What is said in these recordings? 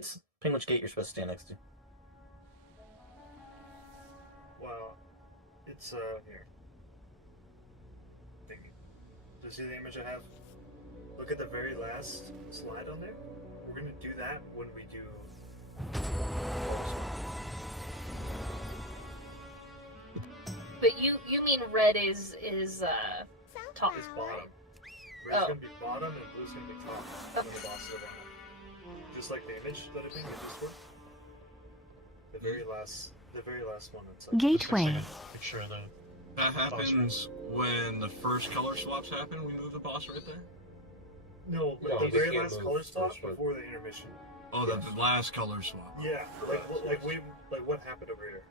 gates. Depending which gate you're supposed to stand next to. Well, it's here. Do you see the image I have? Look at the very last slide on there. We're gonna do that when we do. But you mean red is top? Is bottom. Red's gonna be bottom and blue's gonna be top when the boss is around. Just like the image that I think in Discord. The very last one. It's like Gateway. Picture of that happens when the first color swaps happen. We move the boss right there. No, but the very last color swap before the intermission. Oh, the last color swap. Yeah, like what happened over here?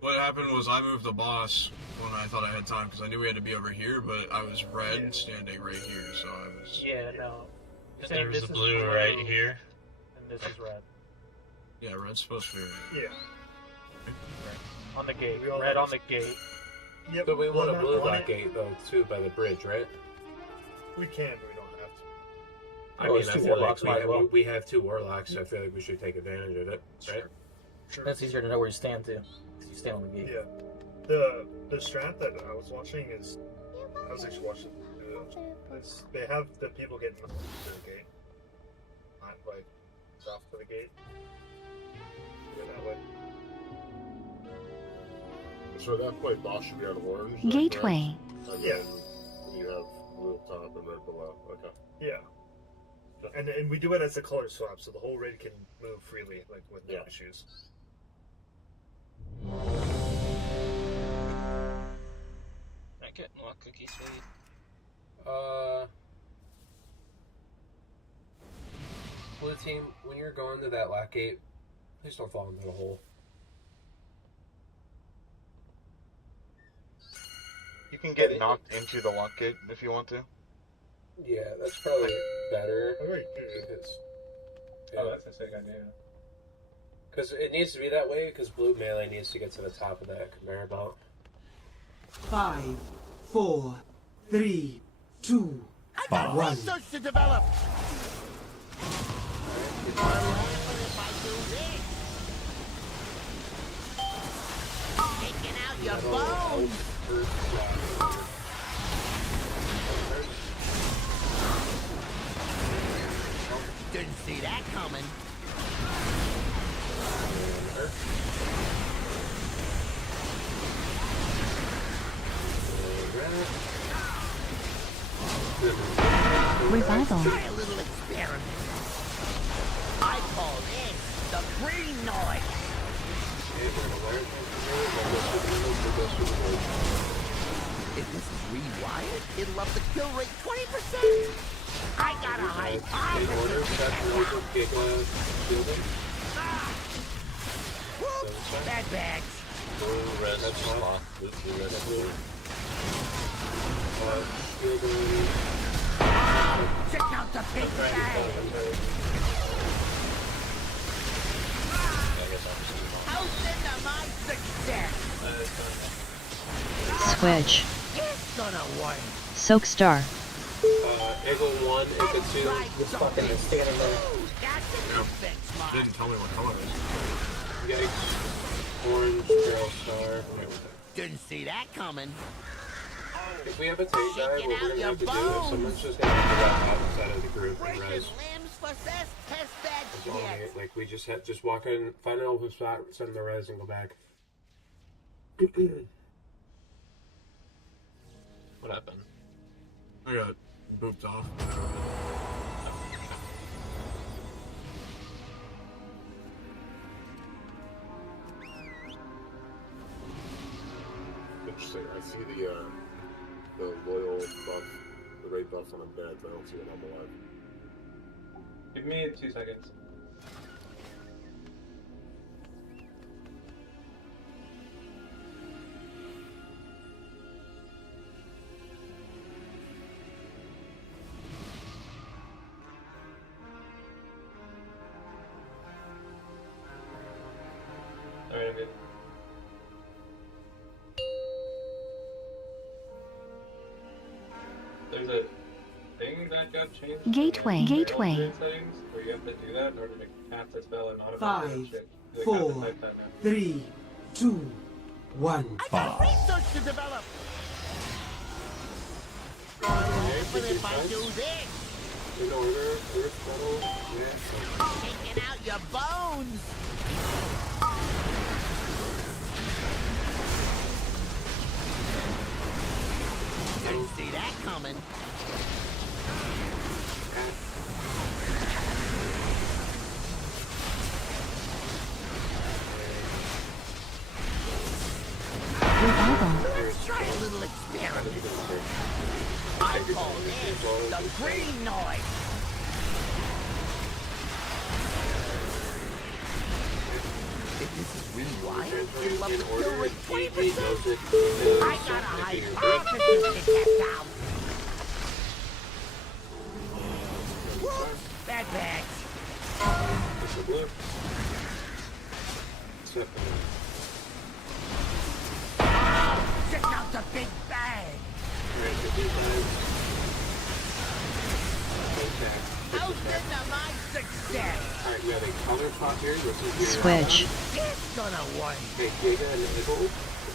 What happened was I moved the boss when I thought I had time because I knew we had to be over here, but I was red standing right here, so I was. Yeah, no. There's the blue right here. And this is red. Yeah, red's supposed to be. Yeah. On the gate. Red on the gate. Yep. But we want to blue that gate though too by the bridge, right? We can, but we don't have to. I mean, I feel like we have two warlocks, so I feel like we should take advantage of it, right? Sure. That's easier to know where you stand too. You stand on the gate. Yeah. The strat that I was watching is I was actually watching. They have the people getting to the gate, not like off to the gate. Go that way. So at that point, boss should be out of orange. Gateway. Yeah. You have blue up top and red below. Okay. Yeah. And we do it as a color swap, so the whole raid can move freely, like with no issues. I get more cookies, sweet. Blue team, when you're going to that lock gate, please don't fall into the hole. You can get knocked into the lock gate if you want to. Yeah, that's probably better. Oh, that's a sick idea. Because it needs to be that way, because blue melee needs to get to the top of that conveyor belt. 5, 4, 3, 2, I got 1. research to develop. Taking out your bones. Didn't see that coming. Revival. Try a little experiment. I call this the green noise. If this is rewired, it'll up the kill rate 20%. I got a high Whoop! Bad bags. Blue, red, that's fine. Blue, red, blue. Check out the big bag. House into my success. Switch. It's gonna work. Soak Star. Eagle 1, Eagle 2. This fucking is standing there. Didn't tell me what color it is. Yikes. Orange, Trail Star. Didn't see that coming. If we have a take dive, what we're going to have to do is someone's just going to have to walk outside of the group and res. Like, we just walk in, find an open spot, send the res, and go back. What happened? I got booped off. Interesting. I see the loyal buff, the raid buff on the bed, but I don't see it on the live. Give me 2 seconds. Alright, I'm good. There's a thing think that got changed? Gateway. Gateway. Settings, where you have to do that in order to cast a spell and automatically 5, shit. You have to 4, type that now. 3, 2, 1. I got research to develop. What happen if I do this? In order, first battle, yeah. Taking out your bones. Didn't see that coming. Let's try a little experiment. I call this the green noise. If this is rewired, it'll up the kill rate 20%. I got a hypothesis to test out. Whoops, bad bags. It's a blue. Check out the big bag. How's my success? Alright, we have a color pop here. This is your Switch. It's gonna work. Okay, Giga and Eagle.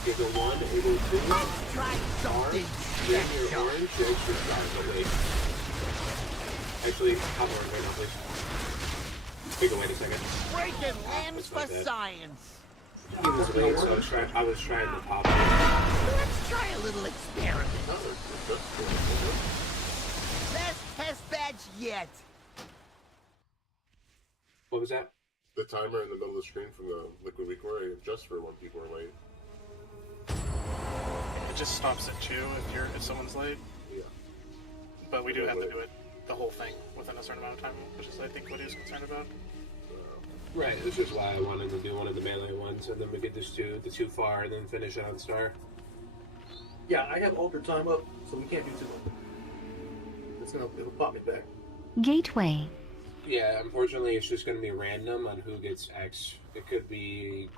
Giga 1, Eagle 2. Let's try something Then your special. orange, your extra star. But wait. Actually, pop orange right now, please. Giga, wait a second. Breaking limbs for like that. science. He was late, so I was trying to pop it. Let's try a little experiment. Oh, Best test badge yet. what was that? The timer in the middle of the screen from the Liquid Liquor, I adjust for when people are late. It just stops at 2 if someone's late. Yeah. But we do have to do it the whole thing within a certain amount of time, which is I think what he was concerned about. Right, this is why I wanted to do one of the melee ones, and then we get this the too far, and then finish it on star. Yeah, I have altered time up, so we can't do too much. It'll pop me back. Gateway. Yeah, unfortunately, it's just going to be random on who gets X. It could be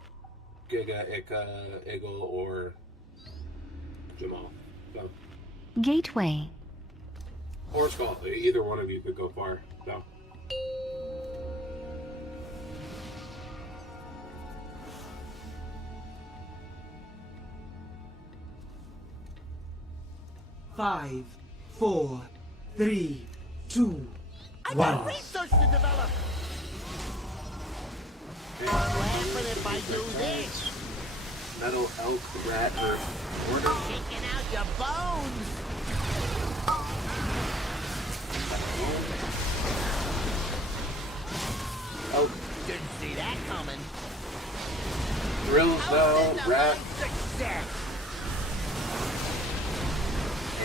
Giga, Ika, Eagle, or Jamal. So. Gateway. Or Skull. Either one of you could go far. So. Five, 4, 3, 2, I 1. got research to develop. What happen if I do this? Metal, Elk, Rat, or Order. Taking out your bones. Elk. Didn't see that coming. Drills, though, How's Rat, success?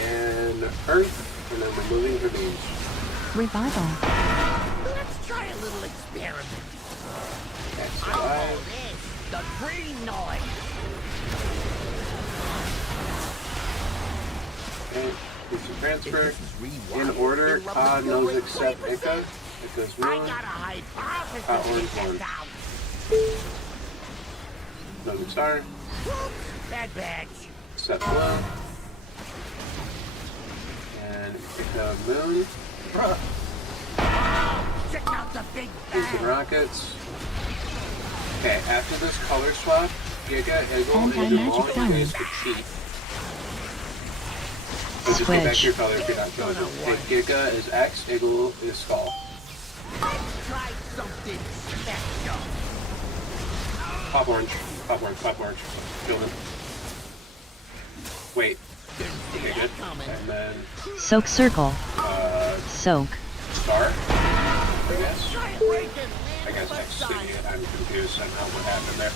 and Earth, and then removing remains. Revival. Let's try a little experiment. That's I call 5. this the green noise. Okay, do some transfer. If this is rewired, In order, it'll up the kill knows rate except 20%. Ika. Ika's I Moon. got a hypothesis Orange to one. test out. Knows Star. Whoops, bad bags. Except Blue. And Ika Moon. Check out the big Houston bag. Rockets. Okay, after this color swap, Giga, Eagle, and Jamal, Anti-magic you zone. guys could cheat. So just get back to your color if you're not chosen. Okay, Giga is X, Eagle is Skull. Let's try something special. Pop orange, pop orange, pop orange. Kill them. Wait. Didn't see Okay, that good. coming. And then, Soak circle. Soak. Star, I guess. Try breaking I guess limbs X for did science. it. I'm confused. I don't know what happened there.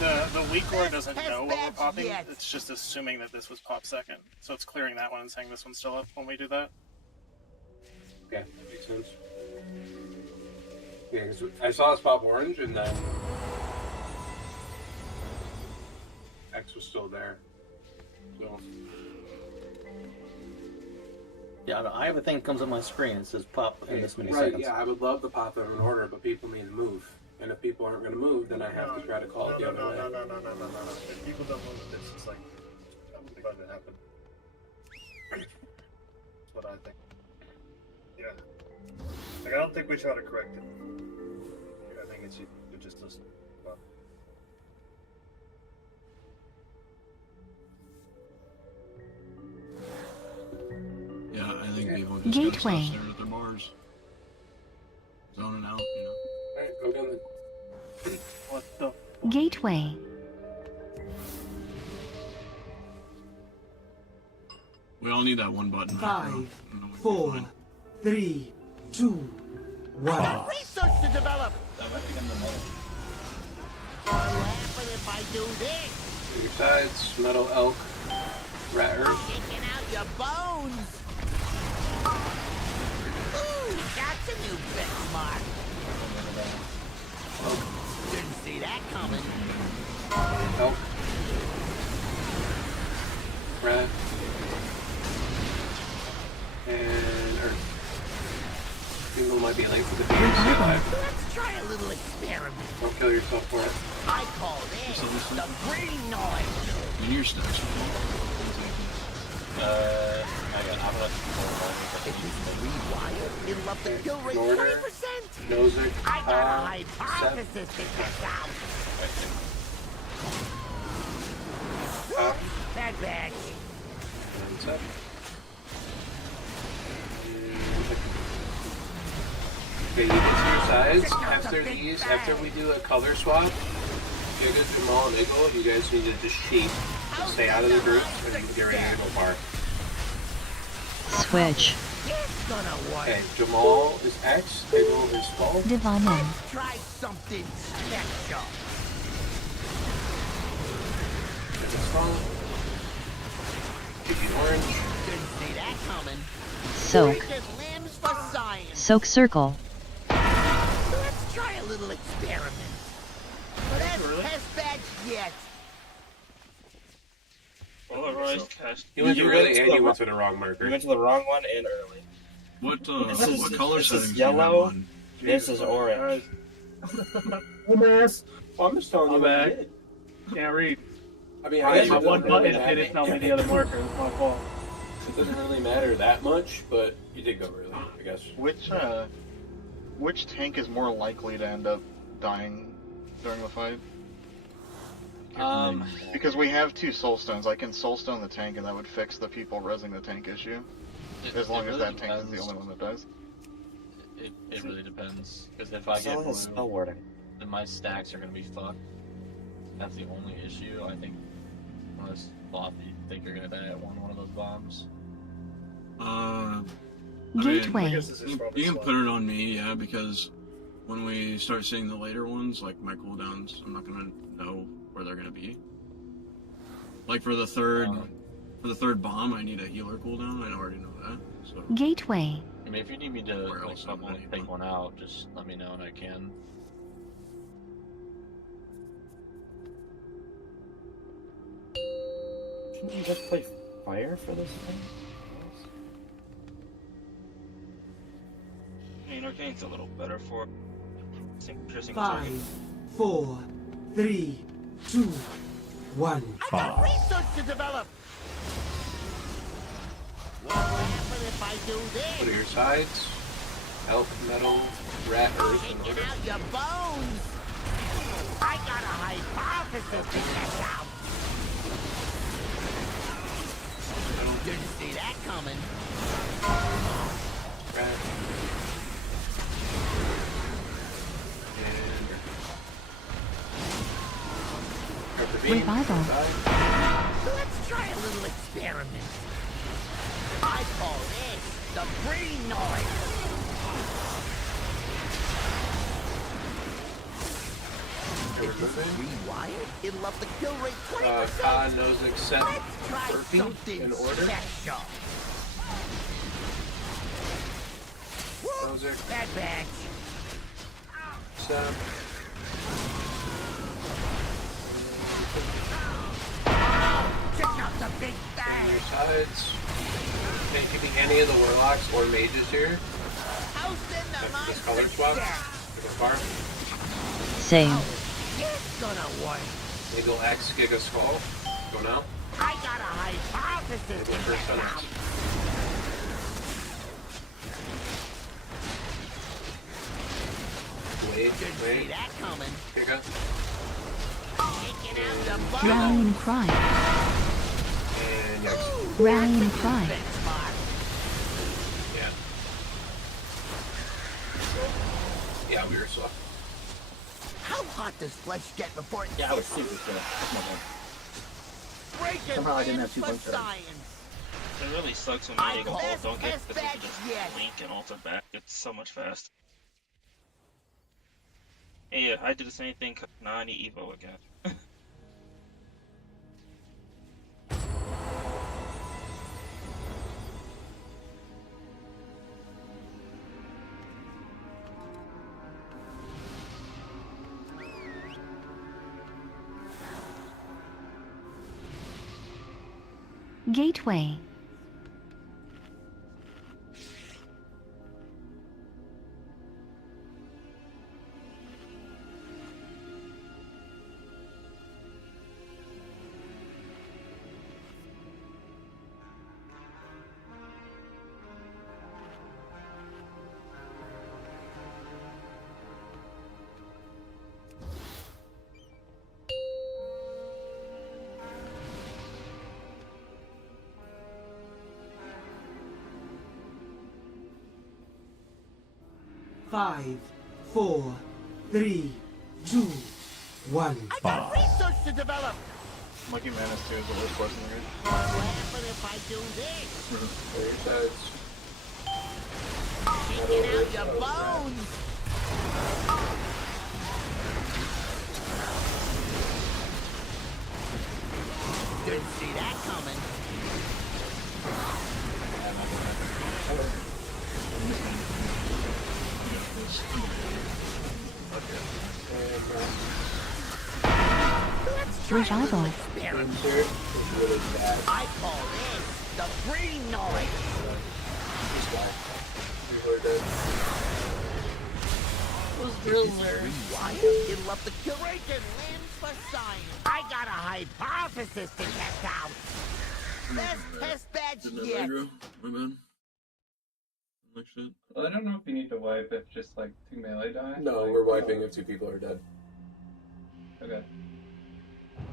Yeah, the weak core doesn't Test know what we're badge popping. yet. It's just assuming that this was pop second. So it's clearing that one and saying this one's still up when we do that. Okay, makes sense. Yeah, 'cause I saw us pop orange and then X was still there. So Yeah, I have a thing that comes on my screen. It says pop in this many right, seconds. yeah, I would love to pop them in order, but people need to move. And if people aren't going to move, then I have to try to call it the other way. No. If people don't move, it's just like, I don't think that happen. That's what I think. think we try to correct it. I think it's just listen. Yeah, I think people just Gateway. gotta stop staring at their bars. Zoning out, you know. Alright, go down the... What the? Gateway. We all need that one button. 5, 4, 3, 2, 1. Research to develop. That might become the most. What happen if I do this? Your sides, metal elk, rat earth. Taking out your bones. Ooh, that's a new benchmark. Didn't see that coming. Elk. Rat. And earth. People might be late for the beer. Let's try a little experiment. Don't kill yourself for it. I call this the green noise. And your stacks. I'm gonna If this is rewired, it'll up the kill rate Mortar. 20%. Nozick. I got a hypothesis to test out. Bad batch. And set. Okay, you get to your sides. After these, after we do a color swap, Giga, Jamal, and Eagle, you guys need to just sheep. Stay out of the group and you can get ready to go bar. Switch. It's gonna work. Okay, Jamal is X, Eagle is Skull. Divine in. Try something special. If it's Skull. Give you orange. Didn't see that coming. Soak. Just limbs for science. Soak circle. Let's try a little experiment. Let's test batch yet. Polarized test. You went to early and you went to the wrong marker. You went to the wrong one and early. What This color is settings do you have yellow. on? This is orange. Dumbass. Well, I'm just telling you My what you bad. did. Can't read. I mean, I I hit guess my it one doesn't really button and matter. didn't tell me the other marker. It's my fault. It doesn't really matter that much, but you did go early, I guess. Which tank is more likely to end up dying during the fight? Because we have 2 soulstones. I can soulstone the tank and that would fix the people resing the tank issue. As long as that tank is the only one that dies. It really depends. Because if I get blue, spell wording, then my stacks are gonna be fucked. That's the only issue. I think most floppy think you're gonna die at one of those bombs. Gateway. You can put it on me, yeah, because when we start seeing the later ones, like my cooldowns, I'm not gonna know where they're gonna be. Like for the third bomb, I need a healer cooldown. I already know that. So Gateway. I mean, if you need me to take one out, just let me know and I can. Shouldn't you just play fire for this thing? I mean, Arcane's a little better for interesting. 5, 4, 3, 2, 1. I got research to develop. What will happen if I do this? What are your sides? Elk, metal, rat, earth, and Taking order. out your bones. I got a hypothesis to test out. Didn't see that coming. Rat. And Revival. Let's try a little experiment. I call this the green noise. If this is rewired, it'll up the kill rate 20%. Cod, Nozick, set, Let's try Murphy, something in order. special. Nozick, Bad batch. set. Check out the big On bang. your sides. Okay, keeping any of the warlocks or mages here. How's in the This color swap. Give a farm. Same. It's gonna work. Eagle X, Giga Skull. Go now. I got a hypothesis Eagle to first test on out. X. Wait. See that coming. Here you go. Taking out the bomb. Rallying cry. And next. Rallying cry. Yeah. Yeah, we were soft. How hot does flesh get before it Yeah, I was super stressed. That's my bad. breaking Somehow I didn't have limbs 2 for points there. science? It really sucks when I you ult best don't get test because you that can just yet. blink and ult it back. It's so much fast. Yeah, I did the same thing. Now I need Evo again. Gateway. Five, 4, 3, 2, 1. I got research to develop. Monkey Menace 2 is the worst question in the game. What will happen if I do this? Taking out your bones. Didn't see that coming. Revival. I call this the green noise. Those drills are... You love the curated limbs for science. I got a hypothesis to test out. Best test badge yet. My bad. Like shit. Well, I don't know if you need to wipe if just like 2 melee die. No, we're wiping if 2 people are dead. Okay.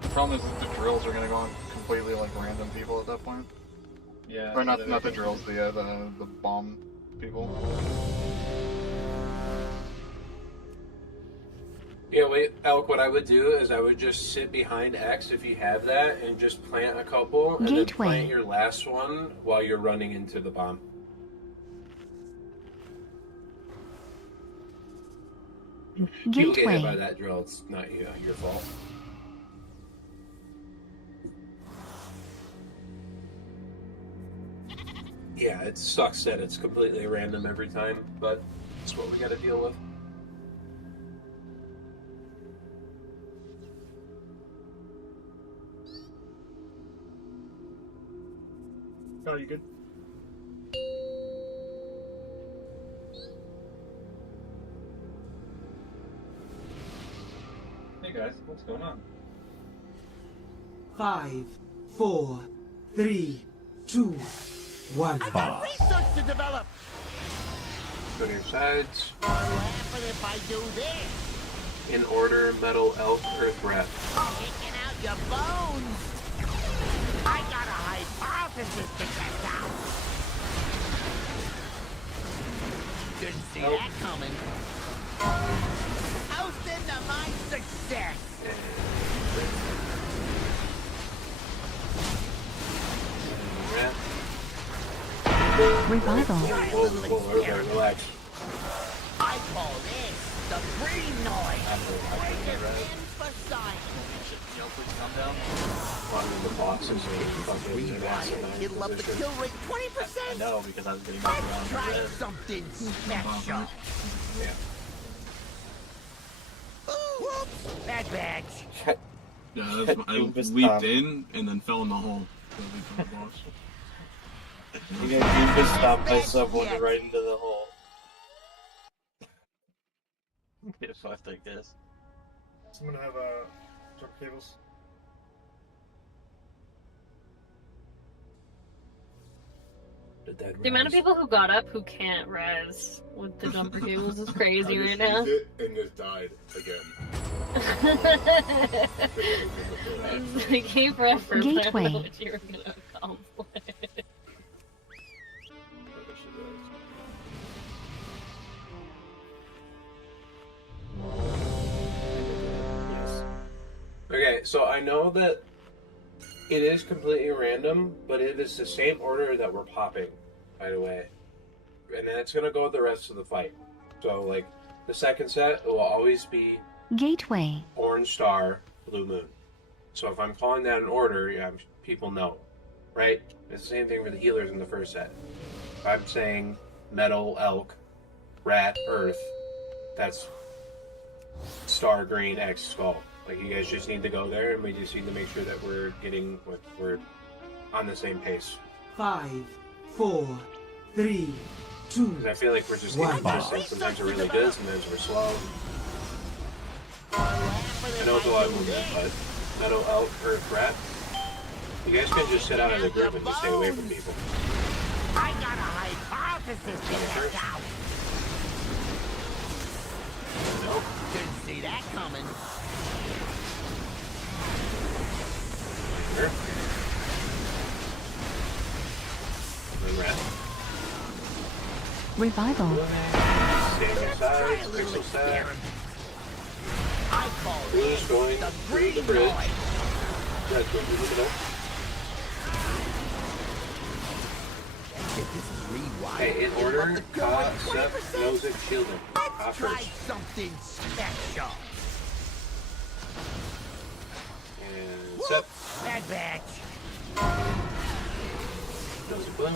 The problem is that the drills are gonna go on completely like random people at that point. Yeah. Or not the drills, the bomb people. Yeah, wait, Elk, what I would do is I would just sit behind X if you have that and just plant a couple and then Gateway. plant your last one while you're running into the bomb. You'll get hit by Gateway. that drill, it's not your fault. Yeah, it sucks that it's completely random every time, but it's what we gotta deal with. Oh, you good? Hey guys, what's going on? 5, 4, 3, 2, 1. I got research to develop. Go to your sides. What will happen if I do this? In order, metal, elk, earth rat. Taking out your bones. I got a hypothesis to test out. Didn't see that coming. Toast into my success. Rat. Revival. Whoa, relax. I call this the green noise. Breaking limbs for science. You know, please calm down. The boxes are fucking massive. You'd love the kill rate 20%. I know, because I was getting knocked around. Let's try something special. Yeah. Whoops, bad badge. Yeah, that's, I leaped in and then fell in the hole. You guys just stopped myself going right into the hole. Get fucked like this. Someone have jump cables. The dead The amount of people who got up who can't res with the jumper cables is crazy right now. Used it and just died again. It's like, hey, forever, but I don't know Gateway. what you were gonna accomplish. Okay, so I know that it is completely random, but it is the same order that we're popping, by the way. And then it's gonna go with the rest of the fight. So, like, the second set, it will always be Gateway. Orange Star, Blue Moon. So if I'm calling that in order, yeah, people know, right? It's the same thing for the healers in the first set. If I'm saying Metal, Elk, Rat, Earth, that's Star, Green, X, Skull. Like, you guys just need to go there, and we just need to make sure that we're on the same pace. 5, 4, 3, 2. Because I feel like we're just getting consistent. Sometimes we're really good, sometimes we're slow. I know it's a lot of movement, but Metal, Elk, Earth, Rat, you guys can just sit out of the group and just stay away from people. I got a hypothesis to test out. Nope. Didn't see that coming. Sure. And Rat. Revival. Staying inside, pixel set. I call Blue's going through the bridge. That's what we're looking at. Hey, in order, Ka, Sep, Nozick, Shielding. Let's try something special. And Sep. Bad batch. Nozick Blue.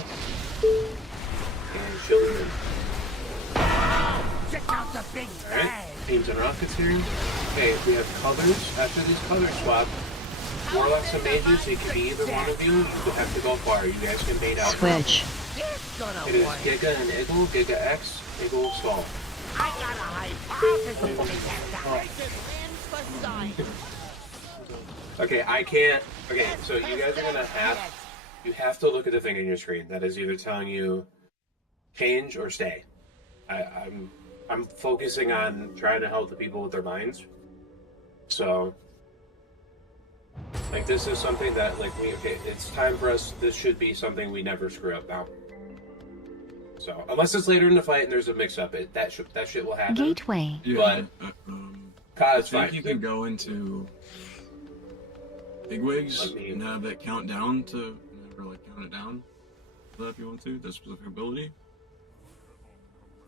And Shielding. Check out the big Alright, bag. teams and rockets here. Okay, we have colors. After these colors swap, Warlocks and Mages, it can be either one of you. You have to go far. You guys can bait out. Switch. It is Giga and Eagle, Giga X, Eagle, Skull. I got a hypothesis to test out. For science. Okay, I can't. Okay, so you guys are gonna you have to look at the thing on your screen. That is either telling you change or stay. I'm focusing on trying to help the people with their minds. So, like, this is something that, like, it's time for us. This should be something we never screw up now. So, unless it's later in the fight and there's a mix-up, that shit will happen. Gateway. Yeah, But I it's think fine. you can go into Bigwigs and have it count down to, or like count it down. If you want to, that specific ability.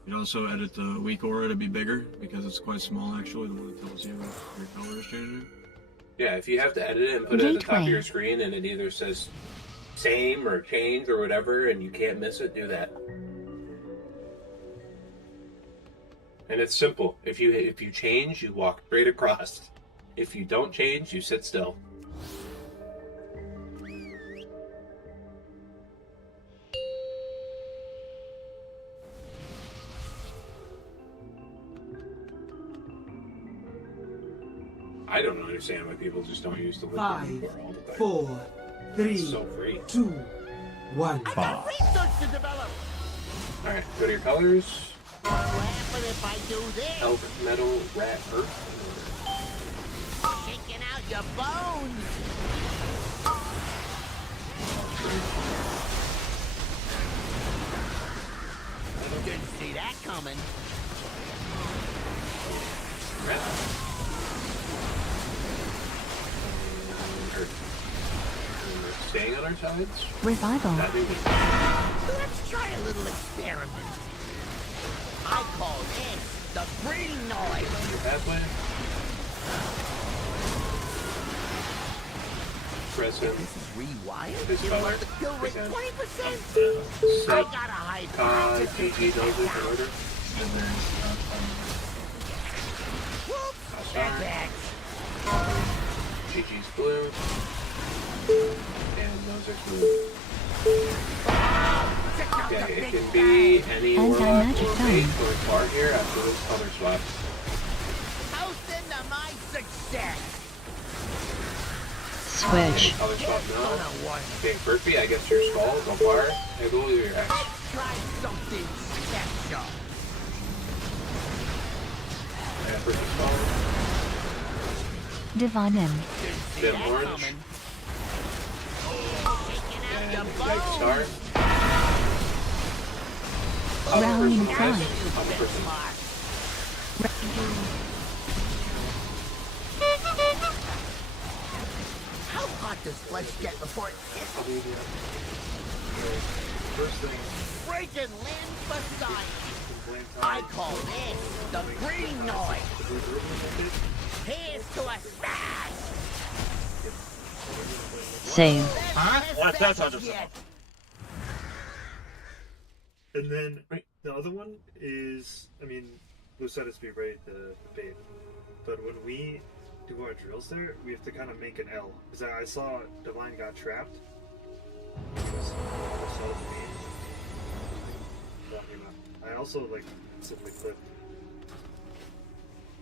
You can also edit the weak aura to be bigger because it's quite small actually. The one that tells you your color is changing. Yeah, if you have to edit it and put it at the top of your screen and it either says same or change or whatever and you can't miss it, do that. And it's simple. If you change, you walk straight across. If you don't change, you sit still. I don't understand why people just don't use the liquid 5, liquor all the time. 4, 3, It's so free. 2, 1. Research to develop. Alright, go to your colors. What will happen if I do this? Elk, Metal, Rat, Earth. Shaking out your bones. Didn't see that coming. Rat. And we're staying on our sides. Revival. Let's try a little experiment. I call this the green noise. On your pathway. Press him. This is rewired. This It'll color. up the kill rate 20%. Set. I got a hypothesis. GG knows it in order. Bad batch. GG's blue. And those are blue. Okay, it can be any warlock or mage or bar here after this color swap. Toast into my success. Switch. Color swap now. Okay, Burpee, I guess your skull, go fire. Hey, go with your axe. Try something special. And Burpee skull. Divine M. Dim orange. And Yike Star. Rallying Cry. How hot does flesh get before it hits? First thing, Breaking limbs beside me. I call this the green noise. Here's to a smash. Save. Huh? That's 100%. and then the other one is, I mean, Blue said it's be right, the bait. But when we do our drills there, we have to kind of make an L. Because I saw Divine got trapped. I also like simply clipped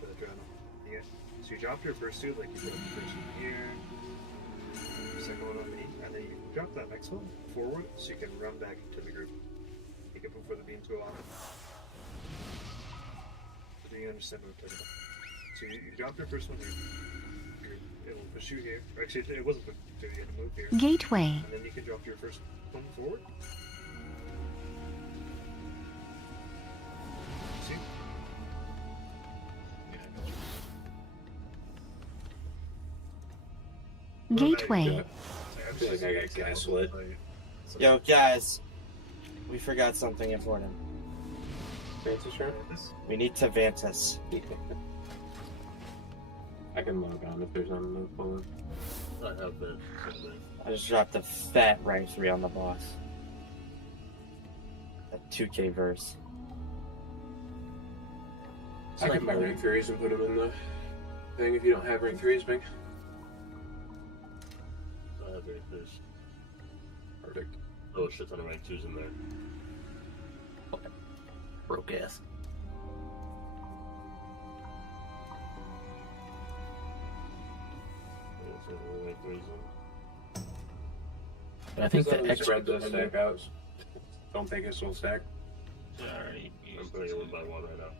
the adrenaline. Yeah. So you drop your first two, like you put the first one here, second one on me, and then you drop that next one forward so you can run back into the group. Take it before the beams go off. Do you understand what I'm talking about? So you drop your first one here. It will push you here. Or actually, it wasn't pushing you, you had to move here. Gateway. And then you can drop your first one forward. See? Gateway. I feel like I got gaslit. Yo, guys, we forgot something important. Fancy shirt? We need to Vantas. I can log on if there's not enough phone. I have that. I just dropped a fat rank 3 on the boss. A 2K verse. I can buy rank 3s and put them in the thing if you don't have rank 3s, Bing. I have rank 3s. Perfect. Oh, a shit ton of rank 2s in there. Broke ass. Rank 3s in. But I think Just let the them extra. spread those stack outs. Don't think it's full stack. Alright. I'm putting it one by one right now.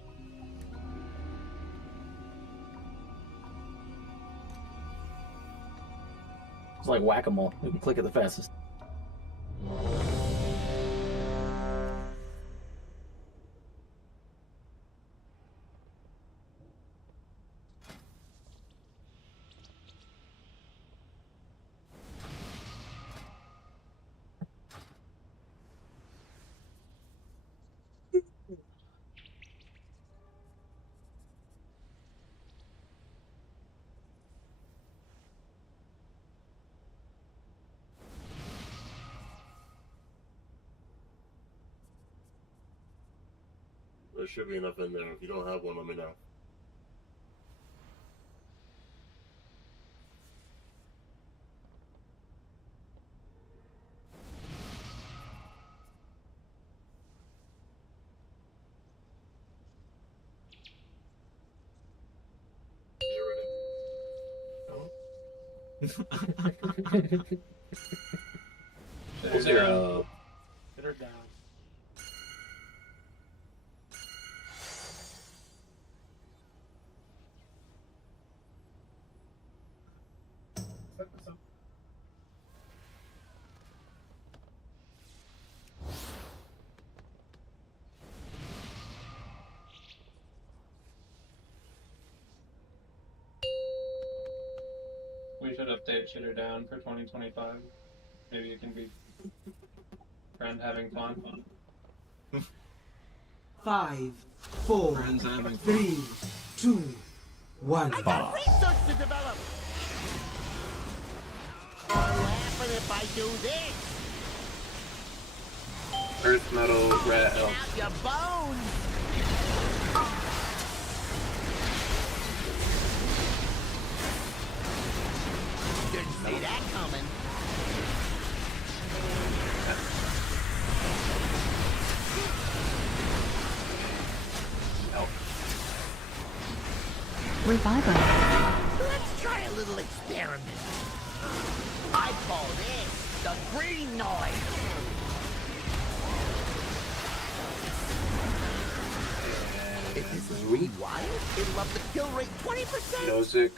It's like whack-a-mole. We can click it the fastest. There should be enough in there. If you don't have one, let me know. Zero. Get her down. We should update Shitter down for 2025. Maybe it can be friend having fun. 5, 4, Friends having 3, 2, 1. I got research to develop. You're laughing if I do this. Earth, metal, rat, elf. Out your bones. Didn't see that coming. Revival. Let's try a little experiment. I call this the green noise. If this is rewired, it'll up the kill rate 20%. Nozick,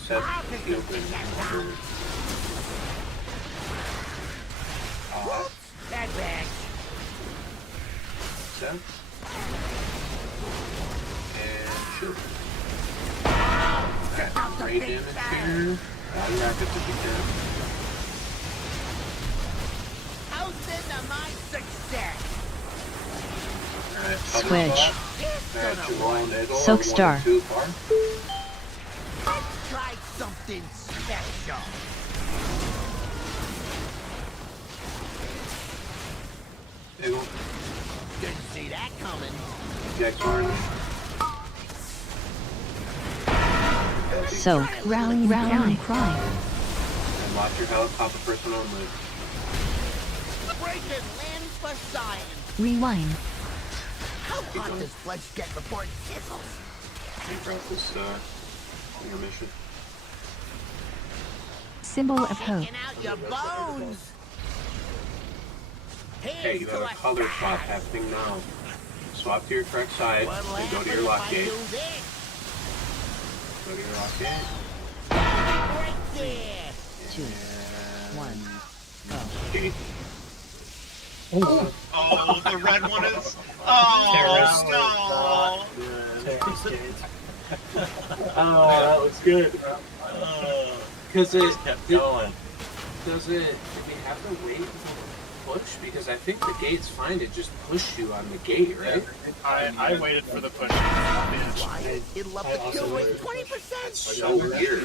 Seth, Gilpin, Bad bag. Seth, and Chilton. Got 3 damage here. Body rocket to be dead. How's into my success? Alright, Switch. Alright, Silk Star. Let's try something special. Didn't see that coming. Soak. Rally cry. And watch your health, pop a person only. Breaking limbs for science. Rewind. How hot does flesh get before it sizzles? You brought this intermission. Symbol of hope. Taking out your bones. Hey, you have a color swap happening now. Swap to your correct side and go to your lock gate. Go to your lock gate. Right there. 2, 1, go. Oh, the red one is. Oh, no. Oh, that was good. Because it kept going. Does it? Do we have to wait until the push? Because I think the gate's fine to just push you on the gate, right? I waited for the push. It'll up the kill rate 20%. That's so weird.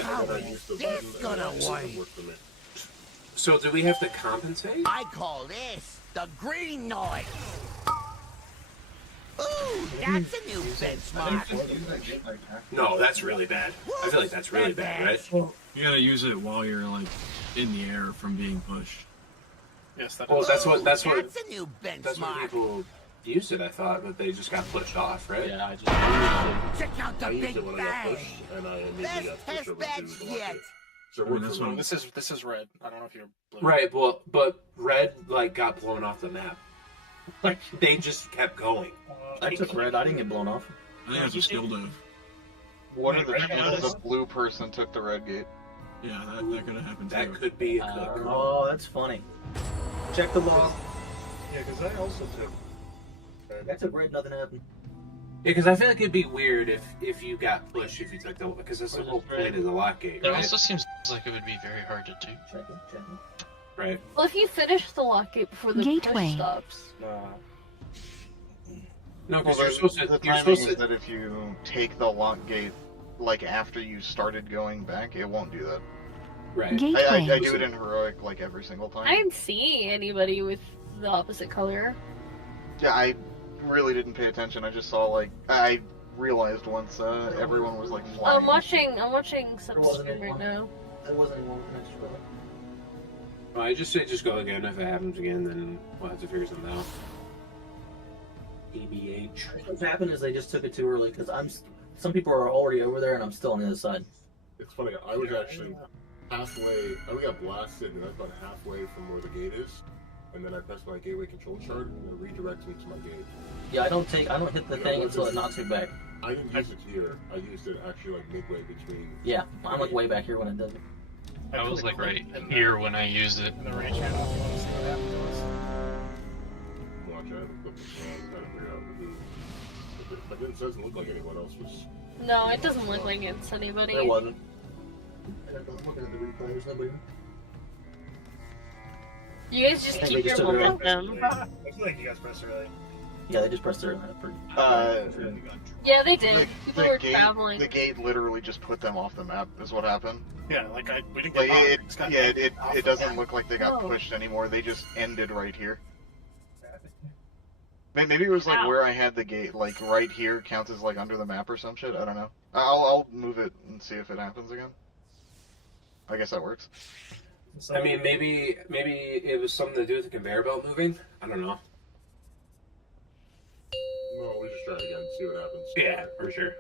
This gonna work. So do we have to compensate? I call this the green noise. Ooh, that's a new benchmark. No, that's really bad. I feel like that's really bad, right? You gotta use it while you're like in the air from being pushed. Yes, Well, that's what That's a new benchmark. that's what people used it. I thought, but they just got pushed off, right? Yeah, I just Check out the I used big it when I got bang. pushed, and I immediately got pushed Best over test to beds the lock yet. gate. So I mean, that's what This is red. I don't know if you're blue. Right. Well, but red like got blown off the map. Like they just kept going. I took red. I didn't get blown off. I think that's a skill dive. What are the chances a blue person took the red gate? Yeah, that could have happened too. That could be a cook. Oh, that's funny. Check the log. Yeah, because I also took. I took red. Nothing happened. Yeah, because I feel like it'd be weird if you got pushed if you took the because that's the whole point of the lock gate, It right? also seems like it would be very hard to do. Check it. Right. Well, if you finish the lock gate before the Gateway. push stops. No, because Well, you're supposed to. the You're timing supposed is to. that if you take the lock gate, like after you started going back, it won't do that. Right. Gateway. I do it in heroic like every single time. I didn't see anybody with the opposite color. Yeah, I really didn't pay attention. I just saw like I realized once everyone was like flying. I'm watching some stream right now. There wasn't anyone with an extra color. Well, I just say just go again. If it happens again, then we'll have to figure something out. EBH. What's happened is they just took it too early because some people are already over there and I'm still on the other side. It's funny. I was actually halfway. I got blasted, and I was about halfway from where the gate is, and then I pressed my gateway control chart, and it redirects me to my gate. Yeah, I don't hit the thing until it knocks me back. I didn't use it here. I used it actually like midway between. Yeah, I'm like way back here when it does it. I was like right here when I used it. In the range here. See what happens. Watch out, I'm trying to figure out who. But it doesn't look like anyone else was. No, it doesn't look like it's anybody. There wasn't. Looking at the replay, there's nobody. You guys just I think keep they just your took it early. momentum. I feel like you guys pressed early. Yeah, they just pressed it. Yeah, they did. People were gate, traveling. The gate literally just put them off the map. Is what happened. Yeah, like we didn't Like get it doesn't look like they got Oh. pushed anymore. They just ended right here. Maybe it was like Ow. where I had the gate, like right here, counts as like under the map or some shit. I don't know. I'll move it and see if it happens again. I guess that works. I mean, maybe it was something to do with the conveyor belt moving. I don't know. No, we just try again and see what happens. Yeah, for sure.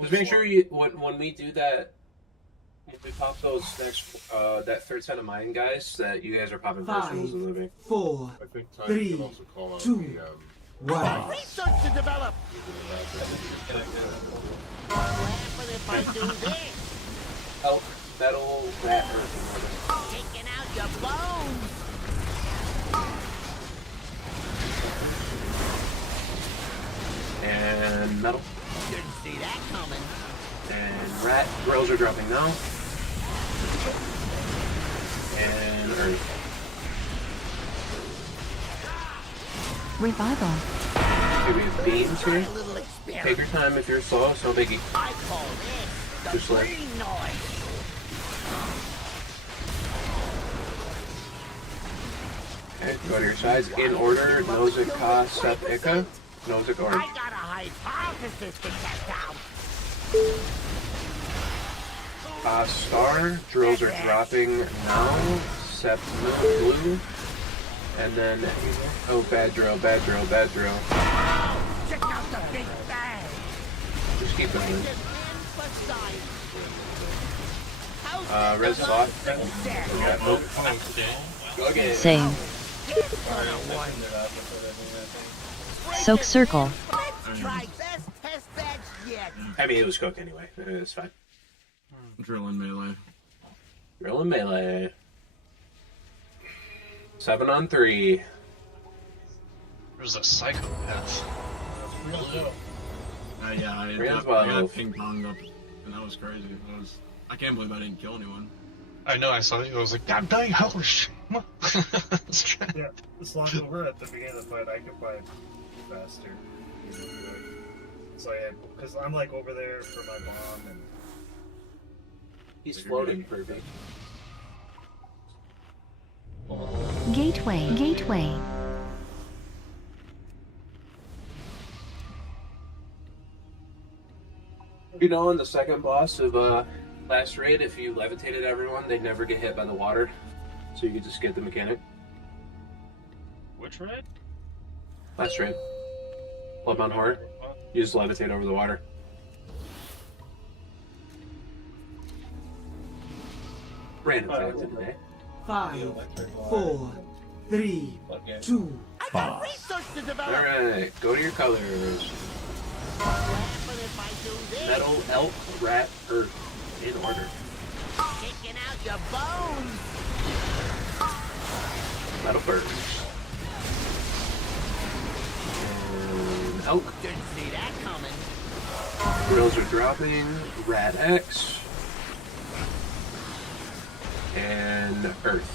Just make sure you when we do that We pop those next, that third set of mine guys that you guys are popping first. 5, Who's living? 4, I think Ty 3, can also call out 2, the 1. Research to develop. What happens if I do this? Elk, metal, rat, earth. Taking out your bones. And metal. Didn't see that coming. And rat. Grills are dropping now. And earth. Revival. Okay, we have beams here. Take your time if you're slow, it's no biggie. I call this the Just like green noise. okay, go to your sides. In order, Nozick, Ka, Sep, Ika. Nozick, Orb. I got a hypothesis to test out. Star. Drills are dropping now. Sep, blue. And then, oh, bad drill, bad drill, bad drill. Check out the big bang. Just keep going. Red slot. Go again. Same. Soak circle. Try best test batch yet. I mean, it was cooked anyway. It's fine. Drill and melee. Drill and melee. 7 on 3. There's a psychopath. Yeah, I Real got ping ponged up, and that was crazy. I can't believe I didn't kill anyone. I know, I saw it. I was like, God dang, holy shit. Yeah, as long as we're at the beginning of the fight, I can fight faster. So yeah, because I'm like over there for my bomb and. He's floating perfect. Gateway. Gateway. You know, in the second boss of last raid, if you levitated everyone, they'd never get hit by the water. So you could just get the mechanic. Which raid? Last raid. Bloodbound Horde. You just levitate over the water. Random fact of the day. 5, 4, 3, 2, got research to develop. Alright, go to your colors. What happens if I do this? Metal, elk, rat, earth. In order. Taking out your bones. Metal first. And elk. Didn't see that coming. Grills are dropping. Rat X. And earth.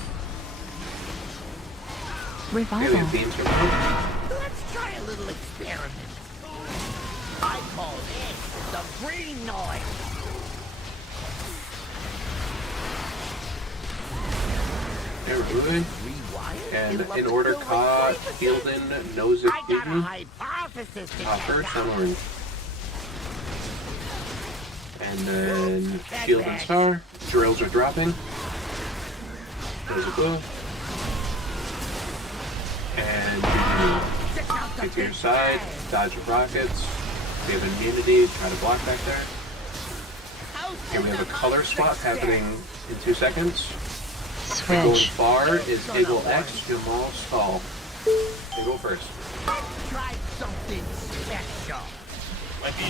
Revival. Okay, beams are up. Let's try a little experiment. I call this the green noise. Okay, we're moving. And in order, Ka, Fielden, Nozick, I got a Disney. hypothesis to First on orange. And then Fielden Star. Drills are dropping. There's a blue. And get to your side. Dodge rockets. We have immunity. Try to block back there. Okay, we have a color swap happening in 2 seconds. Going Switch. far is Eagle X, Jamal Stall. They go first. Let's try something special. Might be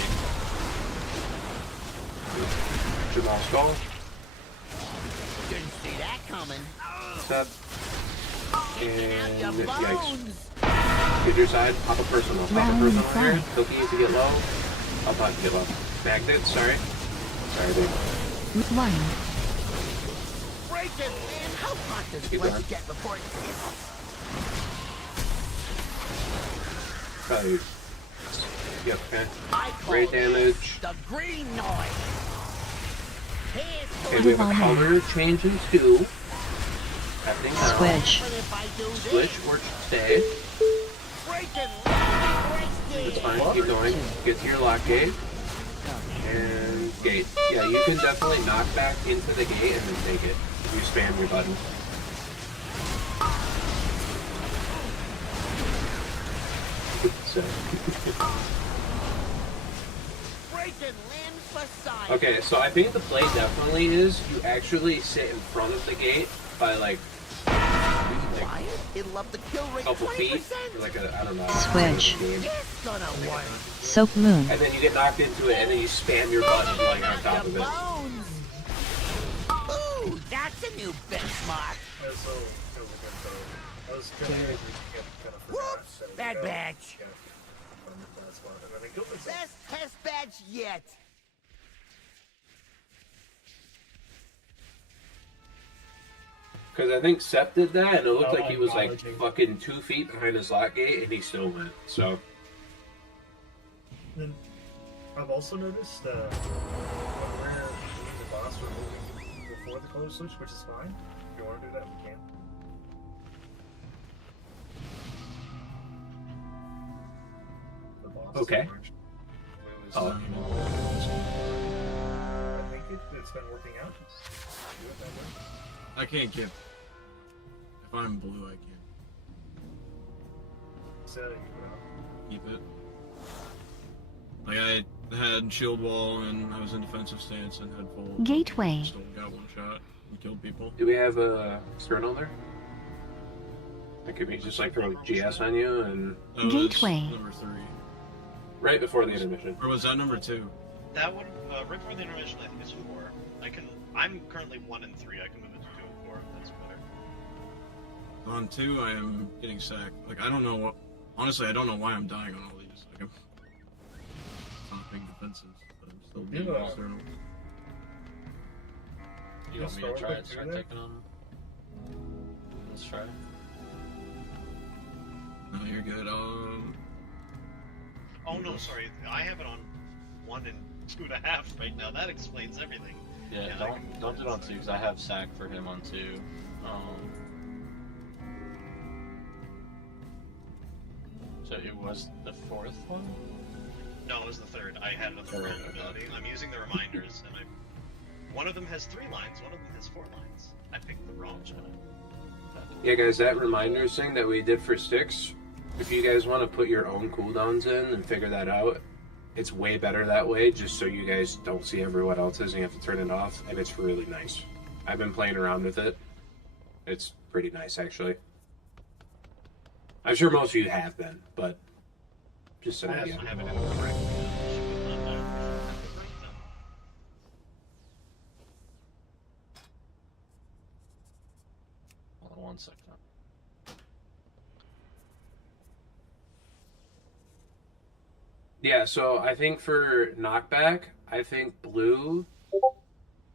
Jamal Stall. Didn't see that coming. Step. And Your yikes. bones. Get your side. Pop a personal. Pop a personal here. Cookie to get low. I'll pop to get low. Magnets, sorry. Sorry, dude. One. Break it, man. How hot does Keep blood going. get before it hits? Probably. Yep, okay. I call Great this damage. the green noise. Here's Okay, we have a color change in 2. Happening now. Switch. Switch or stay. Break it, It's fine, keep going. Get to your lock gate. And gate. Yeah, you can definitely knock back into the gate and then take it. If you spam your button. So. breaking limbs. Okay, so I think the play definitely is you actually sit in front of the gate by like It'll up the kill a rate couple 20%. feet, or like a, I don't know. Switch. It's gonna work. Soak moon. And then you get knocked into it, and then you spam your button like on top of it. Bones. Ooh, that's a new benchmark. Yeah, so it was a good throw. I was gonna kind of forgot. Whoops, bad badge. Yeah. That's one. And then he killed himself. Best test badge yet. Because I think Sep did that, and it looked Oh, like he was like apology. fucking 2 feet behind his lock gate, and he still went. So Then I've also noticed when we're doing the boss, we're moving before the color switch, which is fine. If you want to do that, we can. The boss Okay. is orange. Blue is, Oh. I think it's been working out. Do it that way. I can't get. If I'm blue, I can't So you keep it. Like I had shield wall and I was in defensive stance and had full. Gateway. Still got one shot and killed people. do we have a external there? That could be just like throw GS on you and That was Gateway. number 3. right before the intermission. Or was that number 2? That one, right before the intermission, I think it's 4. I'm currently 1 and 3. I can move it to 2 and 4 if that's better. On 2, I am getting sacked. Like I don't know what. Honestly, I don't know why I'm dying on all these. Like I'm topping defenses, but I'm still being Yeah. external. You want me to try and start taking on him? Let's try. No, you're good. Oh no, sorry. I have it on 1 and 2.5 right now. That explains everything. Yeah, I can don't do it on 2 because I have sack for him on 2. So it was the 4th one? No, it was the 3rd. I had a 3rd ability. I'm using the reminders, and one of them has 3 lines, one of them has 4 lines. I picked the wrong channel. Yeah, guys, that reminders thing that we did for sticks. If you guys want to put your own cooldowns in and figure that out, it's way better that way. Just so you guys don't see everyone else's, and you have to turn it off, and it's really nice. I've been playing around with it. It's pretty nice, actually. I'm sure most of you have been, but just an idea. I have it in correctly. Hold on 1 second. Yeah, so I think for knockback, I think blue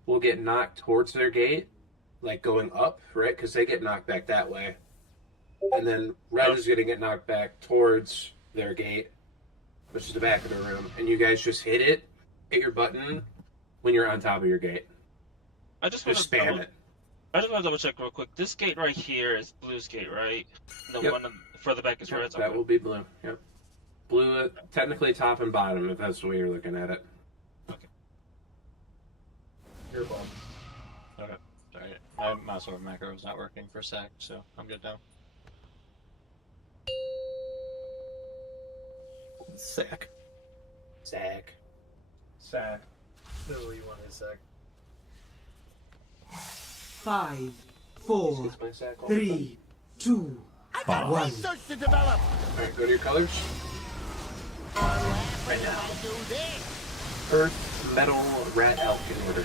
will get knocked towards their gate, like going up, right? Because they get knocked back that way. And then red is going to get knocked back towards their gate, which is the back of the room. And you guys just hit your button when you're on top of your gate. I just Just want to spam it. I just want to double check real quick. This gate right here is blue's gate, right? The Yep. one further back is red's. That will be blue, yep. Blue, technically top and bottom, if that's the way you're looking at it. You're bomb. Okay. Sorry. My mouse over macro was not working for sack, so I'm good now. Sack. Sack. Sack. Still, you want his sack. 5, 4, 3, 2, I got 1. research to develop. Alright, go to your colors. Right now. I do this. Earth, metal, rat, elk in order.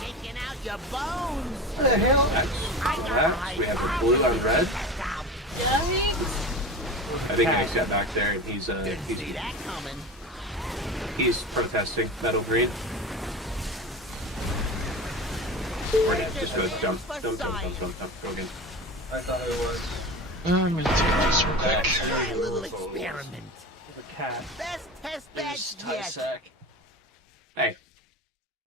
Shaking out your bones. What the hell? Next, we have the blue on red. I think Nick's got back there, and he's See that coming. he's protesting metal green. Or yeah, just go jump. Go again. I thought it was. I'm gonna take this real quick. Try a little experiment. The cat. Best test badge yet. Sack. Hey.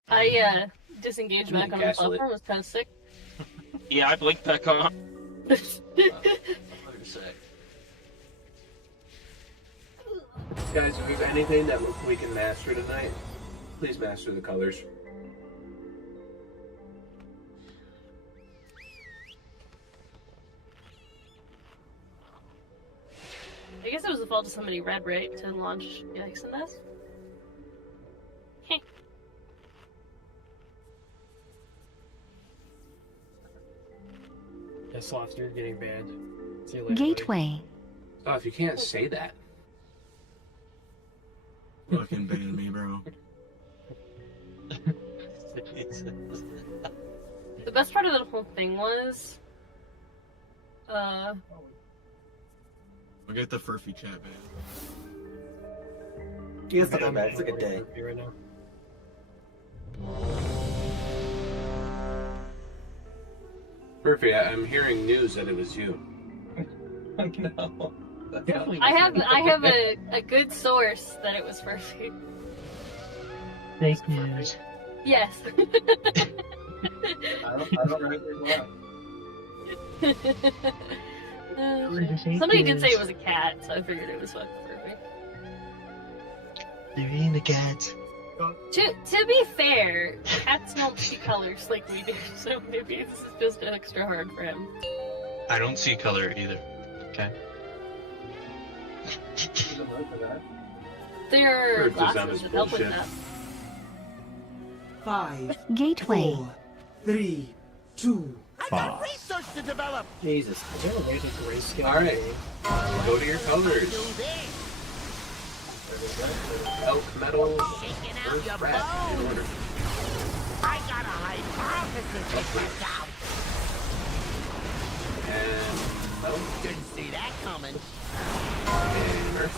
I disengaged back on the Gaslit. platform. It was kind of sick. Yeah, I blinked back on. Guys, if there's anything that we can master tonight, please master the colors. I guess it was the fault of somebody red, right, to launch Yikes and this. Yeah, Sloth, you're getting banned. See you later, Gateway. Stuff, you can't say that. Fucking ban me, bro. The best part of the whole thing was, We'll get the Furphy chat ban. Yeah, it's not that bad. It's like a day. Right now. Furphy, I'm hearing news that it was you. No. I have a good source that it was Furphy. Fake news. Yes. I don't really Somebody did say it was a cat, so I figured it was fucking Furphy. They're eating the cats. To be fair, cats don't see colors like we do, so maybe this is just extra hard for him. I don't see color either. Okay. There are Kel'Thuzad glasses is that help with bullshit. that. 5, Gateway. 4, 3, 2, I got research to develop. Jesus. Is there a way to grayscale? Alright. Go to your colors. Elk, metal, earth, rat, in order. I got a hypothesis to test out. And metal. Didn't see that coming. And earth.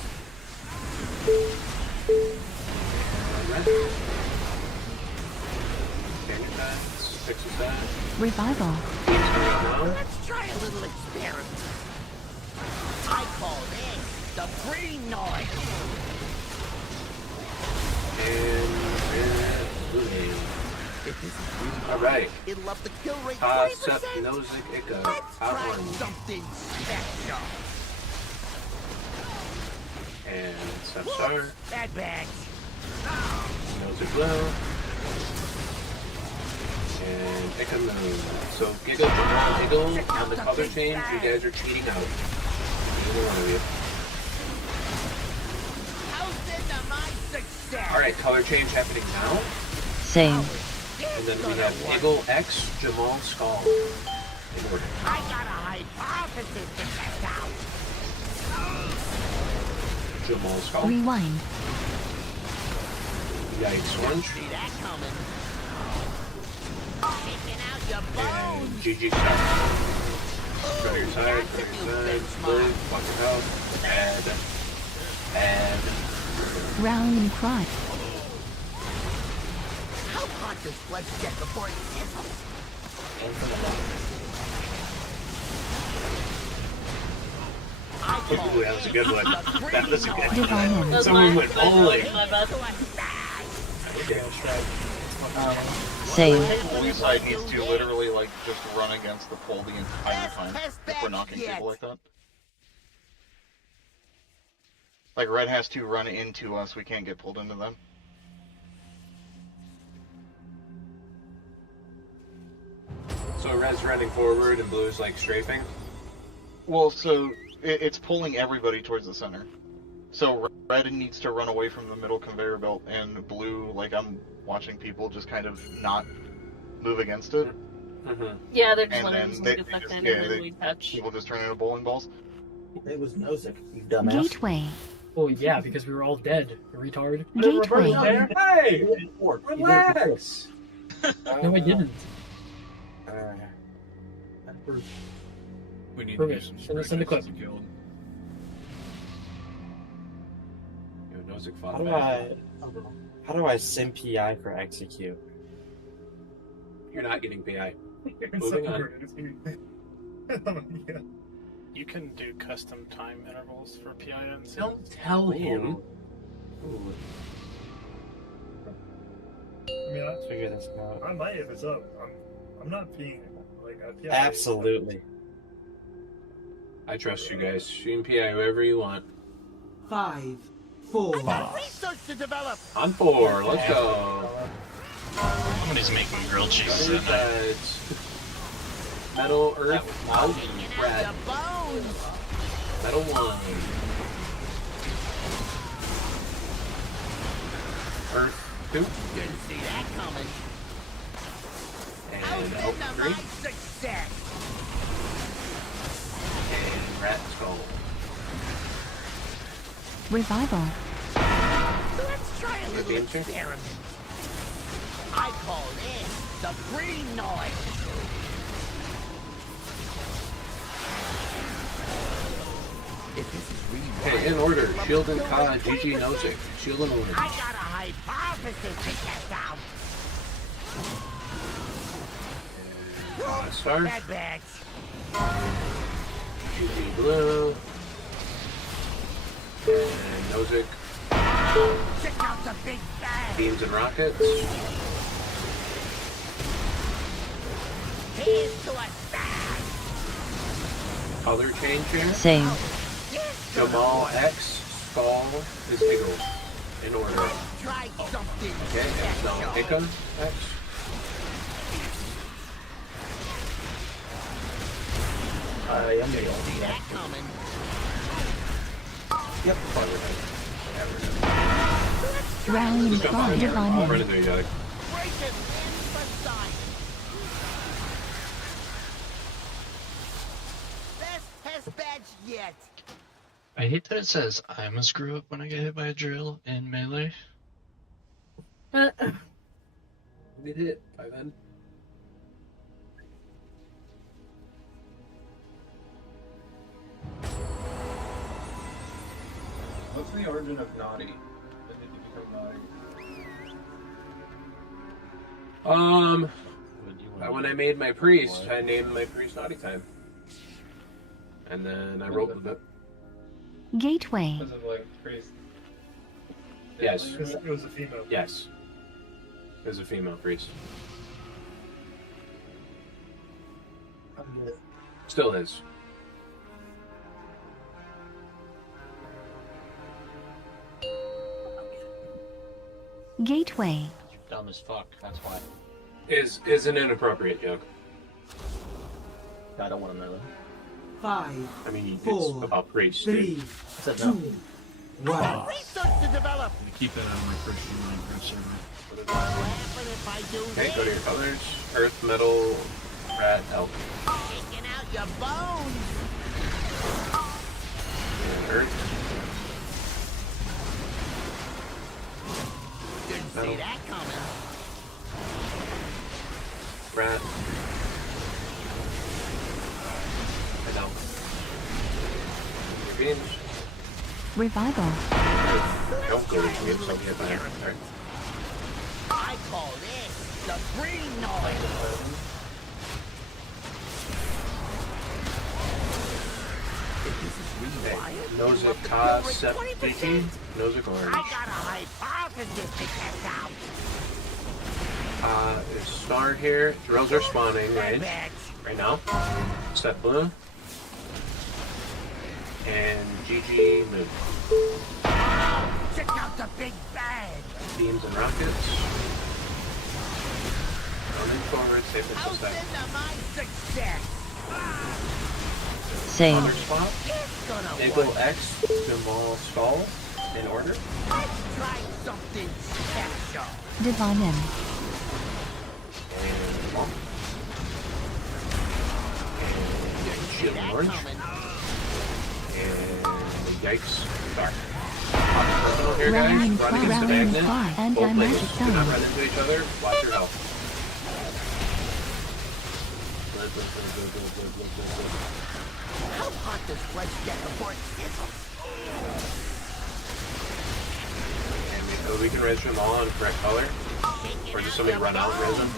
And red. Change that. Fix that. Revival. Let's try a little experiment. I call this the green noise. And alright. It'll up the kill rate Sep, 20%. Nozick, Ika. Let's Hot try one. something special. And Sep Star. Bad bags. Nozick Blue. And Ika Moon. So Giga, Jamal, Eagle, on the color change, you guys are cheating out. Either one of you. How's into my success? Alright, color change happening now. Same. And then we have Eagle X, Jamal Skull. In order. I got a hypothesis to test out. Jamal Skull. Rewind. Yikes Lunch. See that coming. Kicking out your And bones. GG Star. Go to your side, go to your side. Blue, watch your health. Add. Rallying cry. How hot does blood get before it sizzles? Ooh, that was a good one. That was a good Divine. one. Someone went bowling. Same. Blue side needs to literally like just run against the pole the entire time if we're knocking people like that. Like red has to run into us, we can't get pulled into them. So red's running forward and blue's like strafing. Well, so it's pulling everybody towards the center. So red needs to run away from the middle conveyor belt, and blue, like I'm watching people just kind of not move against it. Yeah, they're just And letting then them they get sucked just- in yeah, and then they- we touch. People just turn into bowling balls. It was Nozick, you dumbass. Gateway. Oh yeah, because we were all dead. You retard. Gateway. Hey! Relax! No, I didn't. We need Prove to it. do some Send us in the clip. killed. Yo, Nozick How fought do back. how do I sim PI for execute? You're not getting PI. Moving on. You can do custom time intervals for PI and sims. Don't tell him. I mean, Let's figure this out. I might if it's up. I'm not being like Absolutely. I trust you guys. You can PI whoever you want. 5, 4, Research to develop. On 4, let's go. Somebody's making grilled cheese Two at night. sides. Metal, earth, out, red. Your bones. Metal 1. Earth 2. Didn't see that coming. And How's elk into 3. my success? Revival. Let's try a little experiment. I call this the green noise. If this is really Okay, in order. Shield and Ka, GG Nozick. Shield and order. I got a hypothesis to test out. Star. Bad bags. GG Blue. And Nozick. Check out the big bag. Beams and Rockets. Here's to a bag. Color change here. Same. Jamal X. Skull is Eagle. In order. Try something. Okay, so Ika X. I am the See that coming. Yep. Round Just jump on 5 here. I'll run Divine. in there, Yug. Break it in for science. Best test badge yet. I hate that it says I'm a screw up when I get hit by a drill in melee. Get hit by then. What's the origin of naughty? When did you become naughty? When I made my priest, I named my priest Naughty Time. And then I wrote with it. Gateway. Because of like priest. Yes. It was a female. Yes. It was a female priest. Still is. Gateway. Dumb as fuck, that's why. Is an inappropriate joke. I don't want to know that. 5, I mean, it's 4, about priests. 3, Said 2, no. 1. Research to develop. Keep that on my Christian Minecraft server. What happen if I do Okay, this? go to your colors. Earth, metal, rat, elk. Taking out your bones. And earth, Didn't see that coming. rat, and elk. Your beams. Revival. Don't go to get something at there. Right. I call this the green noise. If this is rewired, Nozick, Ka, Sep, Tiki, Nozick, I Orange. got a hypothesis to test out. There's Star here. Drills are spawning range right now. Step Blue. And GG Moon. Check out the big bag. Beams and rockets. Running forward, safe and How's suspect. into my success? Same. Color swap. It's gonna Eagle work. X, Jamal Skull. In order. Let's try something special. Divine M. And Jamal. And yeah, See Shield that Orange. coming. And Yikes. Dark. Personal here, guys. Rallying Run cry, against the rallying magnet. cry, Both anti-magic places. Do not zone. run into each other. Watch your health. How hot does flesh get before it sizzles? And we can res them all in correct color. Or just somebody run out and res them.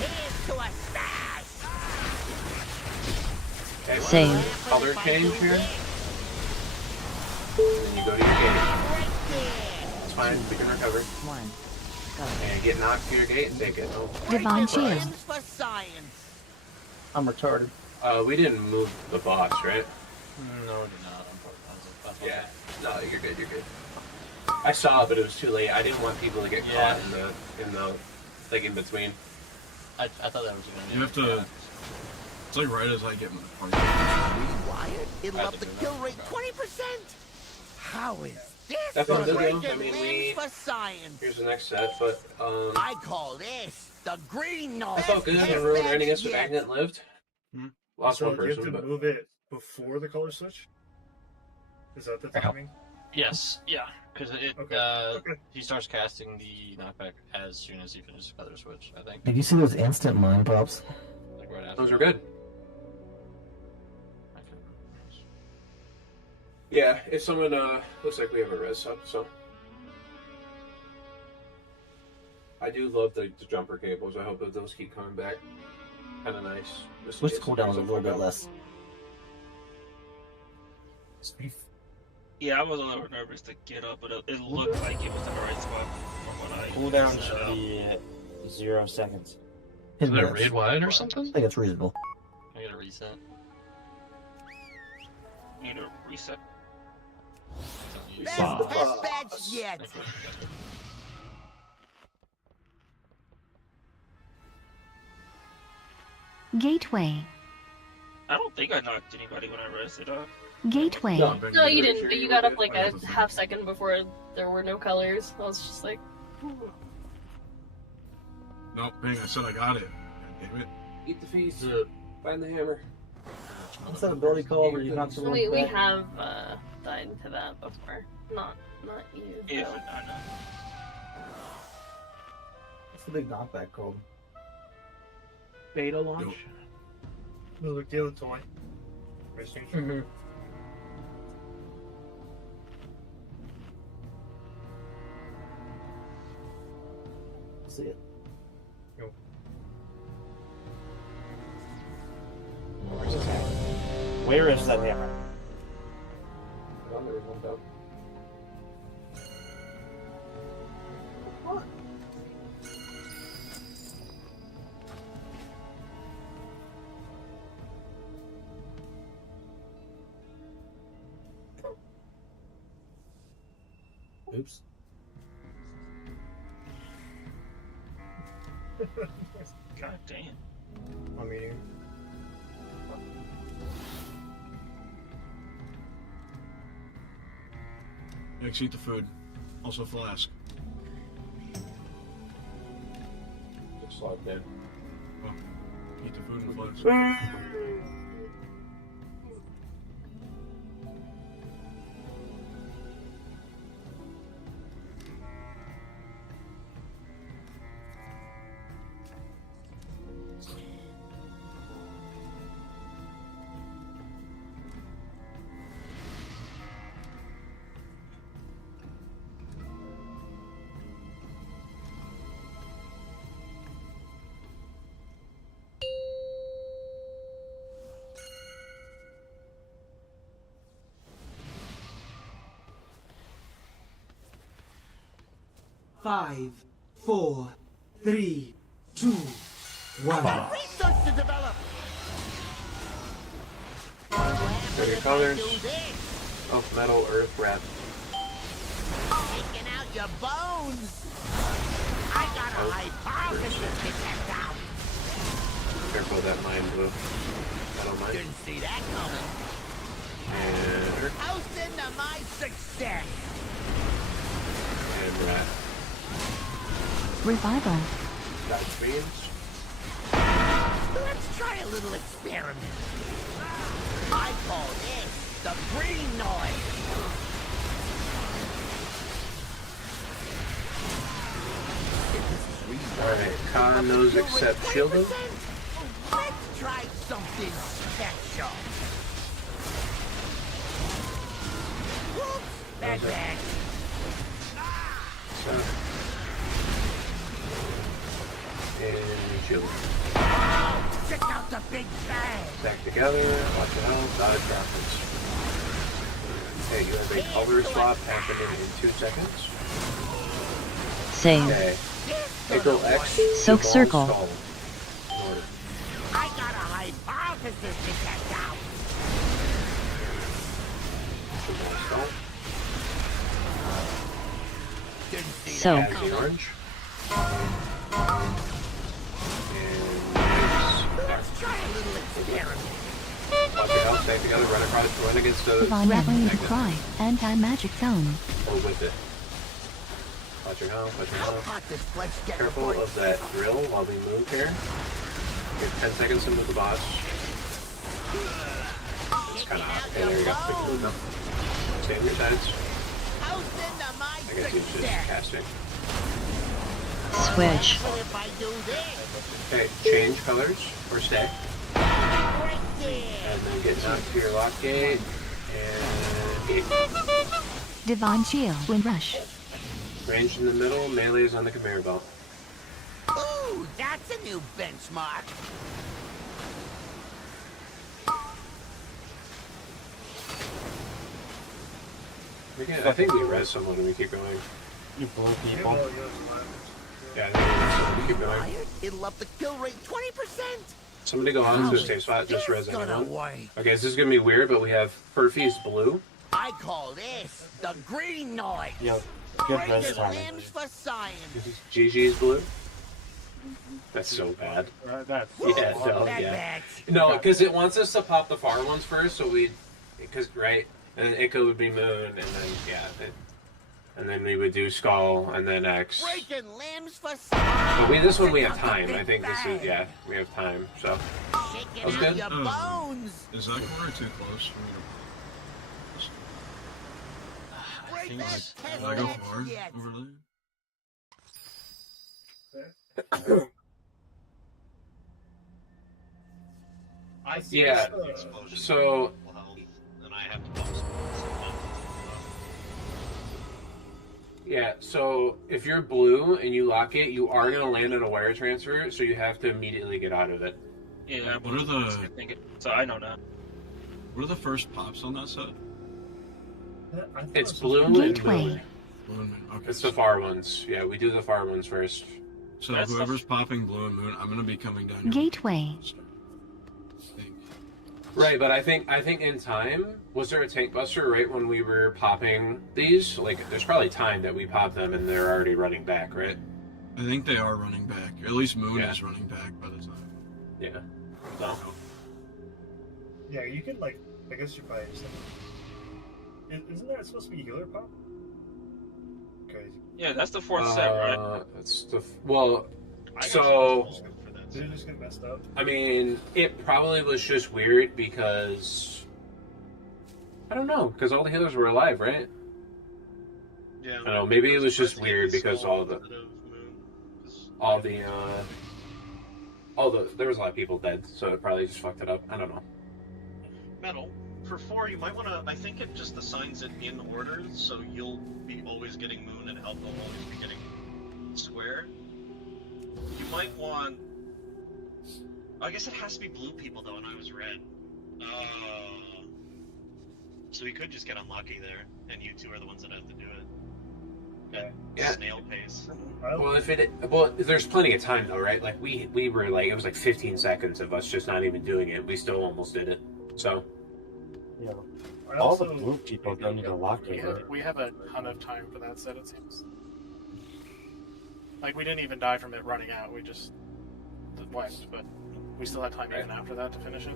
Here's to a smash. Okay, Same. Color change here. And then you go to your gate. It's fine, we can recover. 1. And get knocked to your gate and take it. Oh. Divine Shield. Friends for science. I'm retarded. We didn't move the boss, right? No, we're not. Unfortunately. Yeah. No, you're good, you're good. I saw it, but it was too late. I didn't want people to get caught in the like in between. I thought that was gonna be. You have to. It's like right as I get my party. Rewired? It'll up the kill rate 20%. How is this That's for not a big deal. breaking I mean, limbs for science? Here's the next set, but I call this the green noise. I felt good when we were running against the magnet lived. Lost So one do you have person, to but move it before the color switch? Is that the timing? Yes, yeah, because Okay. he starts casting the knockback as soon as he finishes Feather Switch, I think. Did you see those instant mind pops? Like right after. Those are good. Yeah, if someone looks like we have a res up, so I do love the jumper cables. I hope that those keep coming back. Kind of nice. Wish the cooldown was a little bit less. Yeah, I was a little nervous to get up, but it looked like it was in the right spot from what I Cooldown set should up. be 0 seconds. Is it a raid wide or something? I think it's reasonable. I get a reset. Need a reset. Best batch yet. Gateway. I don't think I knocked anybody when I rested up. Gateway. No, you didn't. But you got up like a half second before there were no colors. I was just like, Nope, bang, I said I got it. God damn it. Eat the feast. Find the hammer. What's that ability called where you knock someone we back? have died to that before. Not you. Yeah, though. I know. What's the big knockback called? Beta launch? No, the deal toy. Racing. Mm-hmm. See it. Where is that hammer? Well, there was one down. Oops. God damn. I'm eating. Next, eat the food. Also flask. Just logged in. Well, eat the food and flask. Five, 4, 3, 2, 1. Research to develop. 30 colors. Oh, metal, earth, rat. Taking out your bones. I got a hypothesis to get down. Careful of that mine blue. Metal mine. Didn't see that coming. And earth. Toast into my success. And rat. Revival. Dodge beams. Let's try a little experiment. I call this the green noise. Alright, Khan knows except shielding. Let's try something special. Whoops, bad. So. And shielding. Check out the big bang. Back together, watch it out, dodge rockets. Okay, you have a color swap happening in 2 seconds. Save. Okay. Echo X. Soak Evolve circle. Stall. In order. I got a hypothesis to test out. Evolve Stall. So. Add the orange. Let's try a little experiment. Watch your health, stay together, run against the Rattling magnet. cry. Anti-magic zone. Or with it. Watch your health, watch your How health. hot this flesh get Careful before of that drill while we move here. Get 10 seconds into the boss. It's kind of hot. Okay, there you go. We can move now. Stay on your sides. How's into my I guess he's just success? casting. Switch. But if I do this, Okay, change colors or stay. right there. And then get knocked to your lock gate. And gate. Divine Shield. Windrush. Range in the middle, melee is on the conveyor belt. Ooh, that's a new benchmark. I think we res someone when we keep going. You blow people. Yeah, I think we res someone when we keep going. Fired, it'll up the kill rate 20%. Somebody go on to a safe spot, just res anyone. Okay, this is gonna be weird, but we have Furphy's blue. I call this the green noise. Yo, good res Breaking time. limbs for science. GG's blue. That's so bad. That's Yeah, no, yeah. No, because it wants us to pop the far ones first, so right? And then Ica would be moon, and then, yeah. And then we would do skull, and then X. Breaking limbs for science. But this one we have time. I think this is, yeah, we have time, so. That was good. Your bones. Is that corner too close for me to... Break that Did I go far yet. over there? I see Yeah, the explosion so... and I have to bump some. Yeah, so if you're blue and you lock it, you are going to land on a wire transfer, so you have to immediately get out of it. Yeah, What are the... So I know now. What are the first pops on that set? It's blue and Gateway. moon. Blue and moon. Okay. It's the far ones. Yeah, we do the far ones first. So whoever's popping blue and moon, I'm gonna be coming down your Gateway. Right, but I think in time, was there a tank buster right when we were popping these? Like, there's probably time that we pop them and they're already running back, right? I think they are running back. At least moon is running back by the time. Yeah. So. Yeah, you can, like, I guess you probably just... Isn't that supposed to be healer pop? Crazy. Yeah, that's the fourth set, right? That's the... Well, so... Did it just get messed up? I mean, it probably was just weird because... I don't know, because all the healers were alive, right? Yeah. I don't know, maybe it was just weird because there was a lot of people dead, so it probably just fucked it up. I don't know. Metal. For 4, you might want to... I think it just assigns it in order, so you'll be always getting moon and Elk will always be getting square. You might want... I guess it has to be blue people, though, and I was red. So we could just get unlucky there, and you two are the ones that have to do it. At snail pace. Well, there's plenty of time, though, right? Like, we were, like, it was like 15 seconds of us just not even doing it. We still almost did it, so... Yeah. All the blue people don't need to lock it. We have a ton of time for that set, it seems. Like, we didn't even die from it running out, we just went, but we still had time even after that to finish it.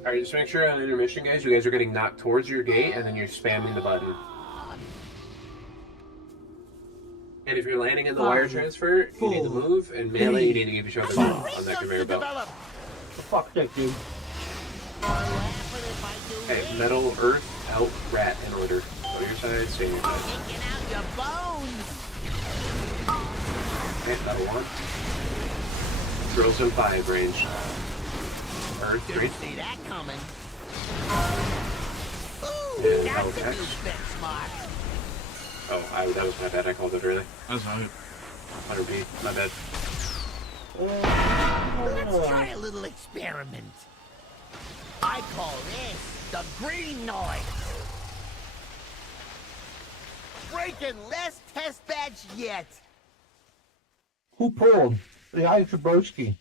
Alright, just make sure on intermission, guys, you guys are getting knocked towards your gate, and then you're spamming the button. And if you're landing in the wire transfer, you need to move, and melee, you need to give each other the ball on that conveyor belt. Fuck that, dude. Okay, metal, earth, elk, rat, in order. Go your side, stay your side. Taking out your bones. Okay, metal 1. Drills in 5 range. Earth 3. Didn't see that coming. And That's elk a new X. benchmark. Oh, that was my bad, I called it early. That's how 100p, my bad. Let's try a little experiment. I call this the green noise. Breaking less test badge yet. Who pulled? The guy Trabowski.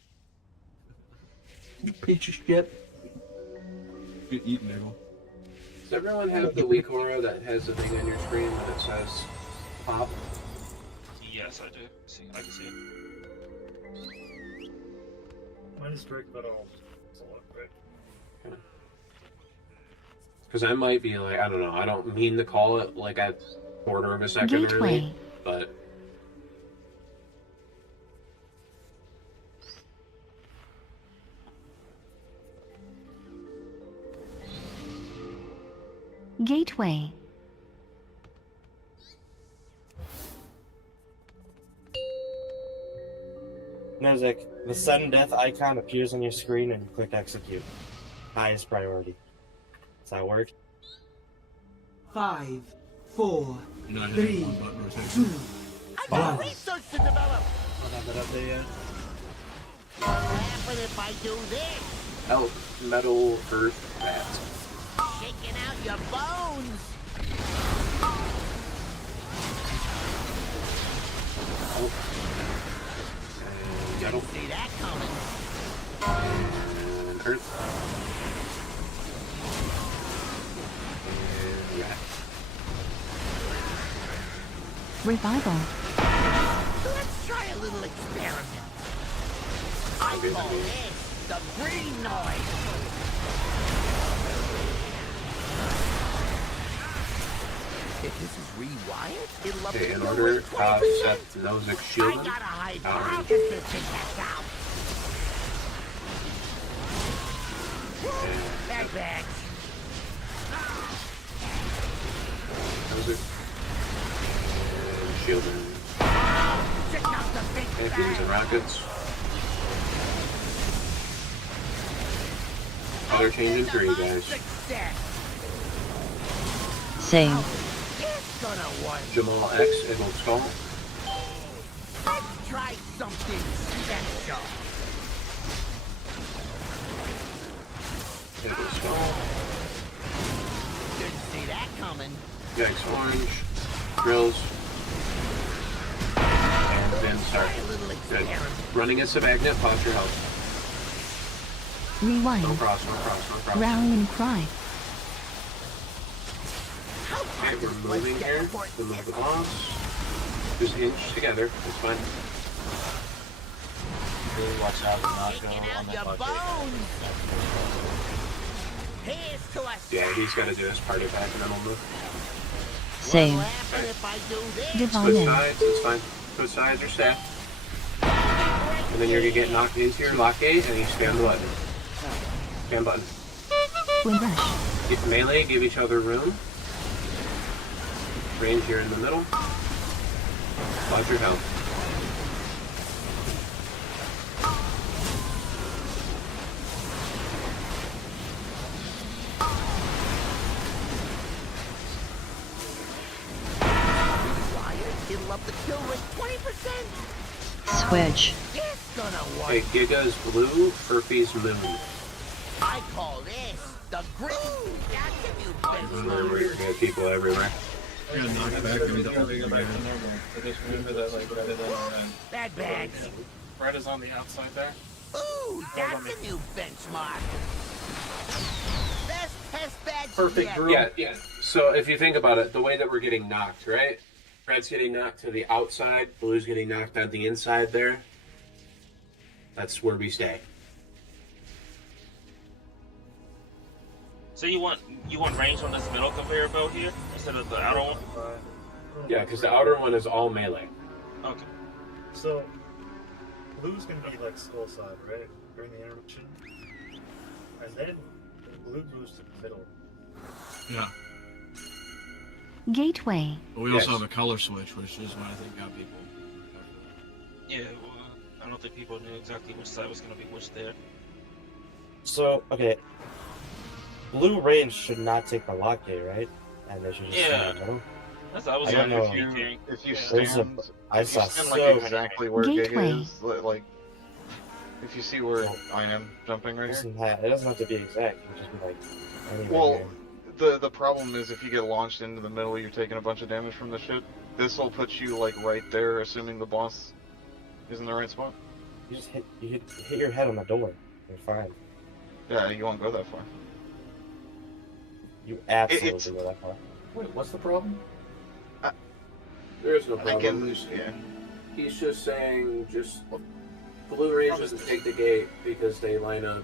You piece of shit. You eat niggle. Does everyone have the weak aura that has the thing on your screen that it says pop? Yes, I do. I can see it. Mine is Drake, but I'll select, right? Because I might be like, I don't know, I don't mean to call it like a quarter of a second early, but... Gateway. Music. The sudden death icon appears on your screen and you click execute. Highest priority. Does that work? 5, 4, Not 3, hitting one button 2, rotation. I got research to develop. I don't have that up there yet. What'll happen if I do this? Elk, metal, earth, bats. Shaking out your bones. Elk. And metal. See that coming. And earth. And rat. Revival. Let's try a little experiment. I call this the green noise. If this is rewired, it'll up Okay, in the order, rate 20%. set Nozick shielded. I got a high power Orange. consistent test out. Bag bags. Nozick. And shielded. Check out the big Champions and rockets. Other change in 3, guys. success. Same. It's gonna work. Jamal X, Emerald Skull. Let's try something special. Emerald Skull. Didn't see that coming. Yikes Orange. Grills. And then start. Good. Running a subagnet, pause your health. Rewind. No cross, no cross, no cross. Rallying cry. Okay, we're moving here. We'll move the boss. Just hinge together. It's fine. Really watch out for Nacho on that bucket. Here's to us. Yeah, he's got to do his party back and then we'll move. Same. If I do this, Divine Switch in. sides, it's fine. Switch sides or staff. And then you're going to get knocked into your lock gate and you spam the button. Spam button. Wind rush. Get melee, give each other room. Range here in the middle. Watch your health. it'll up the kill rate 20%. Switch. It's gonna work. Okay, Giga's blue, Furphy's moon. I call this the green. That's a new benchmark. Remember, you're gonna have people everywhere. I got knocked back into the We go back to normal. I just remember that like red is on red. Bad bags. Red is on the outside there. Ooh, that's a new benchmark. Best test badge Perfect yet. group. Yeah. So if you think about it, the way that we're getting knocked, right? Red's getting knocked to the outside, blue's getting knocked on the inside there. That's where we stay. So you want range on this middle conveyor belt here instead of the outer one? Yeah, because the outer one is all melee. Okay. So, blue's gonna be like skull side, right? During the intermission. And then blue moves to the middle. Yeah. Gateway. But we also have a color switch, which is what I think got people. Yeah, well, I don't think people knew exactly which side was going to be which there. So, okay. Blue range should not take the lock gate, right? And they should just stay in the middle. That's I was I don't know. If you There's stand, I saw stand so like exactly where Gateway. Giga is, like if you see where I am jumping right here. It doesn't have to be exact. It can just be like anywhere. Well, here. the problem is if you get launched into the middle, you're taking a bunch of damage from the ship. This will put you like right there, assuming the boss is in the right spot. You just hit your head on the door. You're fine. Yeah, you won't go that far. You absolutely go that far. Wait, what's the problem? There is no I problem. can- He's just saying, blue range doesn't take the gate because they line up.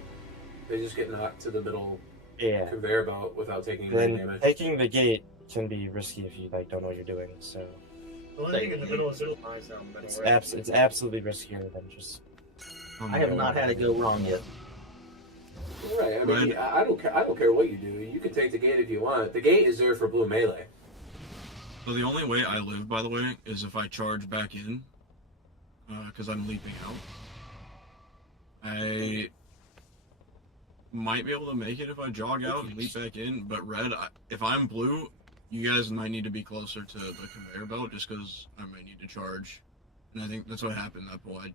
They just get knocked to the middle Yeah. conveyor belt without taking any Then damage. taking the gate can be risky if you like don't know what you're doing. So The only thing in the middle is it'll eyes down the middle, right? it's absolutely riskier than just. I have not had it go wrong yet. Right. I mean, I don't care. I don't care what you do. You can take the gate if you want. The gate is there for blue melee. So the only way I live, by the way, is if I charge back in, because I'm leaping out. I might be able to make it if I jog out and leap back in, but red, if I'm blue, you guys might need to be closer to the conveyor belt just because I might need to charge. And I think that's what happened that pull. I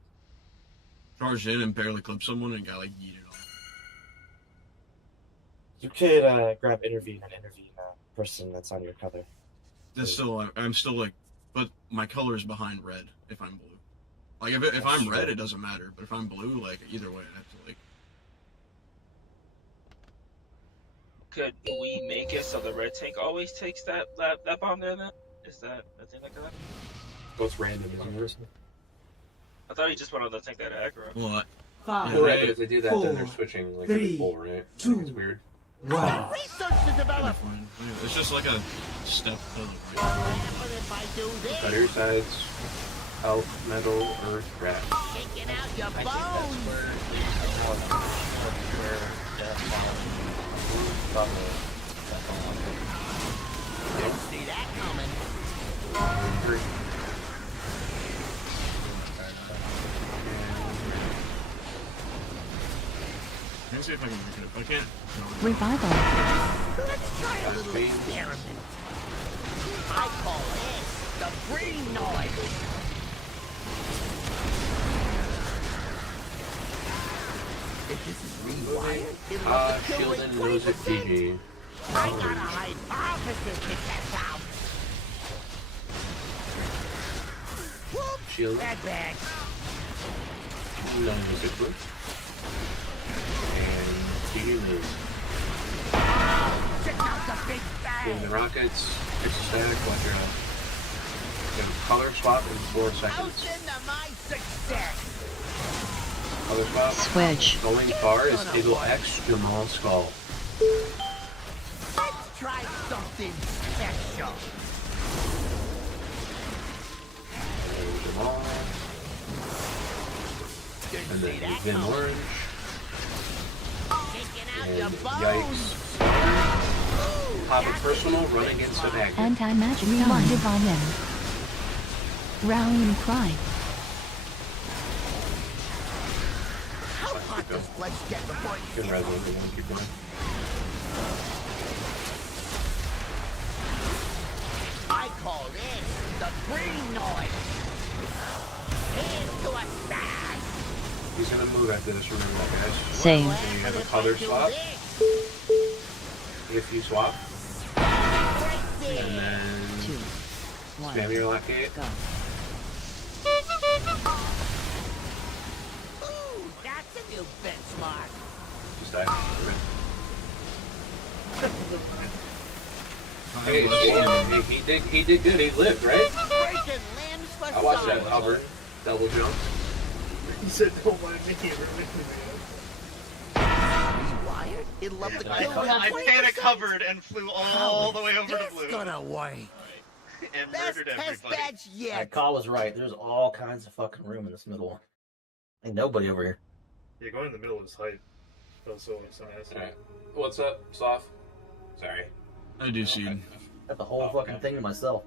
charged in and barely clipped someone and got like yeeted off. You could grab intervene and intervene a person that's on your cover. That's still, I'm still like, but my color is behind red if I'm blue. Like if I'm red, it doesn't matter, but if I'm blue, like either way, I have to like. Could we make it so the red tank always takes that bomb there then? Is that a thing like that? What's random? I thought he just went on the tank that aggro. What? Yeah, right, but if they do that, then they're switching like every pull, right? It's weird. Wow. Research to develop. It's just like a step to the What right. will happen if I do this? Better sides, health, metal, earth, rat. Taking out your I think bones. that's where death follows. Didn't see that coming. Let me see if I can make it. If I can't. Revival. Let's try a little experiment. I call it the green noise. If this is rewired, it'll have to kill Shield and knows it, GG. I got a hypothesis to test out. Whoop! Shield. That bag. Known as it blue. And GG moves. Check out the big bag. Doing the rockets, fix the static, watch your color swap in 4 seconds. Out into my success. Color swap. Switch. Going far is table X, Jamal Skull. Let's try something special. Jamal. And then Vin Orange. And Yikes. Pop a personal, run against an active. Anti-magic rewind divine. Rallying cry. How hot does blood get before you Good res everyone, keep going. I call this the green noise. Into a bag. He's gonna move after this, remember that, guys. Same. So you have a color swap. If you swap. And then spam your lock gate. Ooh, that's a new benchmark. Just die. Hey, he did good. He lived, right? Breaking limbs for I watched that some. Albert double jump. He said, "Don't mind me." Rewired? It'll love the kill. I panic covered and flew all the way over to blue. It's gonna work. And Best murdered test everybody. badge yet. Kyle was right. There's all kinds of fucking room in this middle. Ain't nobody over here. Yeah, going in the middle is hype. Also, some ass. Alright. What's up, Soft? Sorry. I do see. Got the whole fucking thing to myself.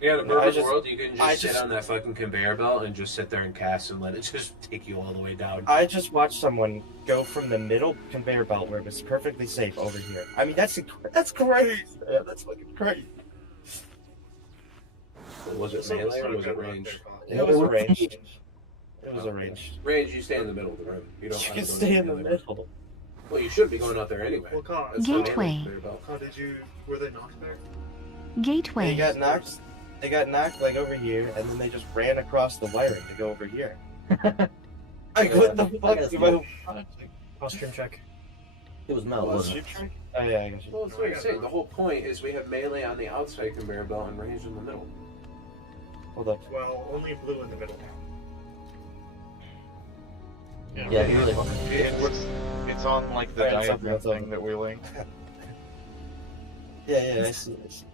Yeah, in a perfect just- world, you can I just sit just- on that fucking conveyor belt and just sit there and cast and let it just take you all the way down. I just watched someone go from the middle conveyor belt where it was perfectly safe over here. I mean, that's crazy, man. That's fucking crazy. Was it melee or was it ranged? It was arranged. It was arranged. Range, you stay in the middle of the room. You don't. You have can to go stay in the anywhere. middle. Well, you should be going out there anyway. Well, Con, That's the Gateway. conveyor belt. Con, were they knocked back? Gateway. They got knocked. They got knocked like over here, and then they just ran across the wiring to go over here. Like what the fuck? Austrian check. It was metal, wasn't it? Oh yeah, I got you. Well, that's what I'm saying. The whole point is we have melee on the outside conveyor belt and range in the middle. Hold up. Well, only blue in the middle. Yeah, he really It's on like the Alright, diagram it's up. thing that we linked. Yeah, I see this.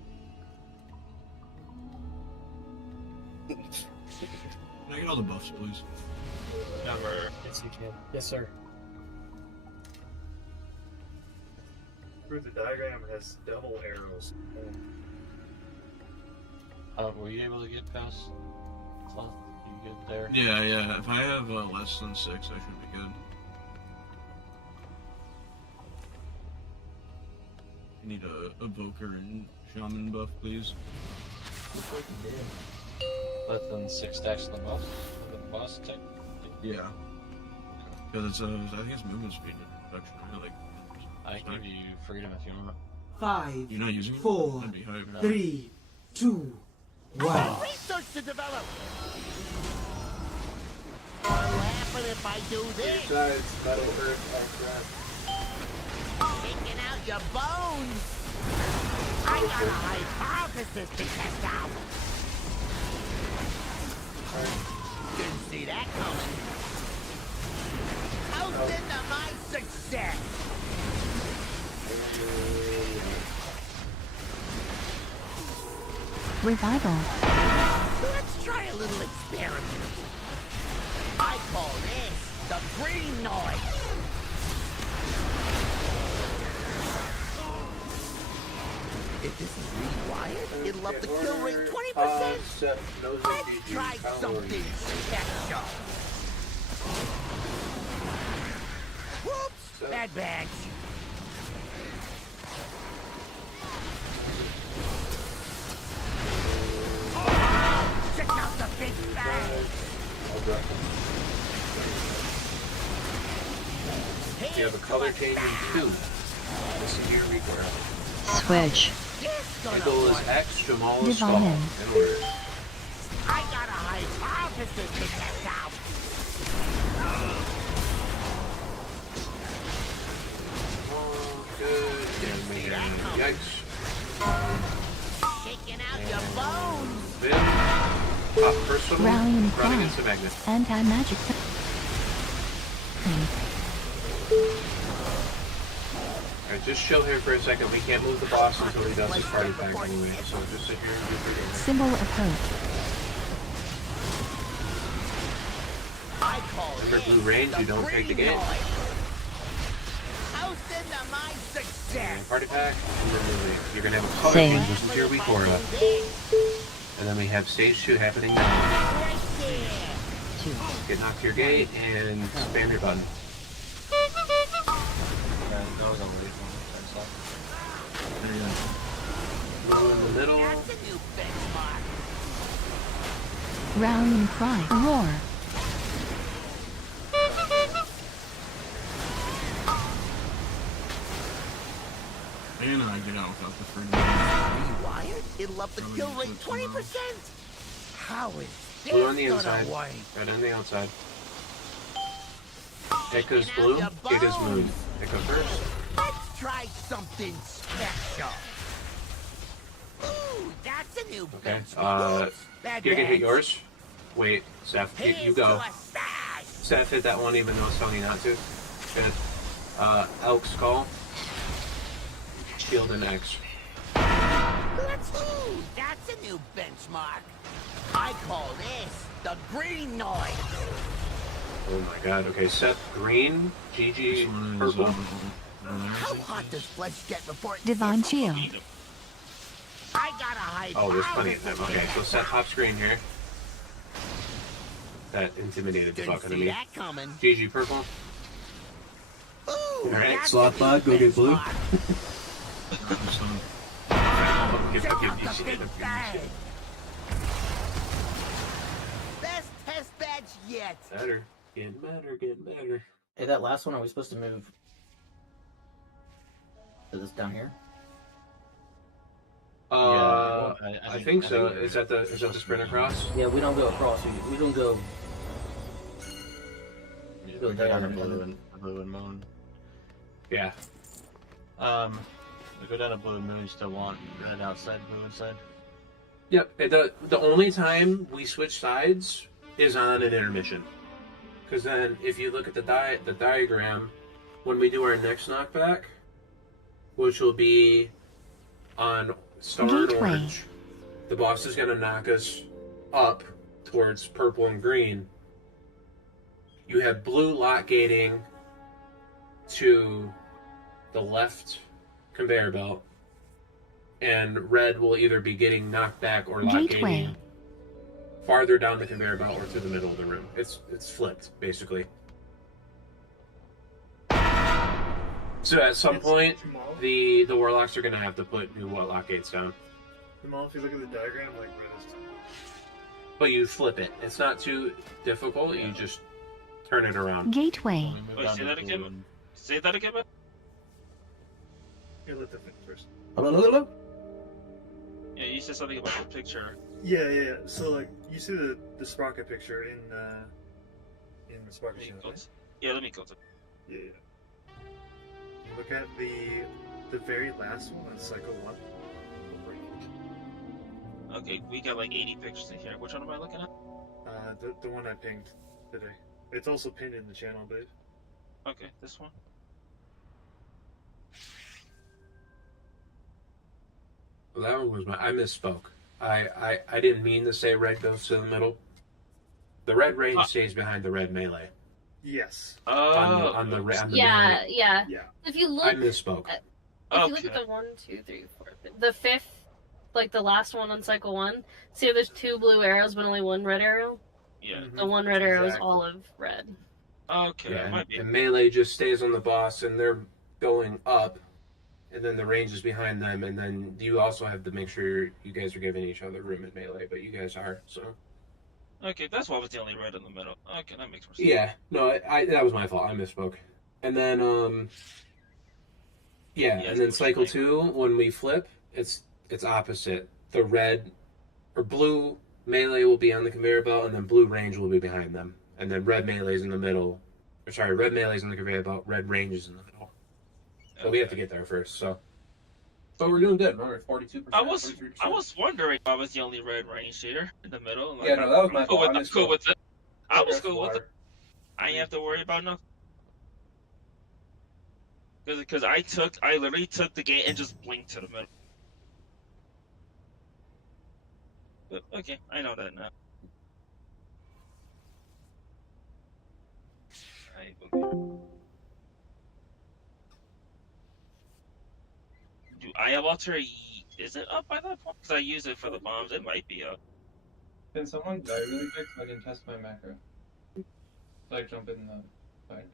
I get all the buffs, please? Never. Yes, you can. Yes, sir. Through the diagram has double arrows. Were you able to get past? You good there? Yeah, yeah. If I have less than 6, I should be good. I need a evoker and shaman buff, please. Less than 6 stacks of the buff? The boss take? Yeah. Because it's I think it's movement speed reduction, right? Like, I can give you freedom if you want. 5, You're not using it? 4, That'd be hype. 3, 2, 1. Research to develop. Or laughing if I do this. Besides Metal Earth, Taking out your bones. I got a hypothesis to test out. Didn't see that coming. How's into my success? Revival. Let's try a little experiment. I call this the green noise. If this is rewired, it'll up the kill rate 20%. Let's try something special. Whoops, bad bags. Check out the big bag. You have a color changing 2. This is your record. Switch. Michael is X, Jamal is Skull. Divine. In order. I got a hypothesis to test out. Oh, good. Yikes. Shaking out your bones. Vim. Pop personal. Rallying Run cry. against the magnet. Anti-magic. Alright, just chill here for a second. We can't move the boss until he does his party pack anyway, so just sit here and do it. Symbol of hope. I call Remember this blue range, you don't take the green game. noise. How's into my success? Party pack, and then you're gonna have a color Same. change. Listen to your weak aura. And then we have stage 2 happening now. Get knocked to your gate and spam your button. That was a weird one. There you go. Blue in the middle. That's a new benchmark. Rallying cry. Roar. And I get out without the free. Rewired? It'll up the kill rate 20%. How is this Blue on the gonna inside. work? Red on the outside. Echo's blue. It is moon. Echo first. Let's try something special. Ooh, that's a new Okay. benchmark. Bad Giga hit bags. yours. Wait, Seth, you go. Seth hit that one even though it's telling you not to. Good. Elk Skull. Shield and X. Ooh, that's a new benchmark. I call this the green noise. Oh my god. Okay, Seth green. GG purple. How hot does flesh get before it Divine gets shield. heat? I got a hypothesis. Oh, there's plenty of time. Okay, so Seth hop screen here. That intimidated the Didn't fuck out of see me. that coming. GG purple. Ooh, Alright, that's slot a bug, new go get blue. benchmark. Check out the big bag. Best test badge yet. Better. Getting better, getting better. Hey, that last one, are we supposed to move to this down here? I think so. Is that the sprint across? Yeah, we don't go across. We don't go. We Go go down to down blue and moon. Yeah. We go down to blue and moon. You still want red outside, blue inside. Yep. The only time we switch sides is on an intermission. Because then, if you look at the diagram, when we do our next knockback, which will be on star and Gateway. orange, the boss is going to knock us up towards purple and green, you have blue lock gating to the left conveyor belt, and red will either be getting knocked back or lock gating farther down the conveyor belt or to the middle of the room. It's flipped, basically. So at some point, the warlocks are going to have to put new lock gates down. Jamal, if you look at the diagram, like red is. But you flip it. It's not too difficult. You just turn it around. Gateway. Wait, say that again. Say that again. Here, let them finish first. Yeah, you said something about the picture. Yeah. So like, you see the sprocket picture in the sprocket channel, right? Yeah, let me go to. Yeah. You look at the very last one on cycle 1. Okay, we got like 80 pictures in here. Which one am I looking at? The one I pinged today. It's also pinned in the channel, babe. Okay, this one. Well, that one was I misspoke. I didn't mean to say red goes to the middle. The red range stays behind the red melee. Yes. On the Yeah. Yeah. If you look, I misspoke. If you look at the 1, 2, 3, 4, the fifth, like the last one on cycle 1, see how there's 2 blue arrows but only 1 red arrow? Yeah. The 1 red arrow is olive red. Okay, Yeah, that might be. and melee just stays on the boss, and they're going up, and then the range is behind them, and then you also have to make sure you guys are giving each other room in melee, but you guys are, so. Okay, that's why was the only red in the middle. Okay, that makes more sense. Yeah, no, that was my fault. I misspoke. And then, and then cycle 2, when we flip, it's opposite. The red or blue melee will be on the conveyor belt, and then blue range will be behind them. And then red melee's in the middle. Or sorry, red melee's in the conveyor belt, red range is in the middle. So we have to get there first, so. But we're doing good. We're at 42%. I was wondering if I was the only red range here in the middle. Like, Yeah, no, that was my fault. I'm cool with it. I was cool with it. I ain't have to worry about nothing. Because I literally took the gate and just blinked to the middle. But, okay, I know that now. Do I have Alter? Is it up by that point? Because I use it for the bombs. It might be up. Can someone die really quick so I can test my macro? So I jump in the fight.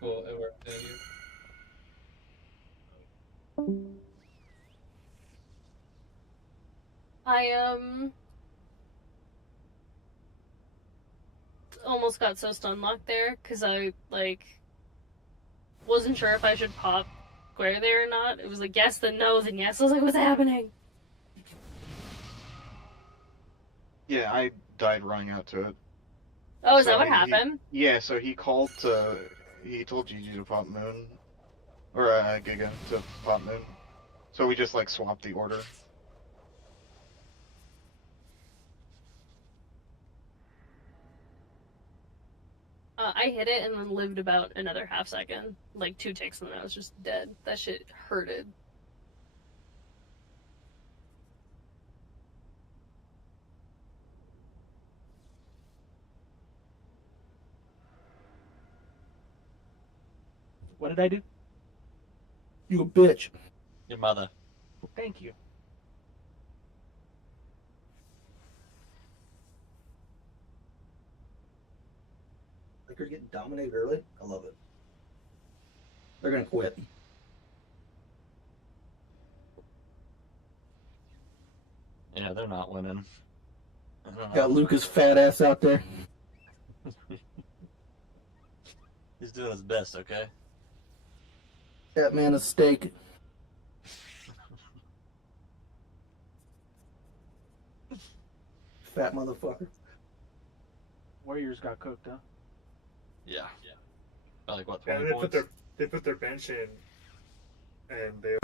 Cool, it worked. Thank you. I almost got so stun locked there because I wasn't sure if I should pop square there or not. It was like yes, then no, then yes. I was like, what's happening? Yeah, I died running out to it. Oh, is that what happened? So he called he told Gigi to pop Moon, or Giga to pop Moon. So we just swapped the order. I hit it and then lived about another half second. Like 2 ticks and then I was just dead. That shit hurted. What did I do? You a bitch. Your mother. Thank you. They're getting dominated early. I love it. They're gonna quit. Yeah, they're not winning. Got Lucas fat ass out there. He's doing his best, okay? That man a steak. Fat motherfucker. Warriors got cooked, huh? Yeah. By like what, Yeah, 20 points? they put their bench in, and they.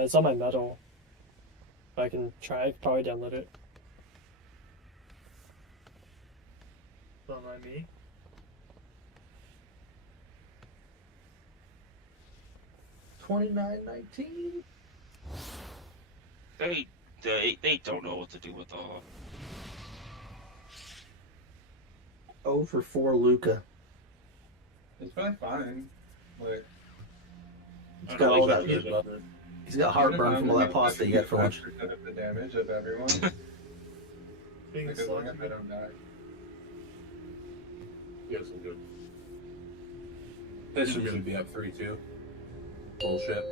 It's on my metal. I can try. I could probably download it. Don't mind me. $29.19. They don't know what to do with all. 0 for 4 Luca. It's probably fine. Like, He's got all that. He's got heartburn from all that pasta he had for lunch. Of the damage of everyone. Being Like, as long as I don't die. Yes, I'm good. This should really be up 3-2. Bullshit.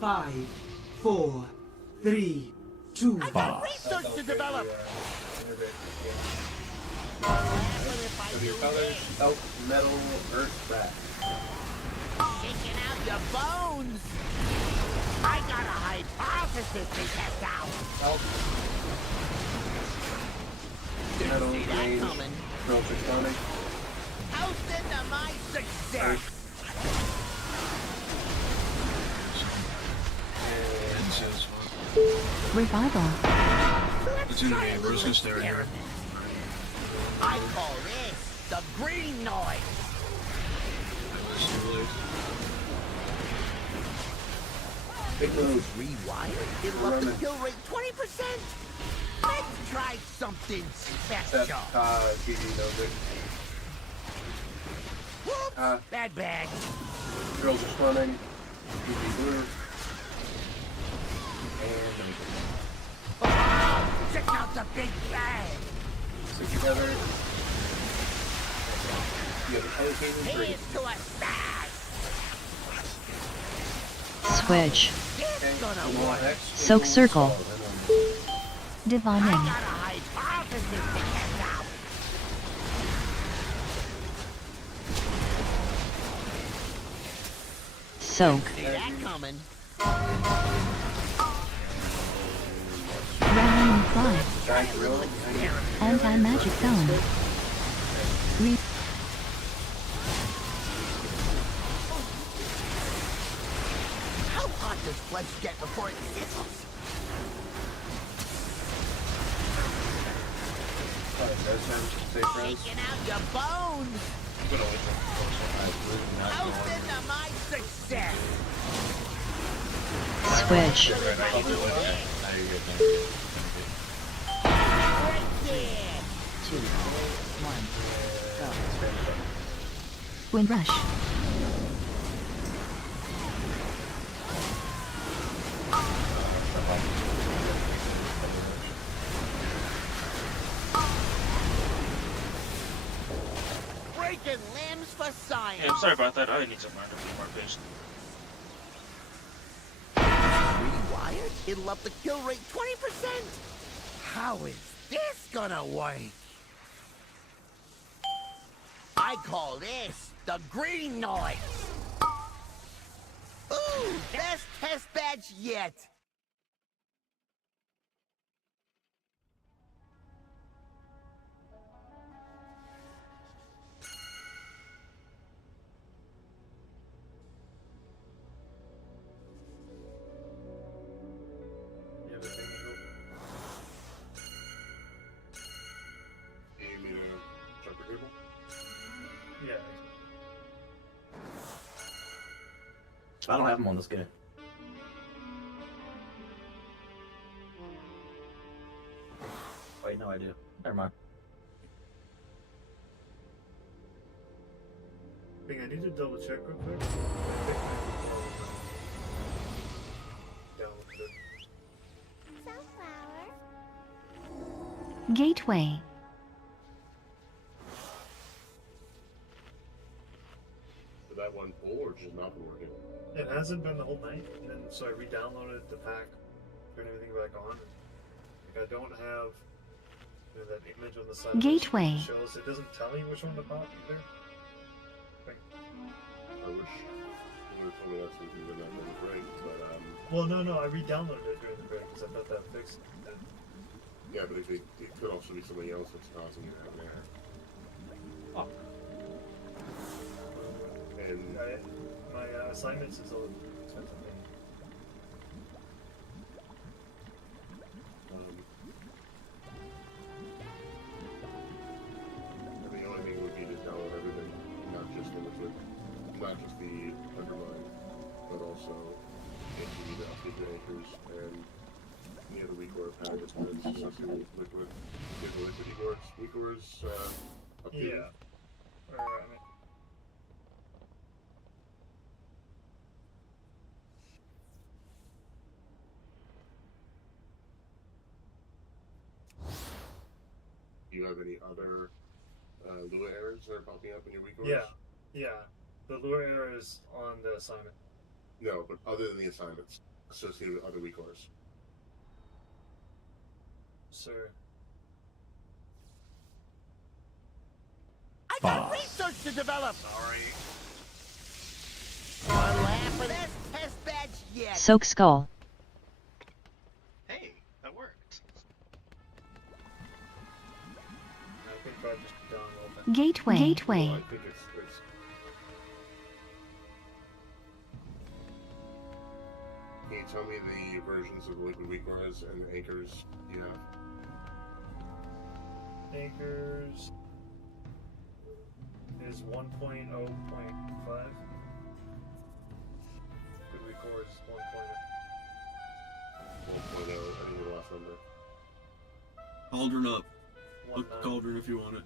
Five, 4, 3, 2. I got research to develop. So your colors, elk, metal, earth, rat. Shaking out your bones. I got a hypothesis to test out. Elk. Metal, See that range, coming. drill tectonic. Toast into my success. Revival. It's in the game. We're just gonna stare at it. I call this the green noise. Big move. Rewired? It'll up the kill rate 20%. Let's try something special. GG knows it. Whoops, bad bag. Drills are running. GG blue. Oh, check out the big bag. Stick together. You got the color cadence. Here's to a smash. Switch. It's gonna work. Soak circle. I Divining. got a hypothesis to test out. Soak. See that coming. Rallying cry. Anti-magic zone. How hot does flesh get before it sizzles? Shaking out your bones. Toast into my success. Switch. Wind rush. Breaking limbs for science. Yeah, I'm sorry about that. I need to learn to be more patient. Rewired? It'll up the kill rate 20%. How is this gonna work? I call this the green noise. Ooh, best test badge yet. You need me to jump your table? Yeah. I don't have them on this guy. Wait, no, I do. Never mind. I think I need to double check real quick. Gateway. Did that one pull or just not been working? It hasn't been the whole night, and then so I re-downloaded the pack, turned everything back on. Like I don't have that image on the side. Gateway. That shows it doesn't tell me which one to pop either. I wish you would have told me that since you've been that many breaks, but Well, no, I re-downloaded it during the break because I thought that fixed it. Yeah, but it could also be something else that's causing you to have an error. Fuck. And My assignments is a little expensive thing. And the only thing would be to download everything, not just the liquid, not just the undermine, but also ATV to update the anchors and any other weak ore pattern that's associated with liquid. Get the liquid weak ores updated. Yeah. Or, Do you have any other Lua errors that are popping up in your weak ores? yeah. The lure error is on the assignment. No, but other than the assignments associated with other weak ores. Sir. I got research to develop. Sorry. One laugh for this test badge yet. Soak skull. Hey, that worked. I think I'll just be done a little bit. Gateway. Gateway. Well, I think it's Can you tell me the versions of the liquid weak ores and the anchors you have? Anchors is 1.0.5. Good weak core is 1.0. 1.0, I need the last number. Cauldron up. Look at Cauldron if you want it.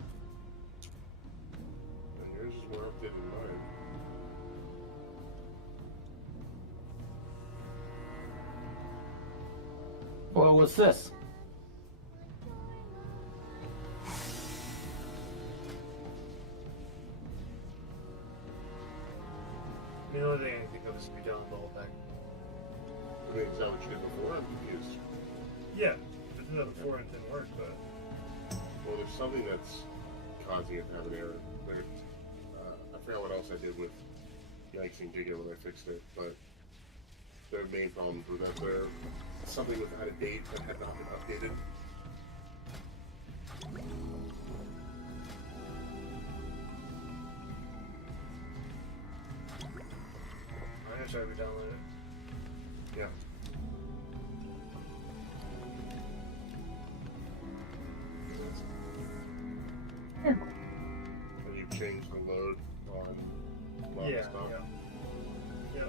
And yours is more updated than mine. Well, what's this? The only thing I can think of is to be done the whole thing. I mean, is that what you did before? I'm confused. Yeah, I did that before and it didn't work, but... Well, there's something that's causing it to have an error. There, I forgot what else I did with Yikes and Giga when I fixed it, but the main problems were that there something was out of date that had not been updated. I'm gonna try to download it. Yeah. And you've changed the load on Yeah, stuff. yeah.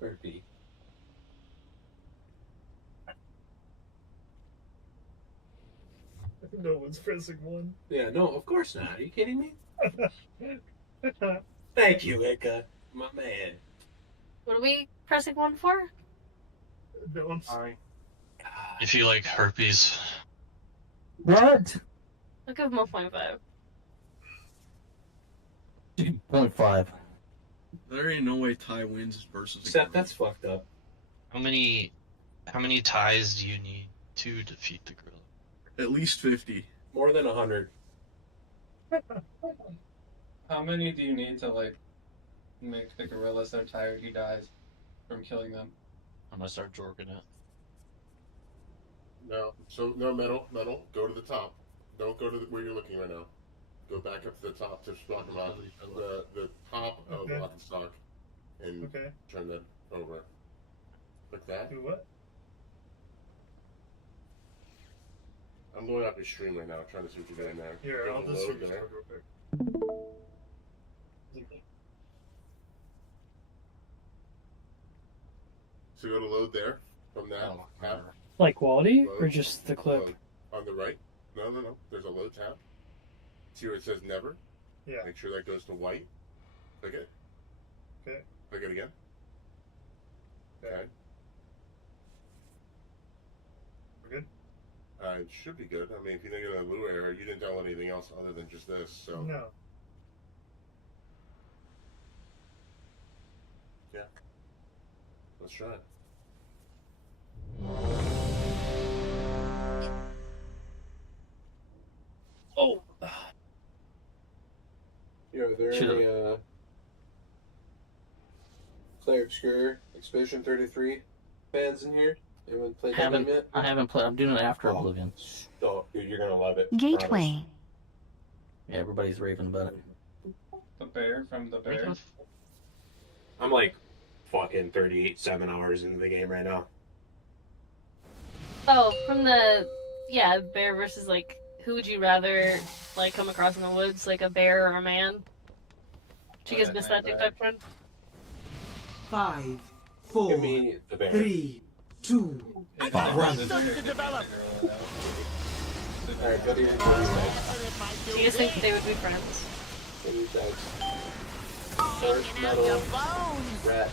Burpee. No one's pressing one. Yeah, no, of course not. Are you kidding me? Thank you, Ika. My man. What are we pressing one for? No, I'm sorry. If you like herpes. What? I'll give him a 0.5. 2.5. There ain't no way Ty wins versus. Except that's fucked up. How many ties do you need to defeat the gorilla? At least 50. More than 100. How many do you need to, like, make the gorilla so tired he dies from killing them? I'm gonna start jorking it. No, no, metal. Go to the top. Don't go to where you're looking right now. Go back up to the top to talk about the top of Lock and Stock, and turn that over. Like that. Do what? I'm I'm blowing up your stream right now, trying to see what you're doing there. Here, Go I'll to just load real there. quick. So go to load there from that tab. Like quality or Load. just the clip? Load. On the right. No. There's a load tab. See where it says never? Yeah. Make sure that goes to white. Click it. Okay. Click it again. Okay. We're good? It should be good. I mean, if you didn't get a blue error, you didn't download anything else other than just this, so. No. Yeah. Let's try it. Oh. Yo, are there any Play Obscure Expedition 33 fans in here? Anyone played that game yet? I haven't played. I'm doing it after Oblivion. Oh, dude, you're gonna love it. Gateway. Yeah, everybody's raving about it. The bear from the bear. I'm like fucking 7 hours into the game right now. Oh, from the bear versus like who would you rather like come across in the woods, like a bear or a man? Did you guys miss that TikTok friend? 5, 4, Give me the bear. 3, 2, 1. Alright, go to your Do you guys think they would be friends? First metal rat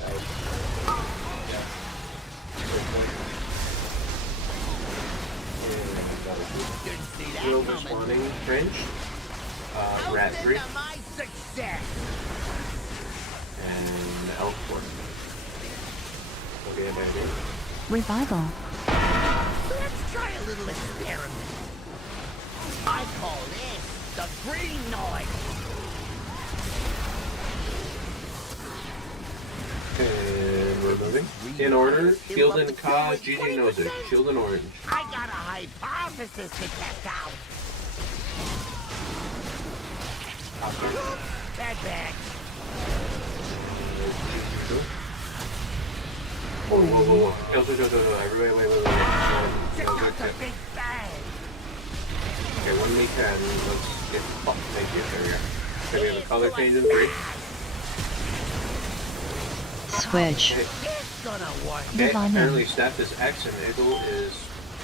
Real responding French. Rat 3. And elk 4. Okay, baby. Revival. Let's try a little experiment. I call this the green noise. And we're moving. In order, Shield and Ka, GG knows it. Shield and Orange. I got a hypothesis to test out. Bad bag. Whoa. Kel'Thuzad, everybody, wait. Check out the big bang. Okay, 1v10. Let's get fucked. Thank you. There we go. Okay, we have a color change in 3. Switch. It's gonna work. Okay, apparently Steph is X and Eagle is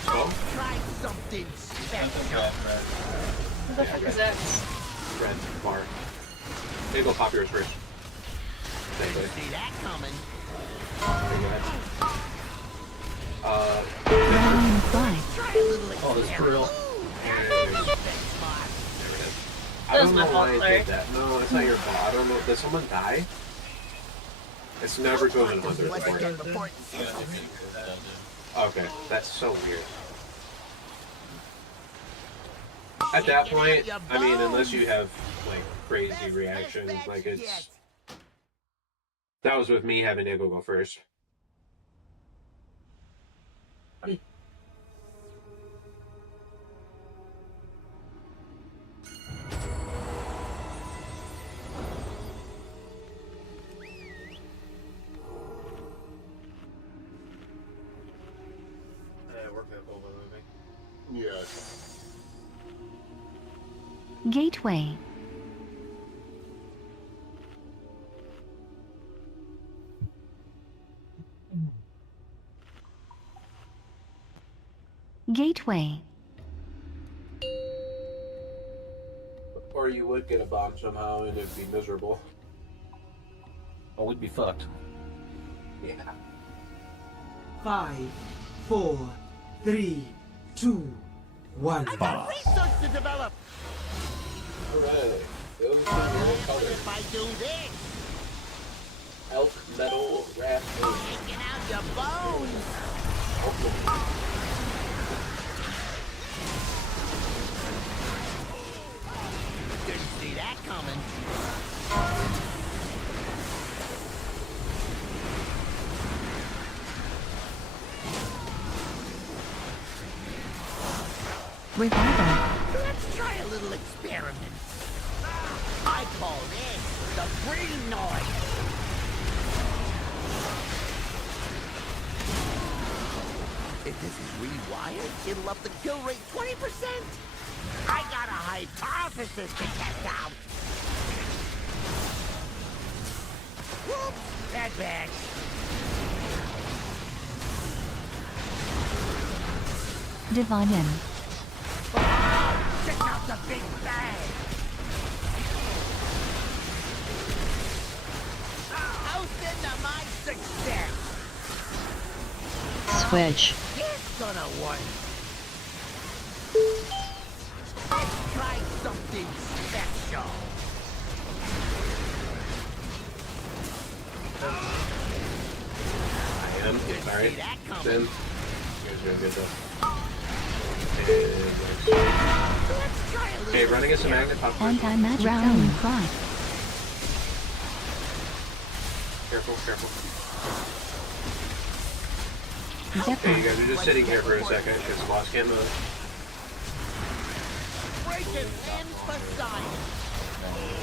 12. Try something special. Who the fuck is that? Red bar. Eagle, pop yours first. Thank you. See that coming. Okay, go ahead. Try a little Oh, this drill. I don't know why I did that. No, it's not your fault. I don't know. Did someone die? It's never goes in Hunter's report. Okay, that's so weird. At that point, I mean, unless you have, like, crazy reactions, like, it's... That was with me having Eagle go first. Yeah. Gateway. Gateway. Or you would get a bomb somehow and it'd be miserable. Oh, we'd be fucked. Yeah. 5, 4, 3, 2, 1. Research to develop. Alright. Those are your colors. If I do this, Elk, metal, rat, taking out your bones. Didn't see that coming. Revival. Let's try a little experiment. I call this the green noise. If this is rewired, it'll up the kill rate 20%. I got a hypothesis to test out. Whoops, that bad. Divine in. Check out the big bang. Toast into my success. Switch. It's gonna work. Let's try something special. I am. Sorry. Then. You guys are doing good though. Okay, running us a magnet pop. Anti-magic zone. Cry. Careful, careful. Zephyr. Okay, you guys are just sitting here for a second because the boss can't move. Breaking in for science.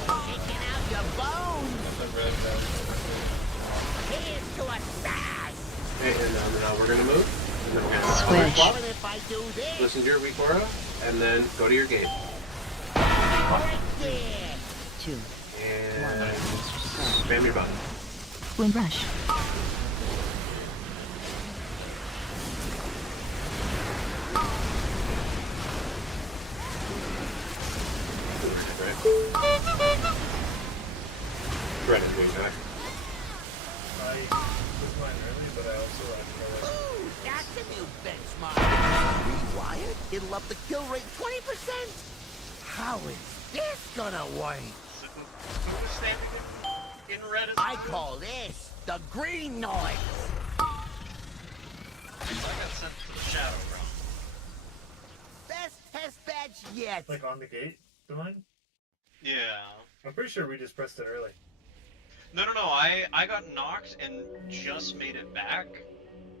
Taking out your bones. Here's to a stash. Okay, and now we're gonna move. And then we're gonna Switch. swap. If I do this, Listen to your weak aura, and then go to your gate. right there. 2. And spam your button. Wind rush. Red is way back. I took mine early, but I also Ooh, that's a new benchmark. Rewired, it'll up the kill rate 20%. How is this gonna work? Who's standing in red as I call this the green noise. I got sent to the shadow realm. Best test badge yet. like on the gate. Divine? Yeah. I'm pretty sure we just pressed it early. No. I got knocked and just made it back.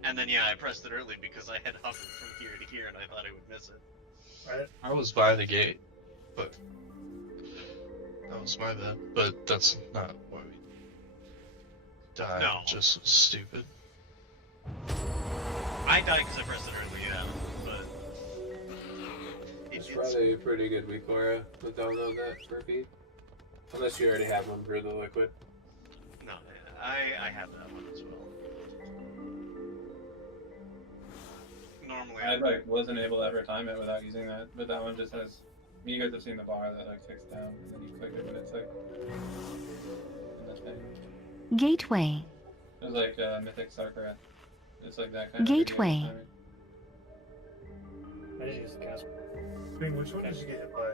And then, yeah, I pressed it early because I had hovered from here to here and I thought I would miss it. I was by the gate, but that was my bad. But that's not why we died. No. Just stupid. I died because I pressed it early, yeah. But It's probably a pretty good weak aura to download that for feed. Unless you already have one for the liquid. no, I have that one as well. Normally, I like wasn't able to ever time it without using that, but that one just has. You guys have seen the bar that like ticks down, and then you click it when it's like. In the thing. Gateway. It was like Mythic Sarkarat. It's like that kind of. Gateway. I didn't use the cast. Bing, which one did you get hit by?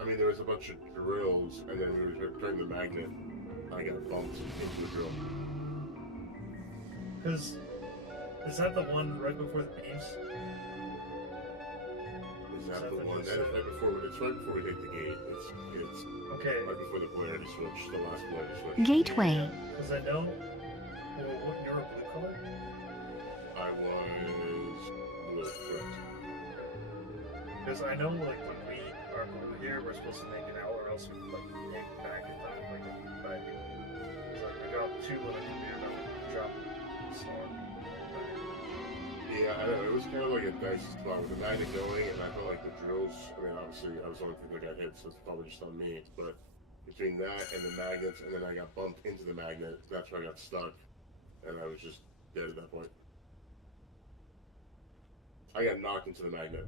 I mean, there was a bunch of drills, and then we were turning the magnet. I got bumped into the drill. Because is that the one right before the beams? Is that the one? That is right before. It's right before we hit the gate. It's okay. Right before the polarity switch, the last polarity switch. Gateway. Because I know. Well, what you're a blue color? I was blue, correct. Because I know, like, when we are over here, we're supposed to make an L, or else we like yank back and then like back. It's like I got 2 on a computer, and I dropped storm. Yeah, I don't know. It was kind of like a dicey spot with the magnet going, and I felt like the drills. I mean, obviously, I was the only thing that got hit, so it's probably just on me. But between that and the magnets, and then I got bumped into the magnet, that's where I got stuck, and I was just dead at that point. I got knocked into the magnet.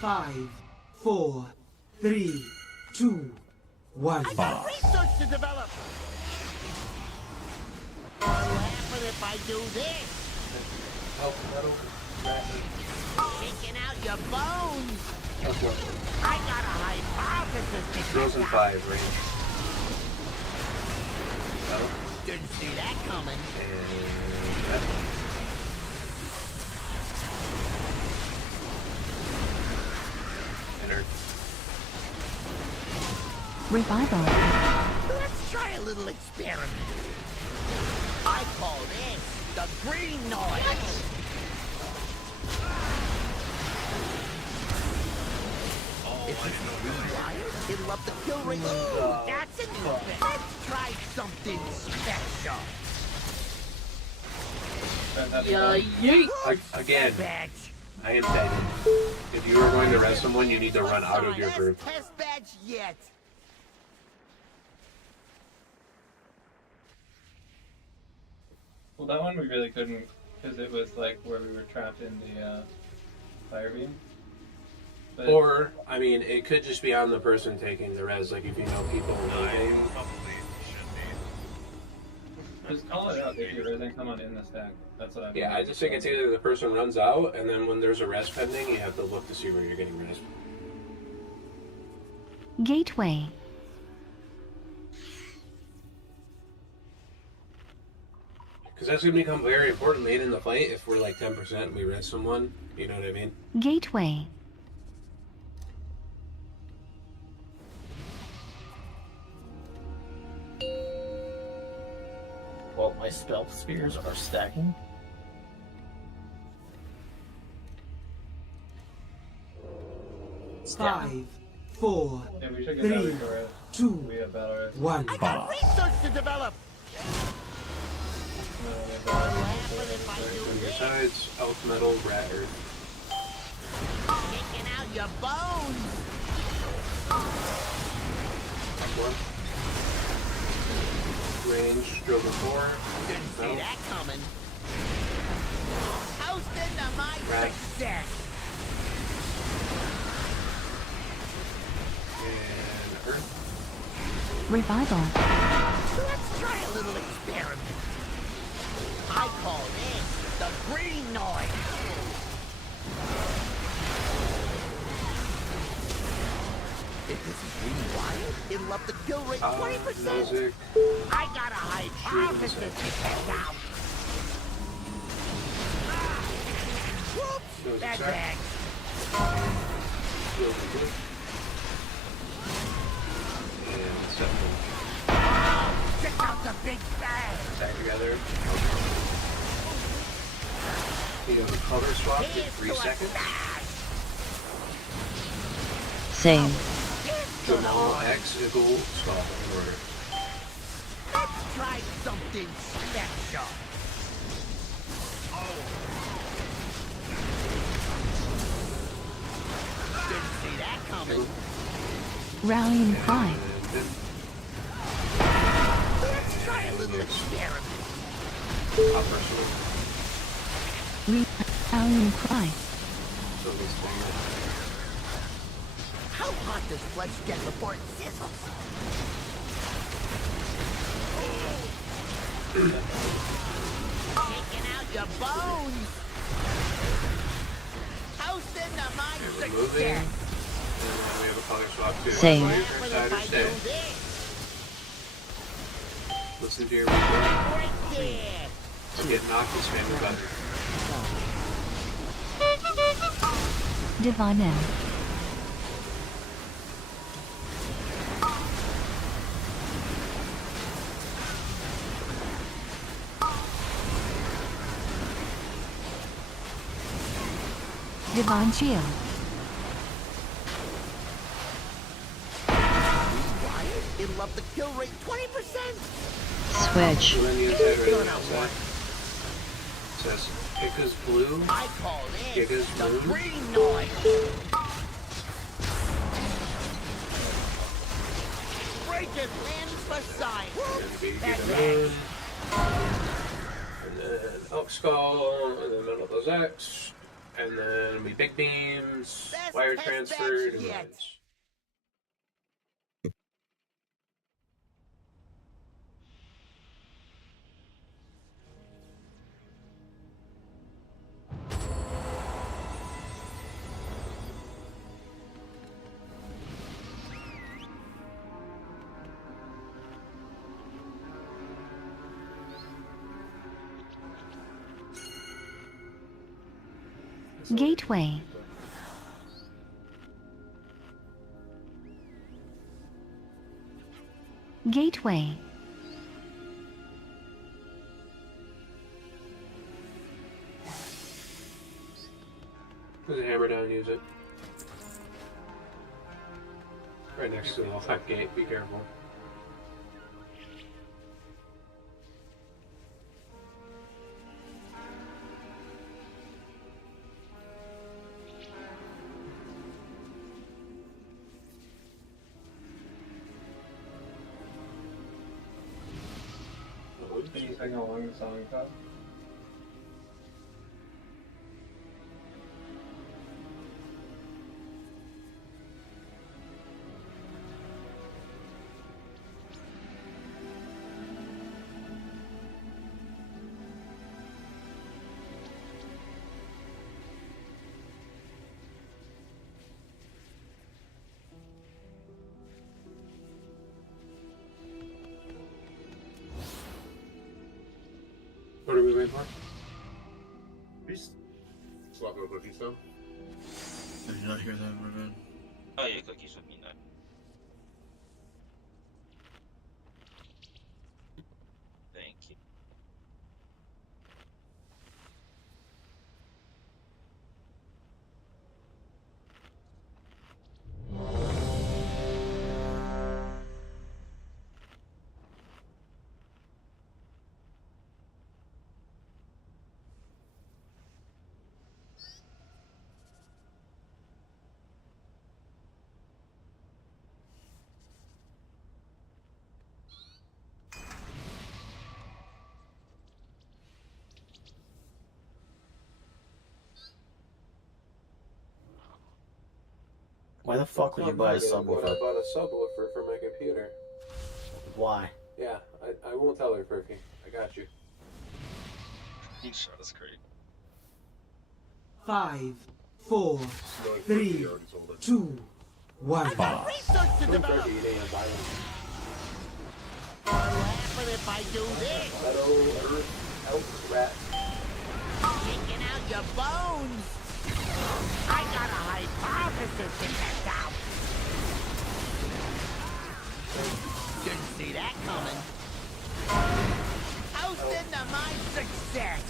Five, 4, 3, 2, 1. I got research to develop. Laughing at if I do this? Elk metal, rat Taking out your bones. metal. I got a hypothesis to Frozen test out. 5 range. Oh. Didn't see that coming. And that. Enter. Revival. Let's try a little experiment. I call this the green noise. If it's rewired, it'll up the kill rate. Ooh, that's a new thing. Let's try something special. Again, I am betting. If you are going to rest someone, you need to run out of your group. Test badge yet. Well, that one we really couldn't, because it was like where we were trapped in the fire beam. But Or, I mean, it could just be on the person taking the res, like if you know people moving. just call it out if you're resing someone in the stack. That's what I. Yeah, I just think it's either the person runs out, and then when there's a res pending, you have to look to see where you're getting res. Gateway. Because that's going to become very important late in the fight if we're like 10% and we res someone. You know what I mean? Gateway. Well, my spell spheres are stacking. Five, four, Yeah, we should get three, that before two, we have battle res. one. I got research to develop. And besides, elk metal, rat earth. Taking out your bones. One. Range, drill the 4. Didn't see that coming. Toasting to my Rat. success. And earth. Revival. Let's try a little experiment. I call this the green noise. If this is rewired, it'll up the kill rate 20%. Music. I got a hypothesis to test out. Whoops, bad bag. Drill the 2. And settle. Check out the big bag. Back together. You have a color swap for 3 seconds. Same. Jamal X equal swap in order. Let's try something special. Didn't see that coming. Rallying cry. Let's try a little experiment. Rallying cry. How hot does flesh get before it sizzles? Taking out your bones. Toasting to my Moving. success. And then we have a color swap too. Same. Laser side or stay. Listen to your replay. Right there. Get knocked and spam the button. Divine End. Divine Shield. Rewired, it'll up the kill rate 20%. Switch. Go in the inside right on the outside. It says Giga's blue. I call this Giga's the blue. green noise. Breaking limbs for science. And be Bad Giga bag. moon. And then elk skull. And then metal does X. And then we big beams. Best Wire test transfer badge to yet. lines. Gateway. Gateway. Put the hammer down and use it. Right next to the left gate, be careful. Anything along the song path? What are we waiting for? Peace. Slap no cookies down. Did you not hear that, Ruben? Oh yeah, cookies would be nice. Thank you. Why the fuck would you buy a subwoofer? I bought a subwoofer for my computer. Why? Yeah, I won't tell her, Perky. I got you. You shot us great. 5, 4, 3, 2, 1. Don't Perky, you didn't buy one. But if I do this, Metal, earth, elf, rat. kicking out your bones. I got a hypothesis to test out. Didn't see that coming. Toast into my success.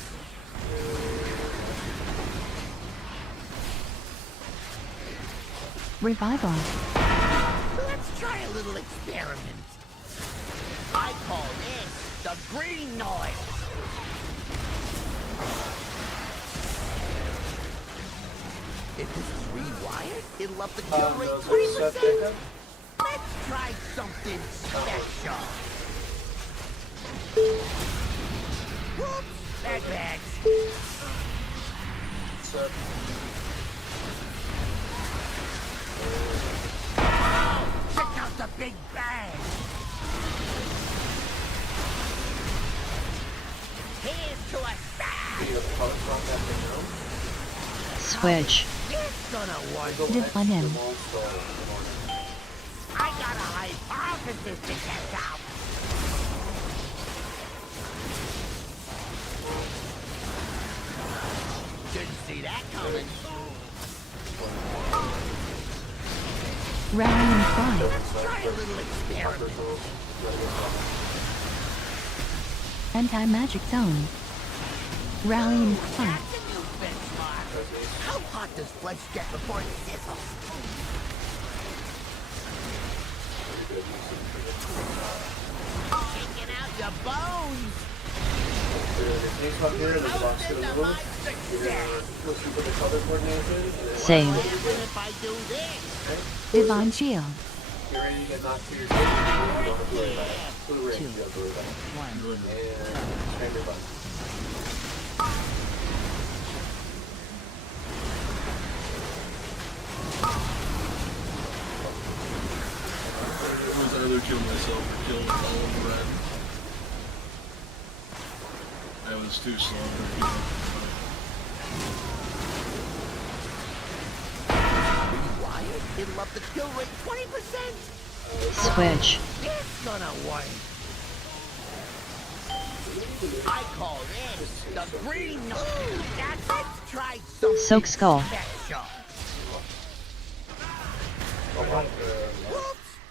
Revival. Let's try a little experiment. I call this the green noise. If this is rewired, it'll up the kill rate 20%. Let's try something special. Whoops, bad bags. Oh, check out the big bang. Here's to a Switch. It's gonna work. Define him. I got a hypothesis to test out. Didn't see that coming. Rallying cry. Let's try a little experiment. Anti-magic zone. Rallying cry. That's a new benchmark. How hot does flesh get before it sizzles? Taking out your bones. Save. If I do this, Divine shield. You're ready to get knocked to your feet. You don't have to worry about it. Blue ring, you don't have to worry about it. And spam your button. I'd rather kill myself or kill all of the red. I was too slow for healing. rewired, it'll up the kill rate 20%. Switch. It's gonna work. I call this the green noise. Now let's try Soak skull.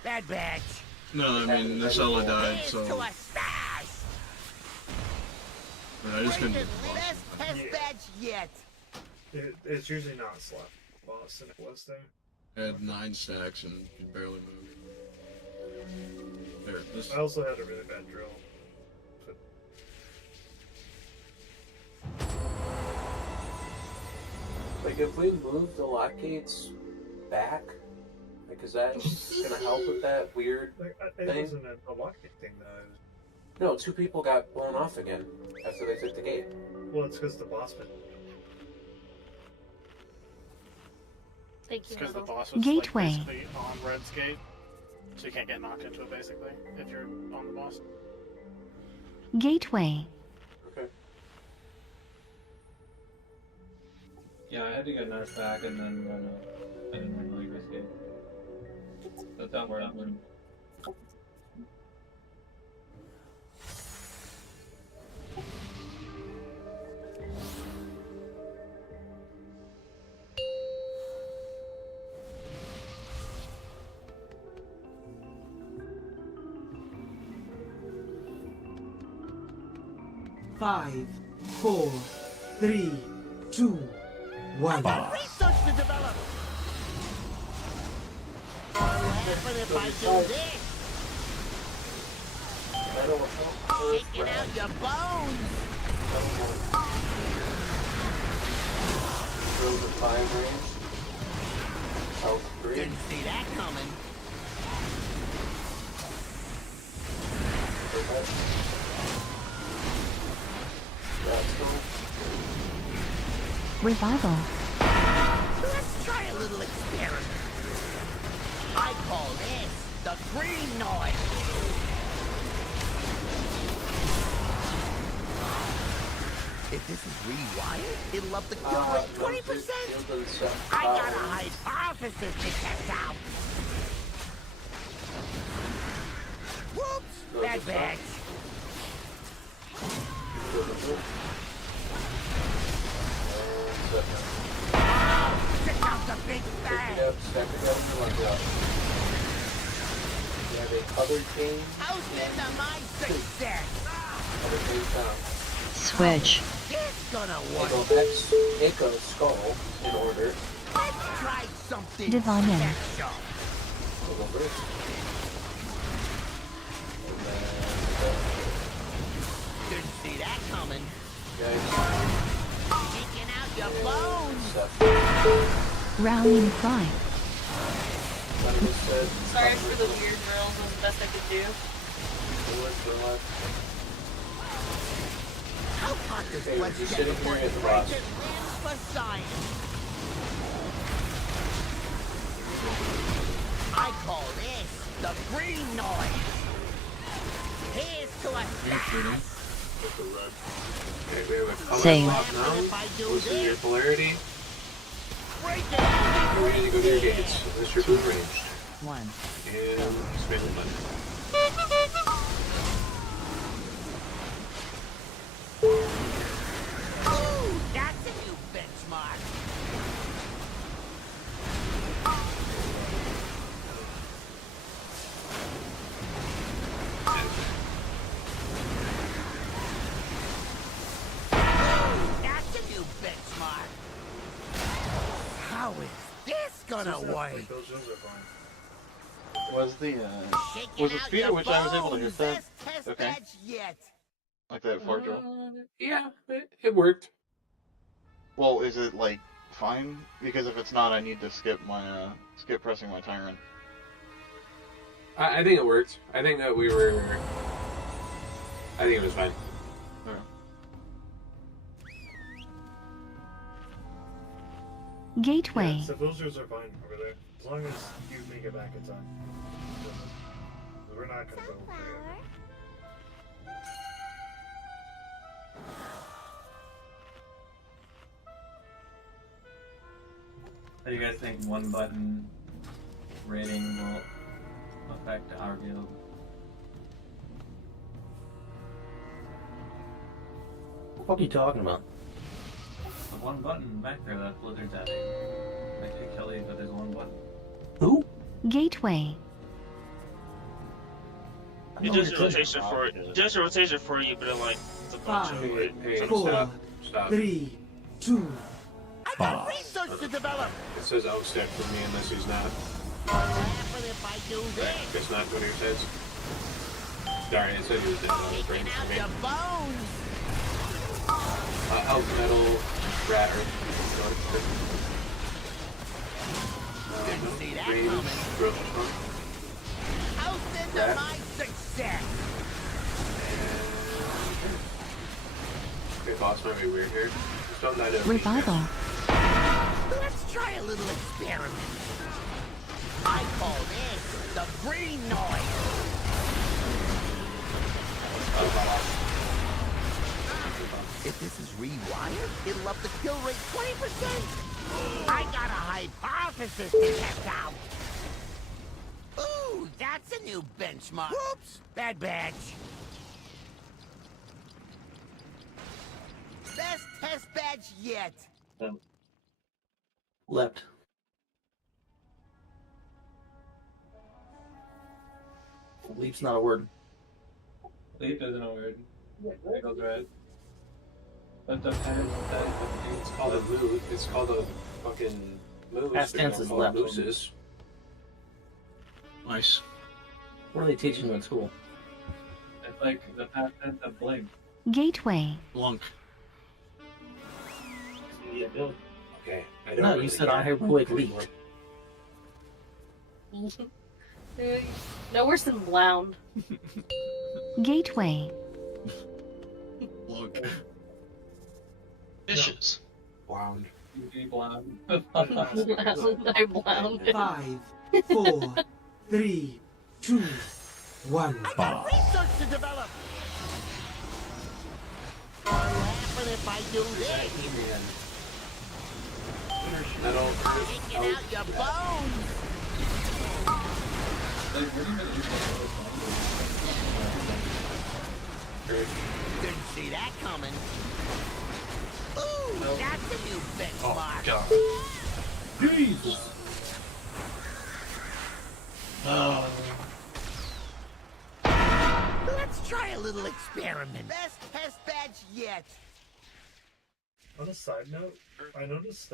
Bad batch. No, I mean, Nacella died, so. To a stash. I just couldn't. Best test batch yet. It's usually not a slap boss, and it was there. I had 9 stacks and barely moved. There, this. I also had a really bad drill. Like, if we move the lock gates back, like, is that gonna help with that weird It thing? wasn't a lock gate thing, though. No, 2 people got blown off again after they took the gate. Well, it's because the boss been. Thank you. Because the boss was Gateway. like, basically on Red's gate, so you can't get knocked into it basically if you're on the boss. Gateway. Okay. Yeah, I had to get nerfed back and then run I didn't run like this game. But that worked. Five, 4, 3, 2, 1. Research to develop. What'll happen if I do this? Shaking out your bones. Throws at 5 range. Health 3. Didn't see that coming. Revival. Let's try a little experiment. I call this the green noise. If this is rewired, it'll up the kill rate 20%. I got a hypothesis to test out. Whoops! Bad batch. Check out the big bang! Step it up to 1 drop. You have a other king. How's into my success? Other king down. Switch. It's gonna work. Echo X, Echo Skull in order. Let's try something Divine. special. Over. Didn't see that coming. Guys. Taking out your bones. Rallying cry. Sorry for the weird drills. It was the best I could do. How hot does Okay, let's just get sitting before here at it the boss. breaks and wins for science? I call this the green noise. Here's to a stash. Okay, we have a color Same. block now. If I do This is your this, polarity. break it. Now we need to go to your gates. So this is your boom range. 1. And spin the button. Ooh, that's a new benchmark. Ooh, that's a new benchmark. How is this gonna work? Those drills are fine. Was the speed at which I was able to hit that okay? Yet. Like that far drill? Yeah, it worked. Well, is it like fine? Because if it's not, I need to skip pressing my tyrant. I think it worked. I think that we were. I think it was fine. Gateway. Yeah, so those drills are fine over there. As long as you make it back in time. We're not gonna go over there. How do you guys think one button rating will affect our guild? What are you talking about? one button back there that Blizzard's adding. Like hey Kelly, but there's one button. Who? Gateway. It does a rotation for it. It does a rotation for you, but it like it's a bunch of 5, 4, 3, 2. I got research to develop. It says outstep for me unless he's not. If I do this. Guess not what he says. Darn, it said he was dead on the brain for me. Elk metal, rat, or Didn't see that Rain, coming. growth, House into rat. my success. Okay, boss might be weird here. Just don't let it. Revival. Let's try a little experiment. I call this the green noise. If this is rewired, it'll up the kill rate 20%. I got a hypothesis to test out. Ooh, that's a new benchmark. Whoops, bad badge. Best test badge yet. Leapt. Leap's not a word. Leap isn't a word. There goes red. But the pen that It's called a mood. It's called a fucking moose. Past tense is left. Mooses. Nice. What are they teaching you in school? it's like the past tense of blink. Gateway. Lunk. Yeah, Bill. Okay. No, you said I heroic leap. No worse than blound. Gateway. Lunk. Dishes. Wound. Blound. I blound. 5, 4, 3, 2, 1. I got research to develop. Or laughing if I do this. Metal. Taking out your bones. Didn't see that coming. Ooh, that's a new benchmark. God. Jesus. Let's try a little experiment. Best test badge yet. On a side note, I noticed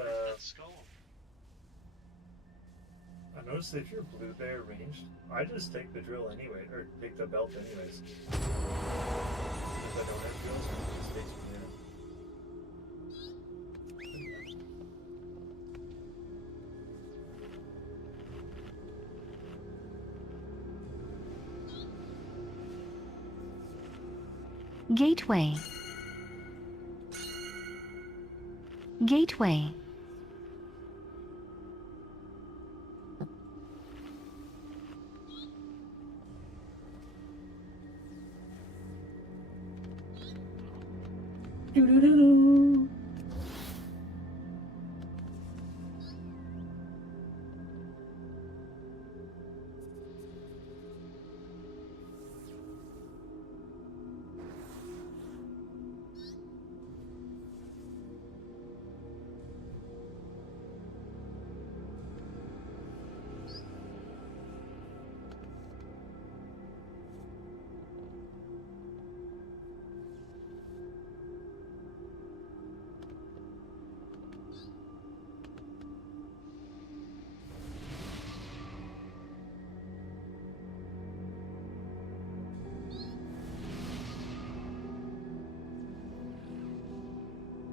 if you're blue bear ranged, I just take the drill anyway, or take the belt anyways. If I don't have drills, it just takes me in. Gateway. Gateway. Doo-doo-doo-doo.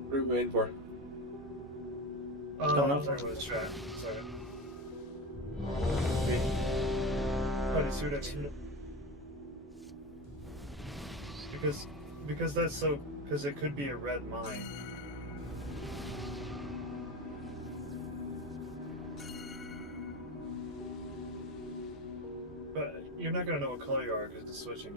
What are we waiting for? I'm talking about the strat. Sorry. Okay. But see what I mean? Because that's so, because it could be a red mine. But you're not gonna know what color you are because it's switching.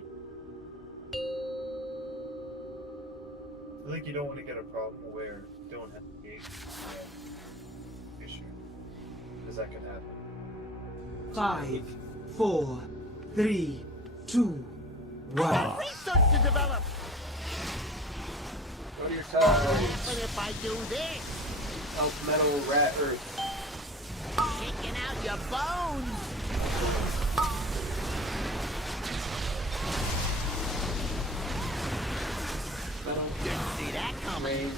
I think you don't want to get a problem where you don't have the gate issue, because that could happen. 5, 4, 3, 2, 1. Research to develop. Go to your What side. happen if I do this? Elk metal rat earth. Shaking out your bones. Didn't see that coming.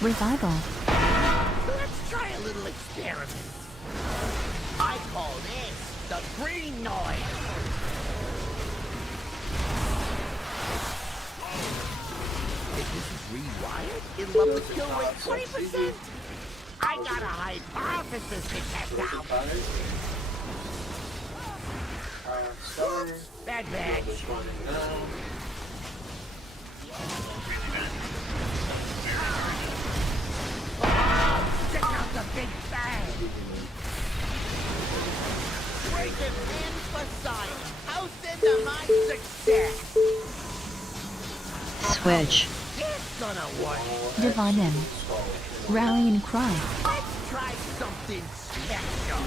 Revival. Let's try a little experiment. I call this the green noise. If this is rewired, it'll up the kill rate 20%. I got a hypothesis to test out. Bad badge. Check out the big bang. Breaking limbs for science. Hosted to my success. Switch. It's gonna work. Divine M. Rally and cry. Let's try something special.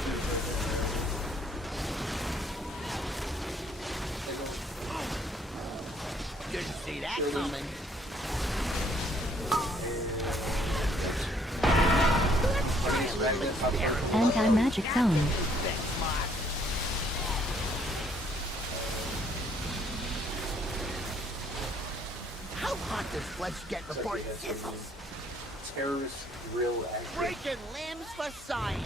Didn't see that coming. Let's try a little experiment. Anti-magic zone. How hot does flesh get before it sizzles? Terrorist grill action. Breaking limbs for science.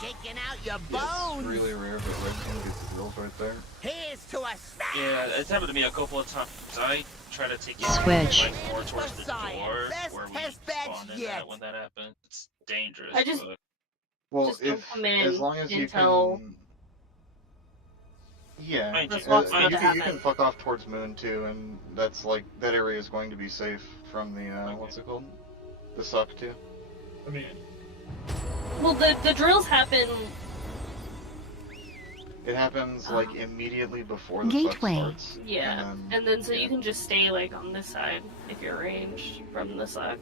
Shaking out your bones. It's really rare, but Red Team gets the drills right there. Here's to a smash. Yeah, it's happened to me a couple of times. I try to take it Switch. like more towards the door where we spawn in that when that happens. It's dangerous. I just- but... Well, Just don't if come in as long as you until- can, yeah, Mind That's you, what's mind about you to can, you happen. can fuck off towards Moon too, and that's like that area is going to be safe from the what's it called, the suck too. I mean, Well, the drills happen. It happens like immediately before the Gateway. suck starts. Yeah, and then so you can just stay like on this side if you're ranged from the suck,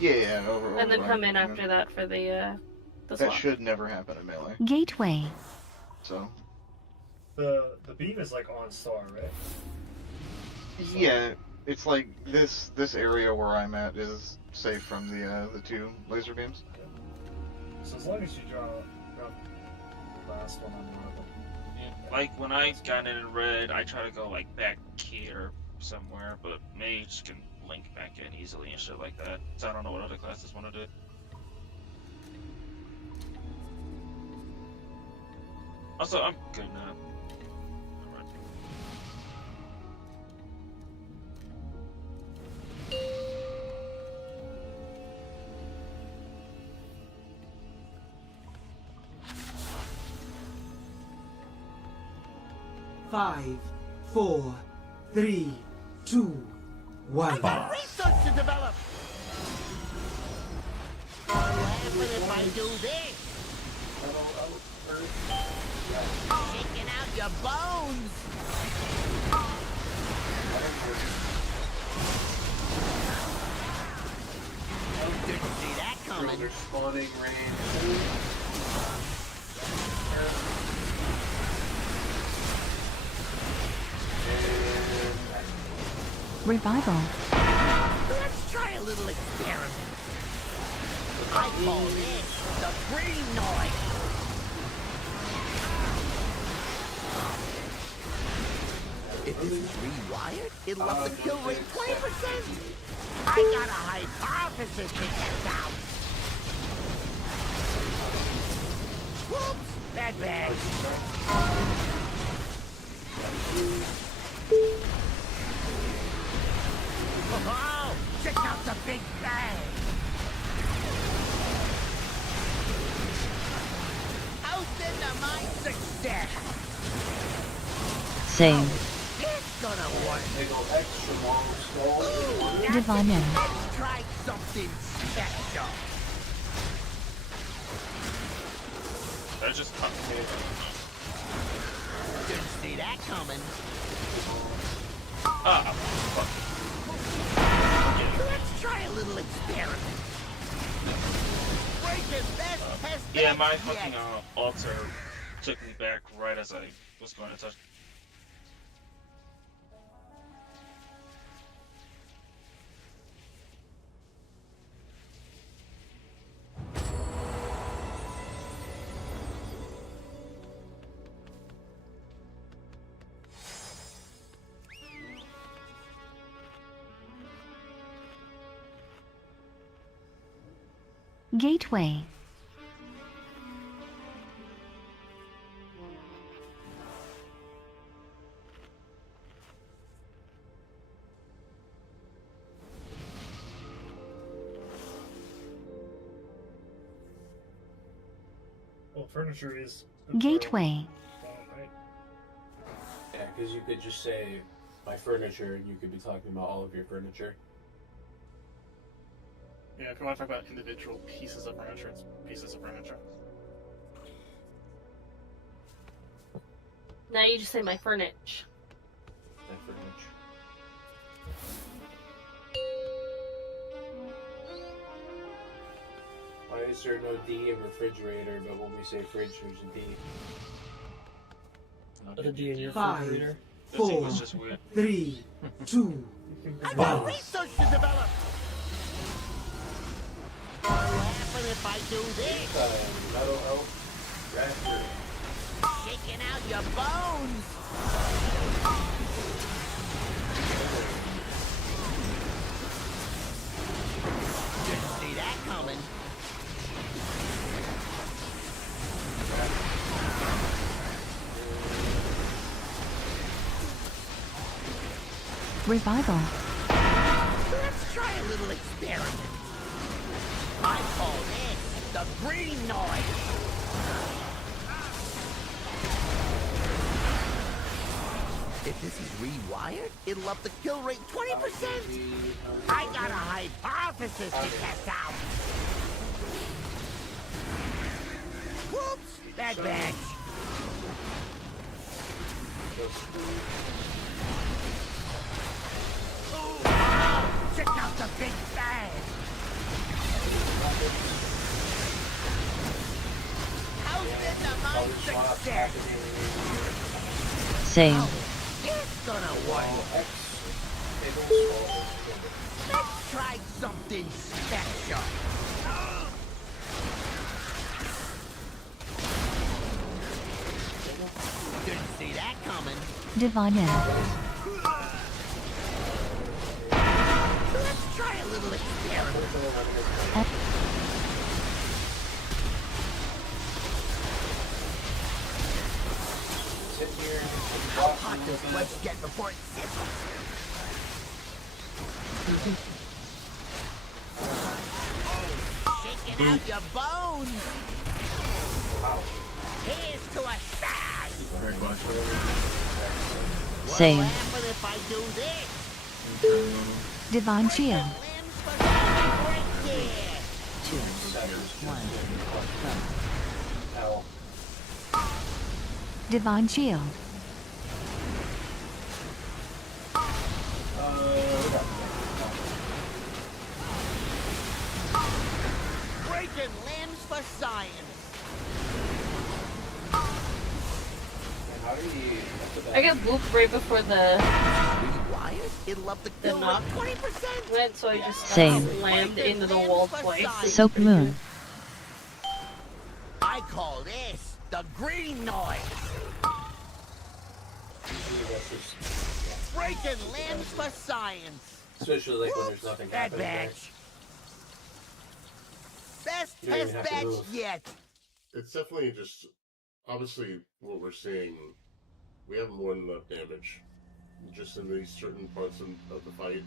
Yeah, over. and then over, come in yeah. after that for the That swap. should never happen in melee. Gateway. So the beam is like on star, right? yeah, it's like this area where I'm at is safe from the two laser beams. So as long as you drop the last one on the weapon. Like when I got in red, I try to go like back here somewhere, but mage can link back in easily and shit like that. So I don't know what other classes want to do. Also, I'm good now. Five, 4, 3, 2, 1. I got research to develop. What will happen if I do this? Shaking out your bones. Didn't see that coming. They're spawning range. Revival. Let's try a little experiment. I call this the green noise. If this is rewired, it'll up the kill rate 20%. I got a hypothesis to test out. Whoops, bad bad. Oh, check out the big bang. Out into my success. Same. It's gonna work. They go extra long skull. Divine M. Let's try something special. I just cut Didn't see that coming. Ah, fuck. Let's try a little experiment. Yeah, my fucking altar took me back right as I was going to touch. Gateway. Well, furniture is. Gateway. Right. Yeah, because you could just say my furniture, and you could be talking about all of your furniture. Yeah, if you want to talk about individual pieces of furniture, it's pieces of furniture. Now you just say my furniture. My furniture. Why is there no D in refrigerator, but when we say fridge, there's a D? Put a D in your 5, refrigerator. 4, 3, 2, I got research to develop. Or laughing if I do this. Metal elf, raspberry. Shaking out your bones. Didn't see that coming. Revival. Let's try a little experiment. I call this the green noise. If this is rewired, it'll up the kill rate 20%. I got a hypothesis to test out. Whoops, that bitch. Oh, check out the big bang. How's it the my success? Same. It's gonna work. Let's try something special. Didn't see that coming. Divine End. Let's try a little experiment. How hot does blood get before it sizzles? Shaking out your bones. Here's to a stag. Same. What will happen if I do this? Divine Shield. Right there. 2, 1. Divine Shield. Breaking limbs for science. I got booped right before the It'll up the knock 20%. went, so I just Same. slammed into the wall twice. Soap Moon. I call this the green noise. Breaking limbs for science. Especially like when there's nothing That happening there. batch. Best You don't even test have to batch move. yet. It's definitely just, obviously, what we're seeing, we have more than enough damage. Just in these certain parts of the fight,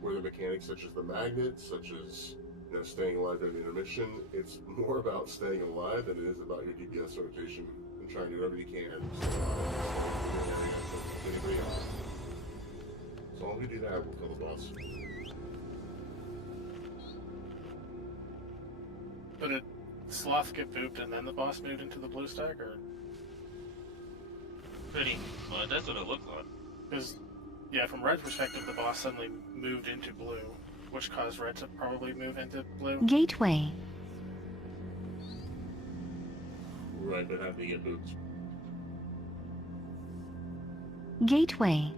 where the mechanics such as the magnet, such as staying alive during the intermission, it's more about staying alive than it is about your DPS rotation and trying to do whatever you can. So long as we do that, we'll kill the boss. But did Sloth get booped and then the boss moved into the blue stack, or? Pretty much. That's what it looked like. Because, yeah, from Red's perspective, the boss suddenly moved into blue, which caused Red to probably move into blue. Gateway. right, but have to get boots. Gateway.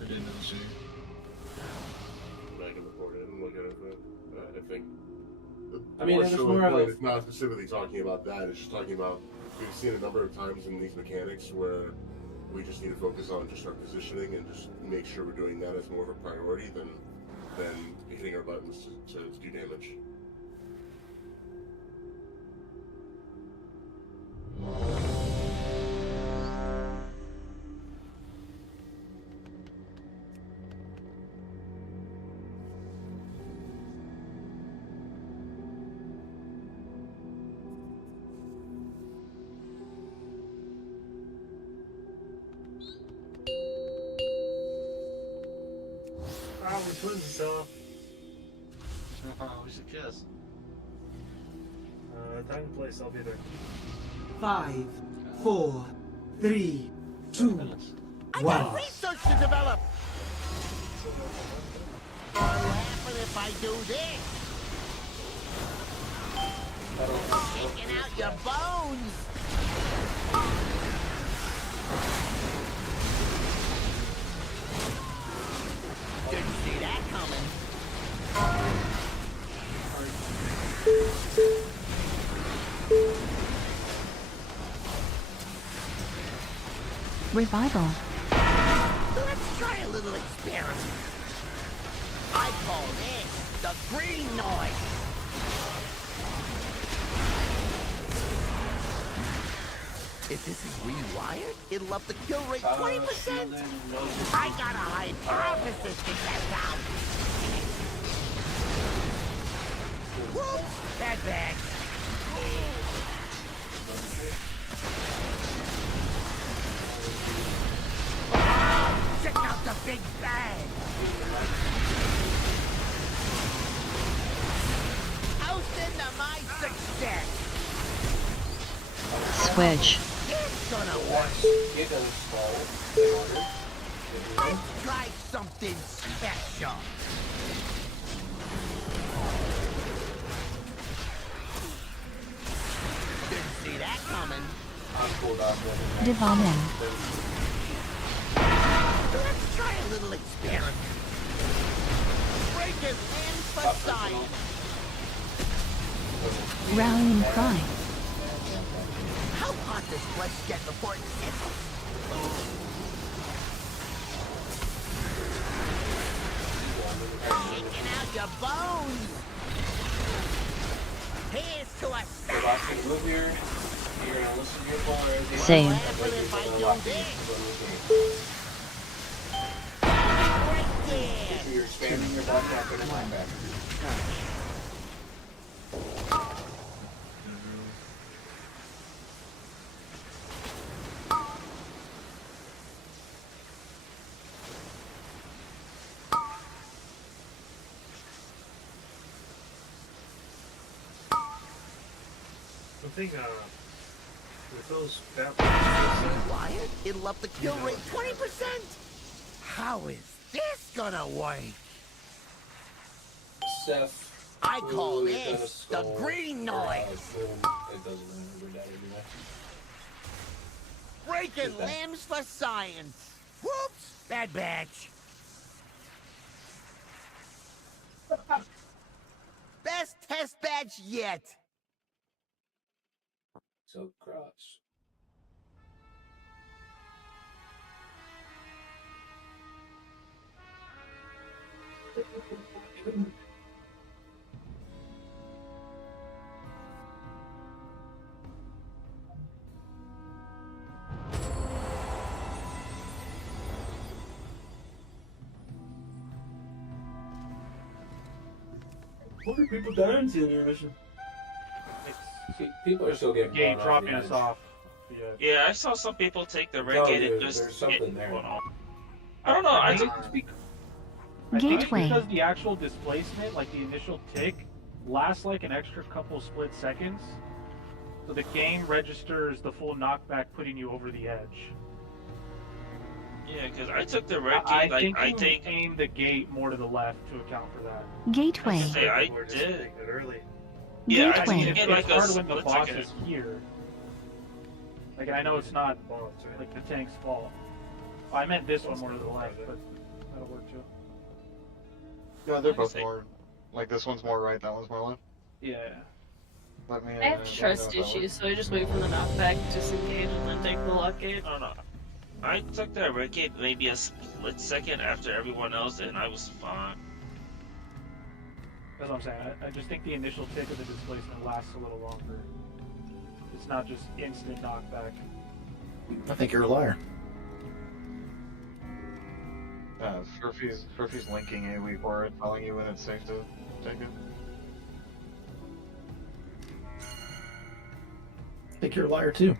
I didn't know, see. I can report it and look at it, but I think. I mean, it's more of it's not specifically talking about that. It's just talking about we've seen a number of times in these mechanics where we just need to focus on just our positioning and just make sure we're doing that as more of a priority than hitting our buttons to do damage. Ah, we're twins, so. Oh, we should kiss. Time and place, I'll be there. 5, 4, 3, 2, I 1. got research to develop. What'll happen if I do this? Taking out your bones. Didn't see that coming. Revival. Let's try a little experiment. I call this the green noise. If this is rewired, it'll up the kill rate 20%. I got a hypothesis to test out. Whoops, that bad. Check out the big bang. Toast into my success. Switch. It's gonna work. Get installed. Let's try something special. Didn't see that coming. Divine. Let's try a little experiment. Break it in for science. Rallying cry. How hot does flesh get before it sizzles? Shaking out your bones. Here's to a Move here. You're gonna listen to your phone. Same. What if I do this? You're expanding your black jacket and linebacker. I think, with those Wired? It'll up the kill rate 20%. How is this gonna work? Seth. I call this the green noise. It doesn't matter. Breaking limbs for science. Whoops, bad batch. Best test batch yet. Silk cross. What are people dying to in your mission? People are still getting gate blown off dropping the us edge. off. Yeah, I saw some people take the red No, gate and dude, just there's something get there. blown off. I don't know. I think I think it's Gateway. because the actual displacement, like the initial tick, lasts like an extra couple split seconds. So the game registers the full knockback, putting you over the edge. yeah, because I took the red I gate. Like think I you think aim the gate more to the left to account for that. Gateway. I did. early. Yeah, I Gateway. did It's, get it's like a hard when the split boss second. is here. Like, I know it's not like the tank's fault. I meant this one more to the left, but that'll work too. Yeah, they're both more. Like this one's more right, that one's more left. Yeah. Let me. I have trust issues, so I just wait for the knockback, disengage, and then take the lock gate. I don't know. I took that red gate maybe a split second after everyone else, and I was fine. That's what I'm saying. I just think the initial tick of the displacement lasts a little longer. It's not just instant knockback. I think you're a liar. Furphy's linking a weak word, telling you when it's safe to take it. I think you're a liar too.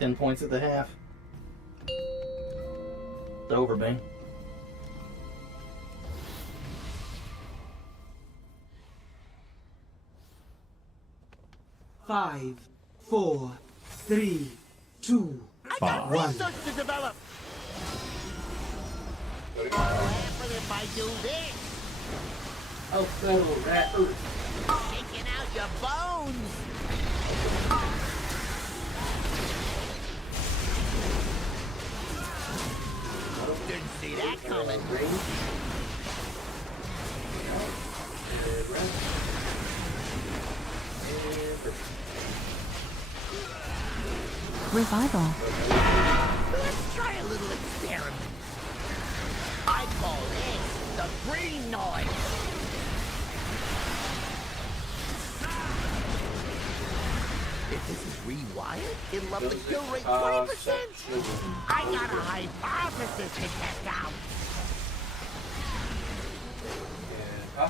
$10 points at the half. It's over, Bane. Five, 4, 3, 2, 1. Research to develop. What happens if I do this? Oh, so that hurts. Taking out your bones. Didn't see that coming. Revival. Let's try a little experiment. I call this the green noise. If this is rewired, it'll up the kill rate 20%. I got a hypothesis to test out.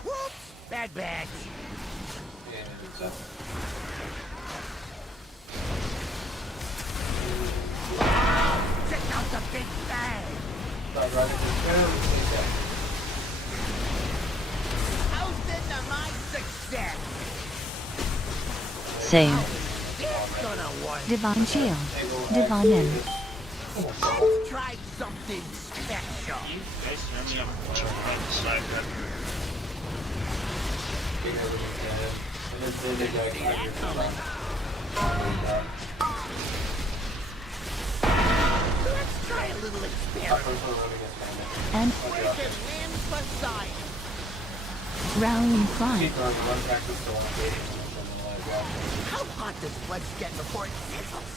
Whoops! Bad batch. Check out the big bang. Toasted to my success. Same. It's gonna work. Divine Shield. Divine In. Let's try something special. Guys, turn me up. Slide that. Let's try a little experiment. And Breaking limbs for science. Rallying Cry. How hot does flesh get before it sizzles?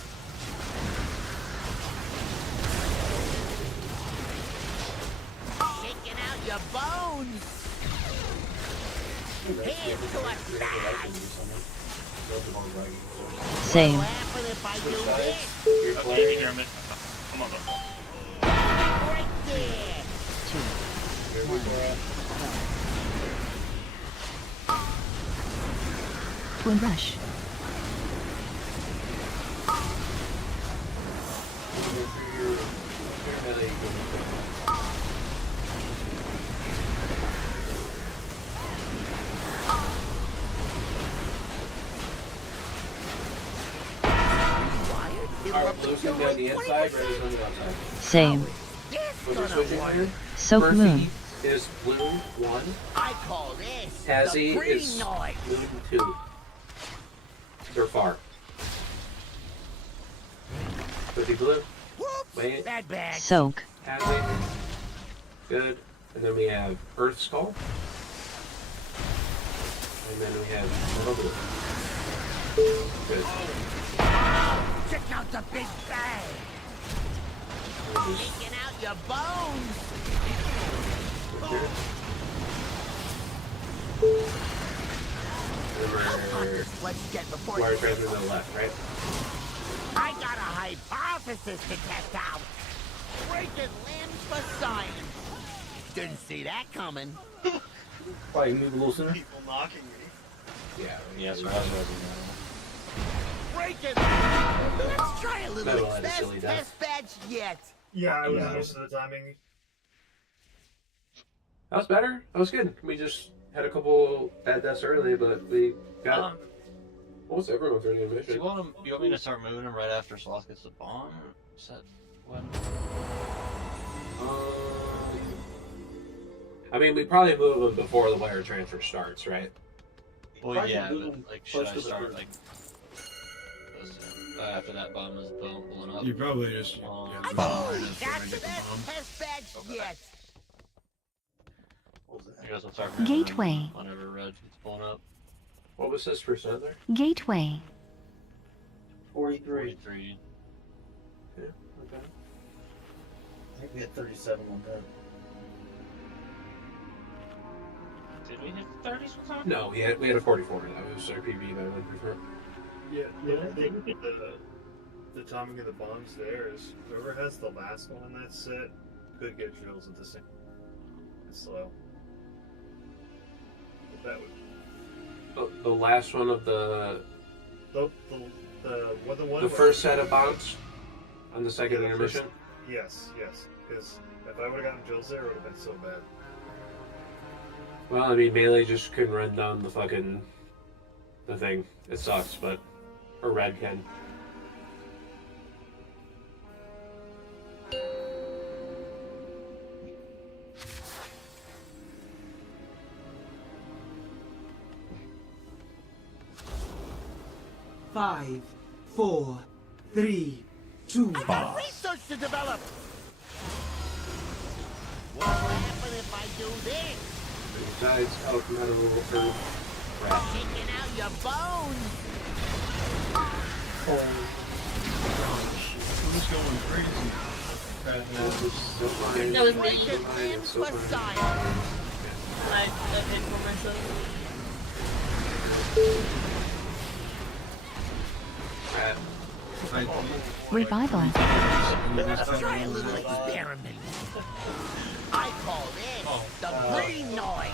Shaking out your bones. Here's to a side. Same. What happens if I do this? Okay, Dermot. Come on, bro. Right there. 2, 1. Twin Rush. Blue's gonna be on the inside, red is on the outside. Same. What's your switching here? Soak Murphy Moon. is blue 1. I call this Hazzy the green is noise. blue 2. They're far. Murphy blue. Wait. Bad bag. Soak. Hazzy. Good. And then we have Earth Skull. And then we have Metal Blue. Good. Check out the big bang. Shaking out your bones. Good. How hot does flesh get before Wire it transfer to sizzles? the left, right? I got a hypothesis to test out. Breaking limbs for science. Didn't see that coming. Probably move a little sooner. People knocking me. Yeah. Yes, I was Breaking. Let's try a little Metal had a silly test batch yet. Yeah, I was used to the timing. That was better. That was good. We just had a couple bad deaths early, but we got almost everyone's ready to Do mission. you want me to start moving him right after Sloth gets the bomb? Is that when? I mean, we probably move them before the wire transfer starts, right? Well, yeah, but like, should I start like after that bomb is blown up? You probably just That's the best test badge yet. I guess I'll start Gateway. whenever red gets blown up. What was this percent there? Gateway. 43. 43. Yeah, okay. I think we had 37 one time. Did we hit 30s one time? No, we had a 44. That was our PB that I went before. Yeah, the only thing with the timing of the bombs there is whoever has the last one in that set could get drills at the same. It's slow. But that would. The last one of the first set of bombs on the second intermission. Yes. Because if I would have gotten drills there, it would have been so bad. Well, I mean, melee just couldn't run down the thing. It sucks, but or red can. Five, 4, 3, 2. I got research to develop. What will happen if I do this? Besides elk metal or rat. Taking out your bones. Who's going crazy? That was me. So I paid for myself. rat. Revival. Let's try a little experiment. I call this the green noise.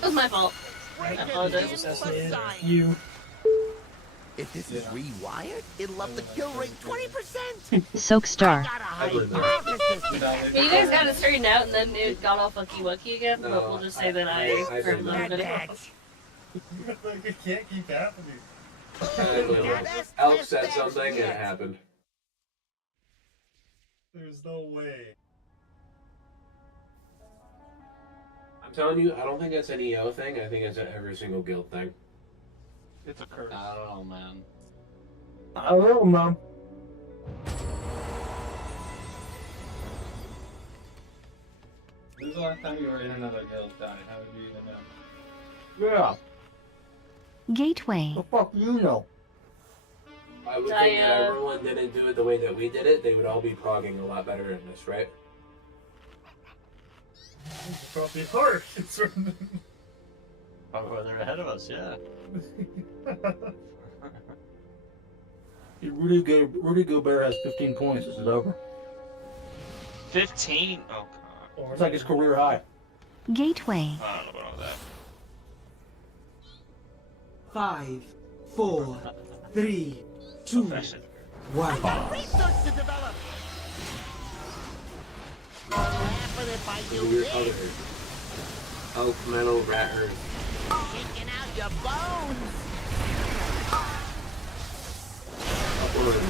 It was my fault. I apologize. You. If this is rewired, it'll up the kill rate 20%. Soakstar. You guys got it straightened out and then it got all fucky-wucky again, but we'll just say that I heard a little bit of Like, it can't keep happening. Elk said something and it happened. There's no way. I'm telling you, I don't think it's an EO thing. I think it's an every single guild thing. It's a curse. I don't know, man. I don't know, Mom. This is the last time you were in another guild died. How would you even know? Yeah. Gateway. The fuck you know? I would think that everyone didn't do it the way that we did it. They would all be progging a lot better in this, right? It's probably hard. It's Probably they're ahead of us, yeah. Rudy Gobert has 15 points. This is over. 15? Oh, God. It's like his career high. Gateway. I don't know about all that. 5, 4, 3, 2, 1. Research to develop. What will happen if I do Your this? other elk metal rat earth. Taking out your bones. Upward.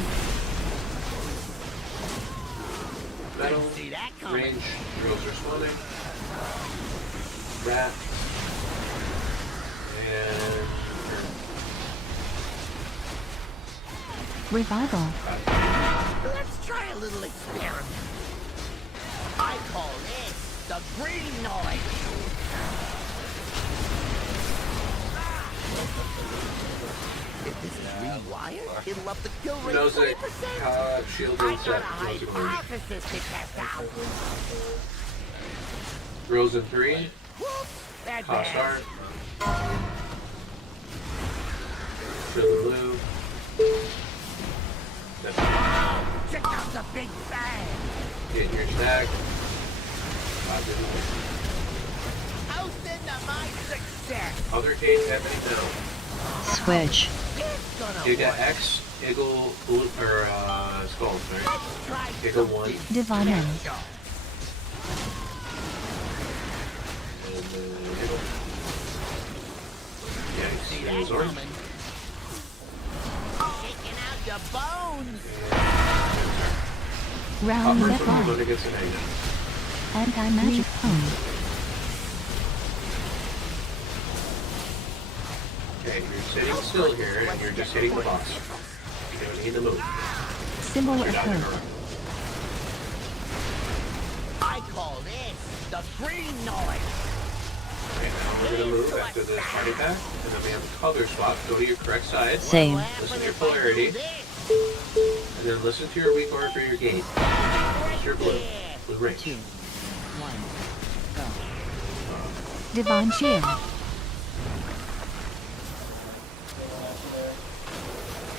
Metal. See that coming. Range. Drills responding. Rat. And Revival. Let's try a little experiment. I call this the green noise. If this is rewired, it'll up the kill rate knows it. 20%. Shield I and got set. a hypothesis to test out. Drills in 3. Bad Hot bad. start. Drill blue. Check out the big bang. Get your stack. House into my success. Other case happening now. Switch. It's gonna You got work. X, Eagle, blue, or skulls, right? Eagle 1. Divine End. And Eagle. Yikes. See There's that orange. coming. Taking out your bones. Round Upper that from line. gets an egg. Anti-magic phone. Okay, you're sitting still here and you're just hitting the boss. You don't need to move. Symbol You're of not gonna hope. run. I call this the green noise. Okay, now we're gonna move after this party pack, and then we have a color swap. Go to your correct side. Same. Listen to your polarity. And then listen to your weak order for your gate. It's your blue. Blue ring. 2, 1, go. Divine Shield.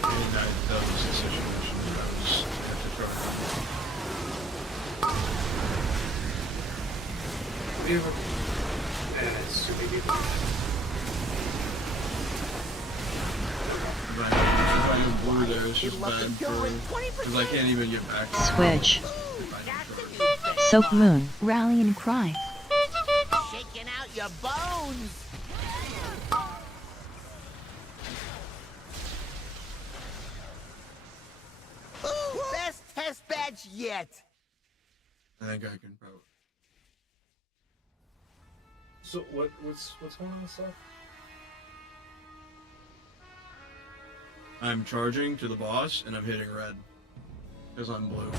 And that was the situation. I was had to try. We have a... it's too big. If I have blue there, it's just bad for... Because I can't even get back. Switch. Soak Moon. Rally and cry. Shaking out your bones. Ooh, best test badge yet. I think I can probably... So what's going on with stuff? I'm charging to the boss, and I'm hitting red. Because I'm blue.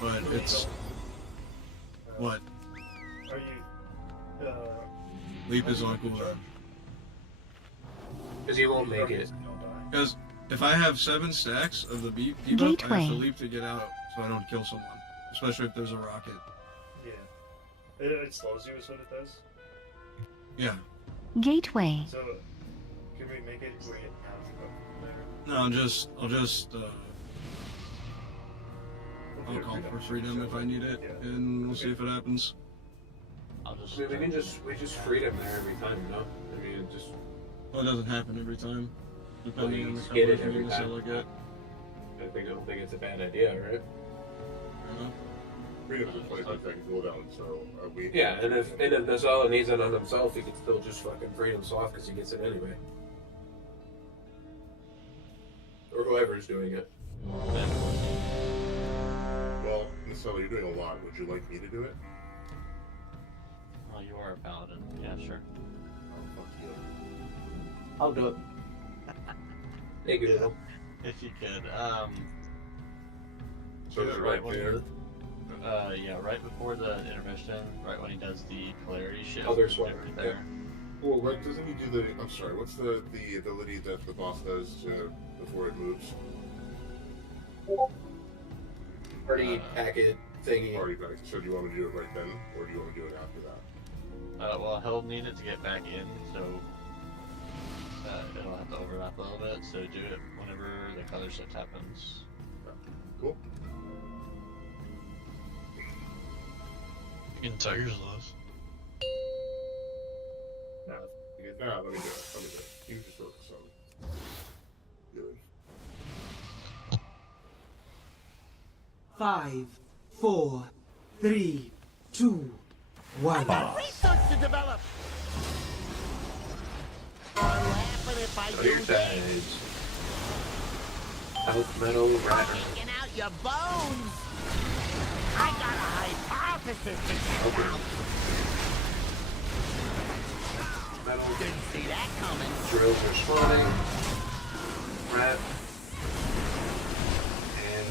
But it's... What? Are you Leap is on cooldown. Because he won't make it. Because if I have 7 stacks of the debuff, I have Gateway. to leap to get out, so I don't kill someone. Especially if there's a rocket. Yeah. It slows you is what it does. Yeah. Gateway. So can we make it where you have to go from there? No, I'll call for freedom if I need it, and we'll see if it happens. I'll just. I mean, we just freedom there every time, you know? I mean, it just... Well, it doesn't happen every time. Depending on the get it coverage every and the time. cell I get. I don't think it's a bad idea, right? Freedom is a 25-second cooldown, so are we... Yeah, and if Nasala needs it on himself, he can still just fucking freedom soft because he gets it anyway. Or whoever's doing it. Well, Nasala, you're doing a lot. Would you like me to do it? Well, you are a paladin. Yeah, sure. Oh, fuck you. I'll do it. Hey, good. If you could, So is it right right when there? yeah, right before the intermission, right when he does the polarity shift. Color swap. Right there. Well, what doesn't he do the... I'm sorry, what's the ability that the boss does before it moves? Party packet thingy. Party packet. So do you want me to do it right then, or do you want me to do it after that? Well, he'll need it to get back in, so it'll have to overlap a little bit. So do it whenever the color shift happens. Cool. You can tell yours lows. No, let me do it. You can just focus on doing. 5, 4, 3, 2, 1. I got research to develop. Laughing if I Go do your this. sides. Health metal ratter. Shaking out your bones. I got a hypothesis to test Okay. out. Metal. Didn't see that coming. Drills are spawning. Rat. And...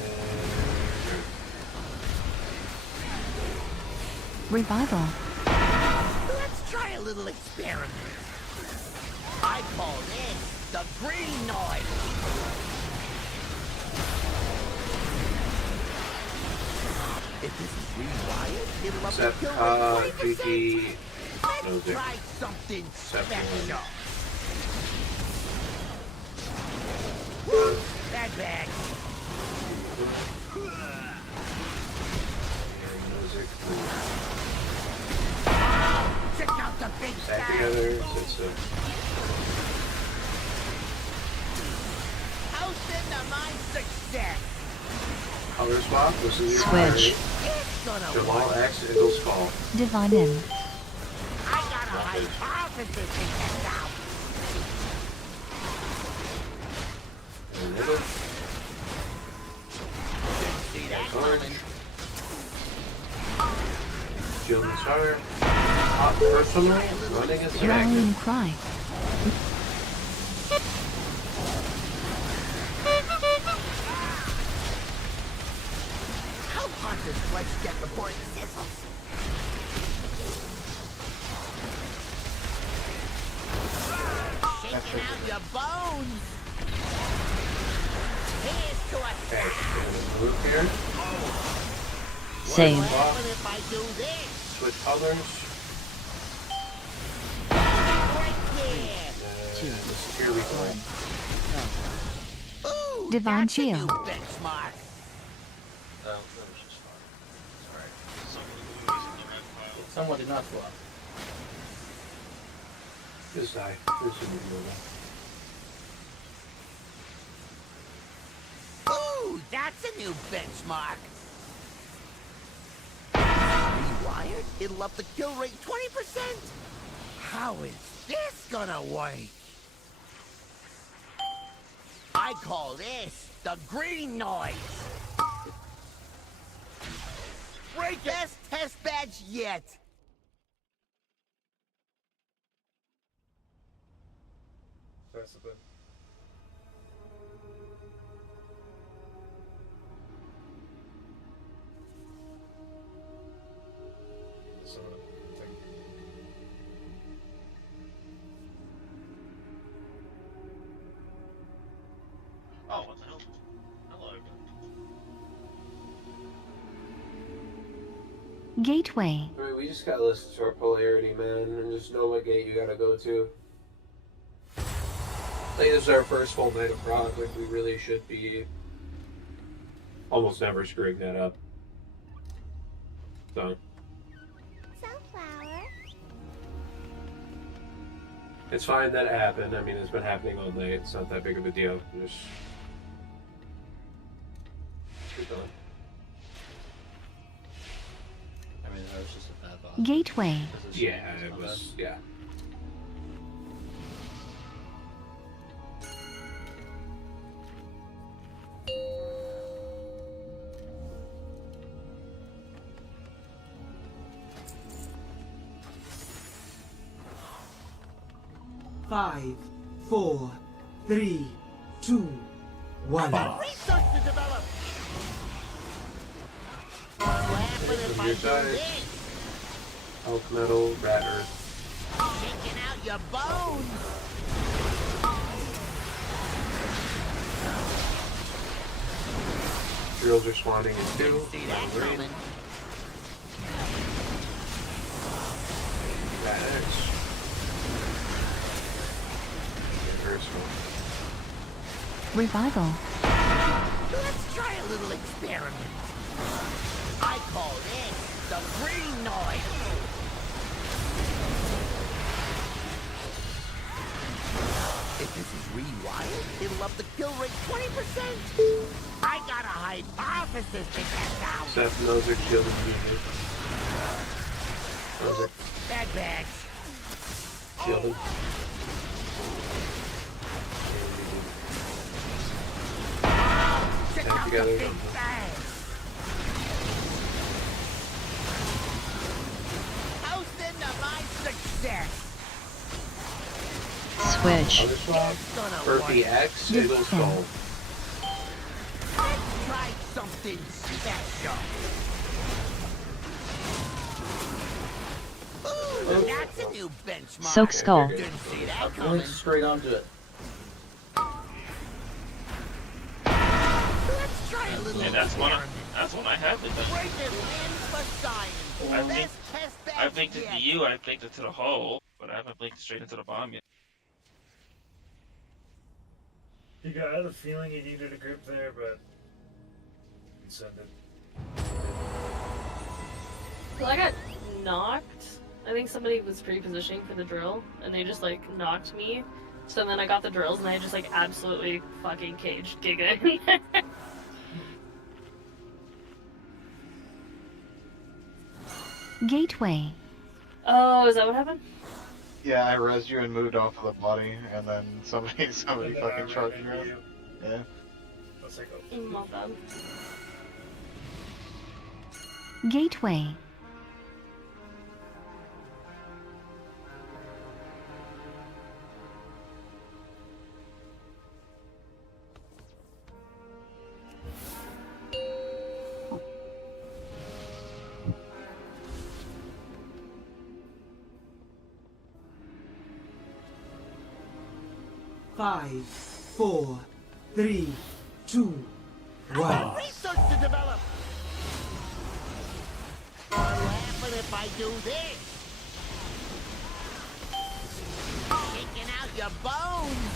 Revival. Let's try a little experiment. I call this the green noise. If this is rewired, it'll up the kill rate 20%. Kiki. Let's try something special. Woo! Bad bag. Check out the big Back stack. together. It's a... House into my success. Color swap. Listen to your Switch. It's gonna Jamal work. X, Eagles Call. Divine In. I got a hypothesis to test out. And River. Didn't see that coming. Shield and Star. Hot personal. Running a Rally second. and cry. How hot does flesh get before it sizzles? Shaking out your bones. Here's to a Move here. Same. What will happen if I do this? Switch colors. Right there. Here we go. Ooh, Divine that's a new Shield. benchmark. That was just fun. Alright. Someone in the movies in the red pile. Someone did not swap. This guy. This is Ooh, that's a new benchmark. Rewired? It'll up the kill rate 20%. How is this gonna work? I call this the green noise. Break best test badge yet. Press the button. So, thing. Oh, what the hell? Hello. Gateway. I mean, we just gotta listen to our polarity, man, and just know what gate you gotta go to. I think this is our first full night of prog, like we really should be almost never screwing that up. So. Sunflower. It's fine that it happened. I mean, it's been happening all night. It's not that big of a deal. Just keep going. I mean, that was just a bad boss. Gateway. Yeah, it was. Yeah. Five, 4, 3, 2, 1. Research to develop. What will happen if From I your do side. this? Elk metal, rat earth. Shaking out your bones. Drills are spawning in 2. See that coming? Rat X. Revival. Let's try a little experiment. I call this the green noise. If this is rewired, it'll up the kill rate 20%. I got a hypothesis to test out. Seth knows her shielded unit. Those Bad bags. are shielded. Check Stand out together. the big bang. Toast into my success. Switch. Other swap. Burpee X, Eagle Skull. Let's try something special. Ooh, that's a new benchmark. Soak skull. Didn't see that Went coming. straight onto it. Let's try a little And that's one I have been done. Break it in for science. Best test I badge blinked it yet. to you, I blinked it to the hole, but I haven't blinked straight into the bomb yet. You got the feeling you needed a grip there, but send it. Well, I got knocked. I think somebody was pre-positioning for the drill, and they just like knocked me. So then I got the drills, and I just like absolutely fucking caged Giga. Gateway. Oh, is that what happened? Yeah, I rezzed you and moved off of the body, and then somebody And then fucking I charged ran you. into you. Yeah. Let's take a Well done. Gateway. 5, 4, 3, 2, 1. Research to develop. Laughing if I do this. Taking out your bones.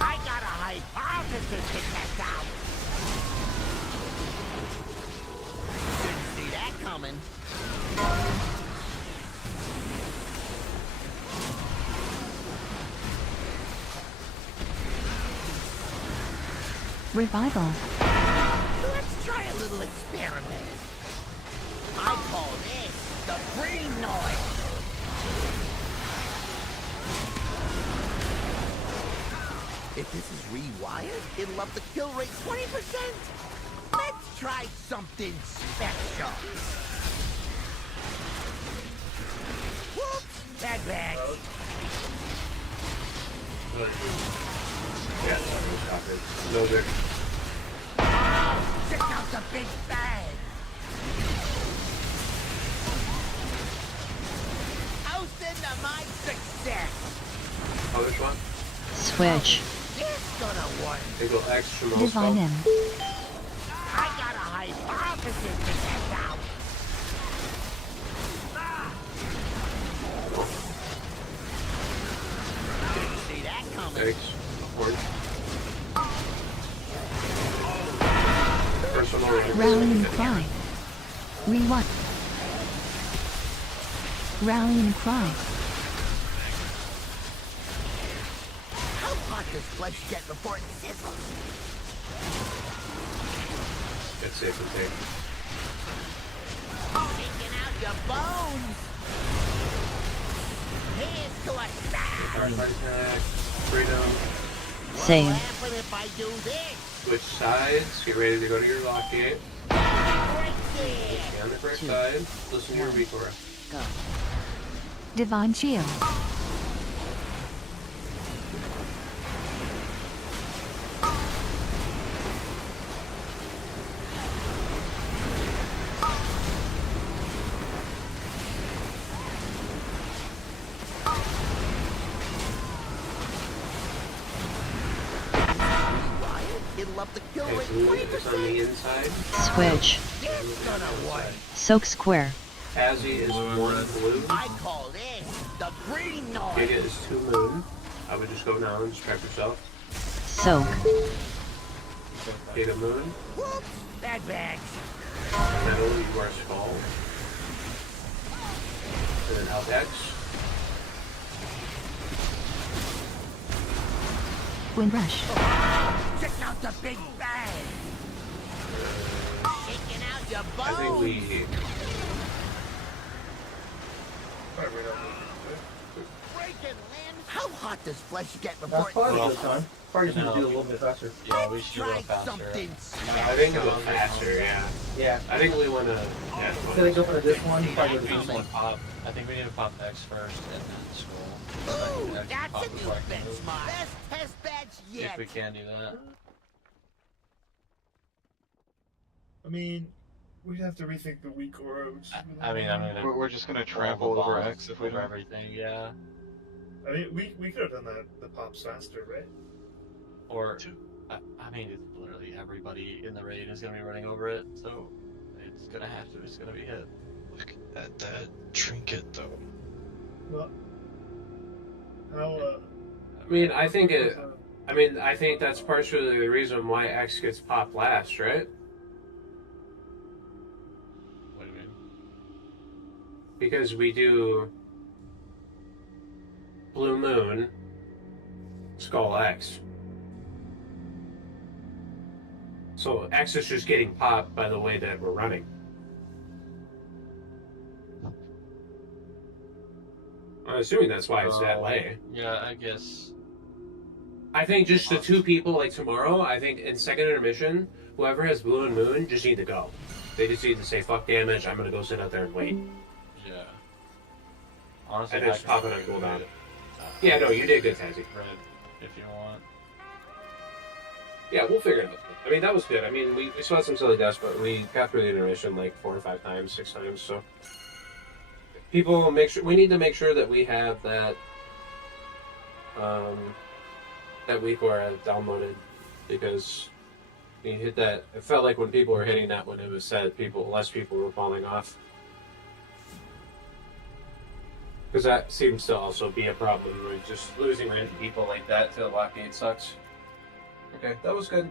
I got a hypothesis to test out. Didn't see that coming. Revival. Let's try a little experiment. I call this the brain noise. If this is rewired, it'll up the kill rate 20%. Let's try something special. Whoops! Bad bag. Yeah, stop it. No good. Check out the big bag. Toast into my success. Oh, which one? Switch. This gonna work. Eagle X from Divine Moscow. M. I got a hypothesis to test out. Didn't see that coming. Thanks. Word. Personal Rallying cry. Rewind. Rallying cry. How hot does flesh get before it sizzles? That's safe to take. Taking out your bones. Here's to a Heart attack. Freedom. Save. Laughing if I do this. Switch sides. Get ready to go to your lock gate. Right there. Stay on the correct side. Listen to your beat aura. Go. Divine shield. It'll up the kill Okay, rate so move this on the inside. Switch. It's gonna work. Soak square. Tazzy is one blue. I call this the green noise. Giga is 2 moon. I would just go down and distract yourself. Soak. Giga moon. Whoops! Bad bags. Metal, you are skull. And then Outcasts. Wind rush. Check out the big bag. Taking out your bones. I think we. Breaking land. How hot does flesh get before That's it probably a sizzles? good time. Probably just need to do it a little bit faster. Yeah, we should go Try faster. something I think a little faster, yeah. Yeah. I think we want to. Yeah, Instead of go for this one, probably go to We this need one. to pop. I think we need to pop X first and then scroll. Ooh, X that's pop a new before I can move. benchmark. Best test batch yet. If we can do that. I mean, we'd have to rethink the weak auras. I mean, We're just gonna trample over X if we over don't. everything, yeah. I mean, we could have done the pops faster, right? Or, I mean, it's literally everybody in the raid is gonna be running over it, so it's gonna have to. It's gonna be hit. Look at that trinket, though. Well, how? I mean, I think it. I mean, I think that's partially the reason why X gets popped last, right? What do you mean? Because we do Blue Moon, Skull X. So X is just getting popped by the way that we're running. I'm assuming that's why it's that way. Yeah, I guess. I think just the 2 people, like tomorrow, I think in second intermission, whoever has Blue and Moon just need to go. They just need to say, fuck damage, I'm gonna go sit out there and wait. Yeah. Honestly, And just I pop can it on cooldown. red, Yeah, no, you did good, Tazzy. red, if you want. Yeah, we'll figure it out. I mean, that was good. I mean, we still had some silly deaths, but we got through the intermission like 4 or 5 times, 6 times, so. People make sure, we need to make sure that we have that, that week where I downloaded because you hit that. It felt like when people were hitting that when it was said, less people were falling off. Because that seems to also be a problem with just losing random people like that to the lock gate sucks. Okay, that was good.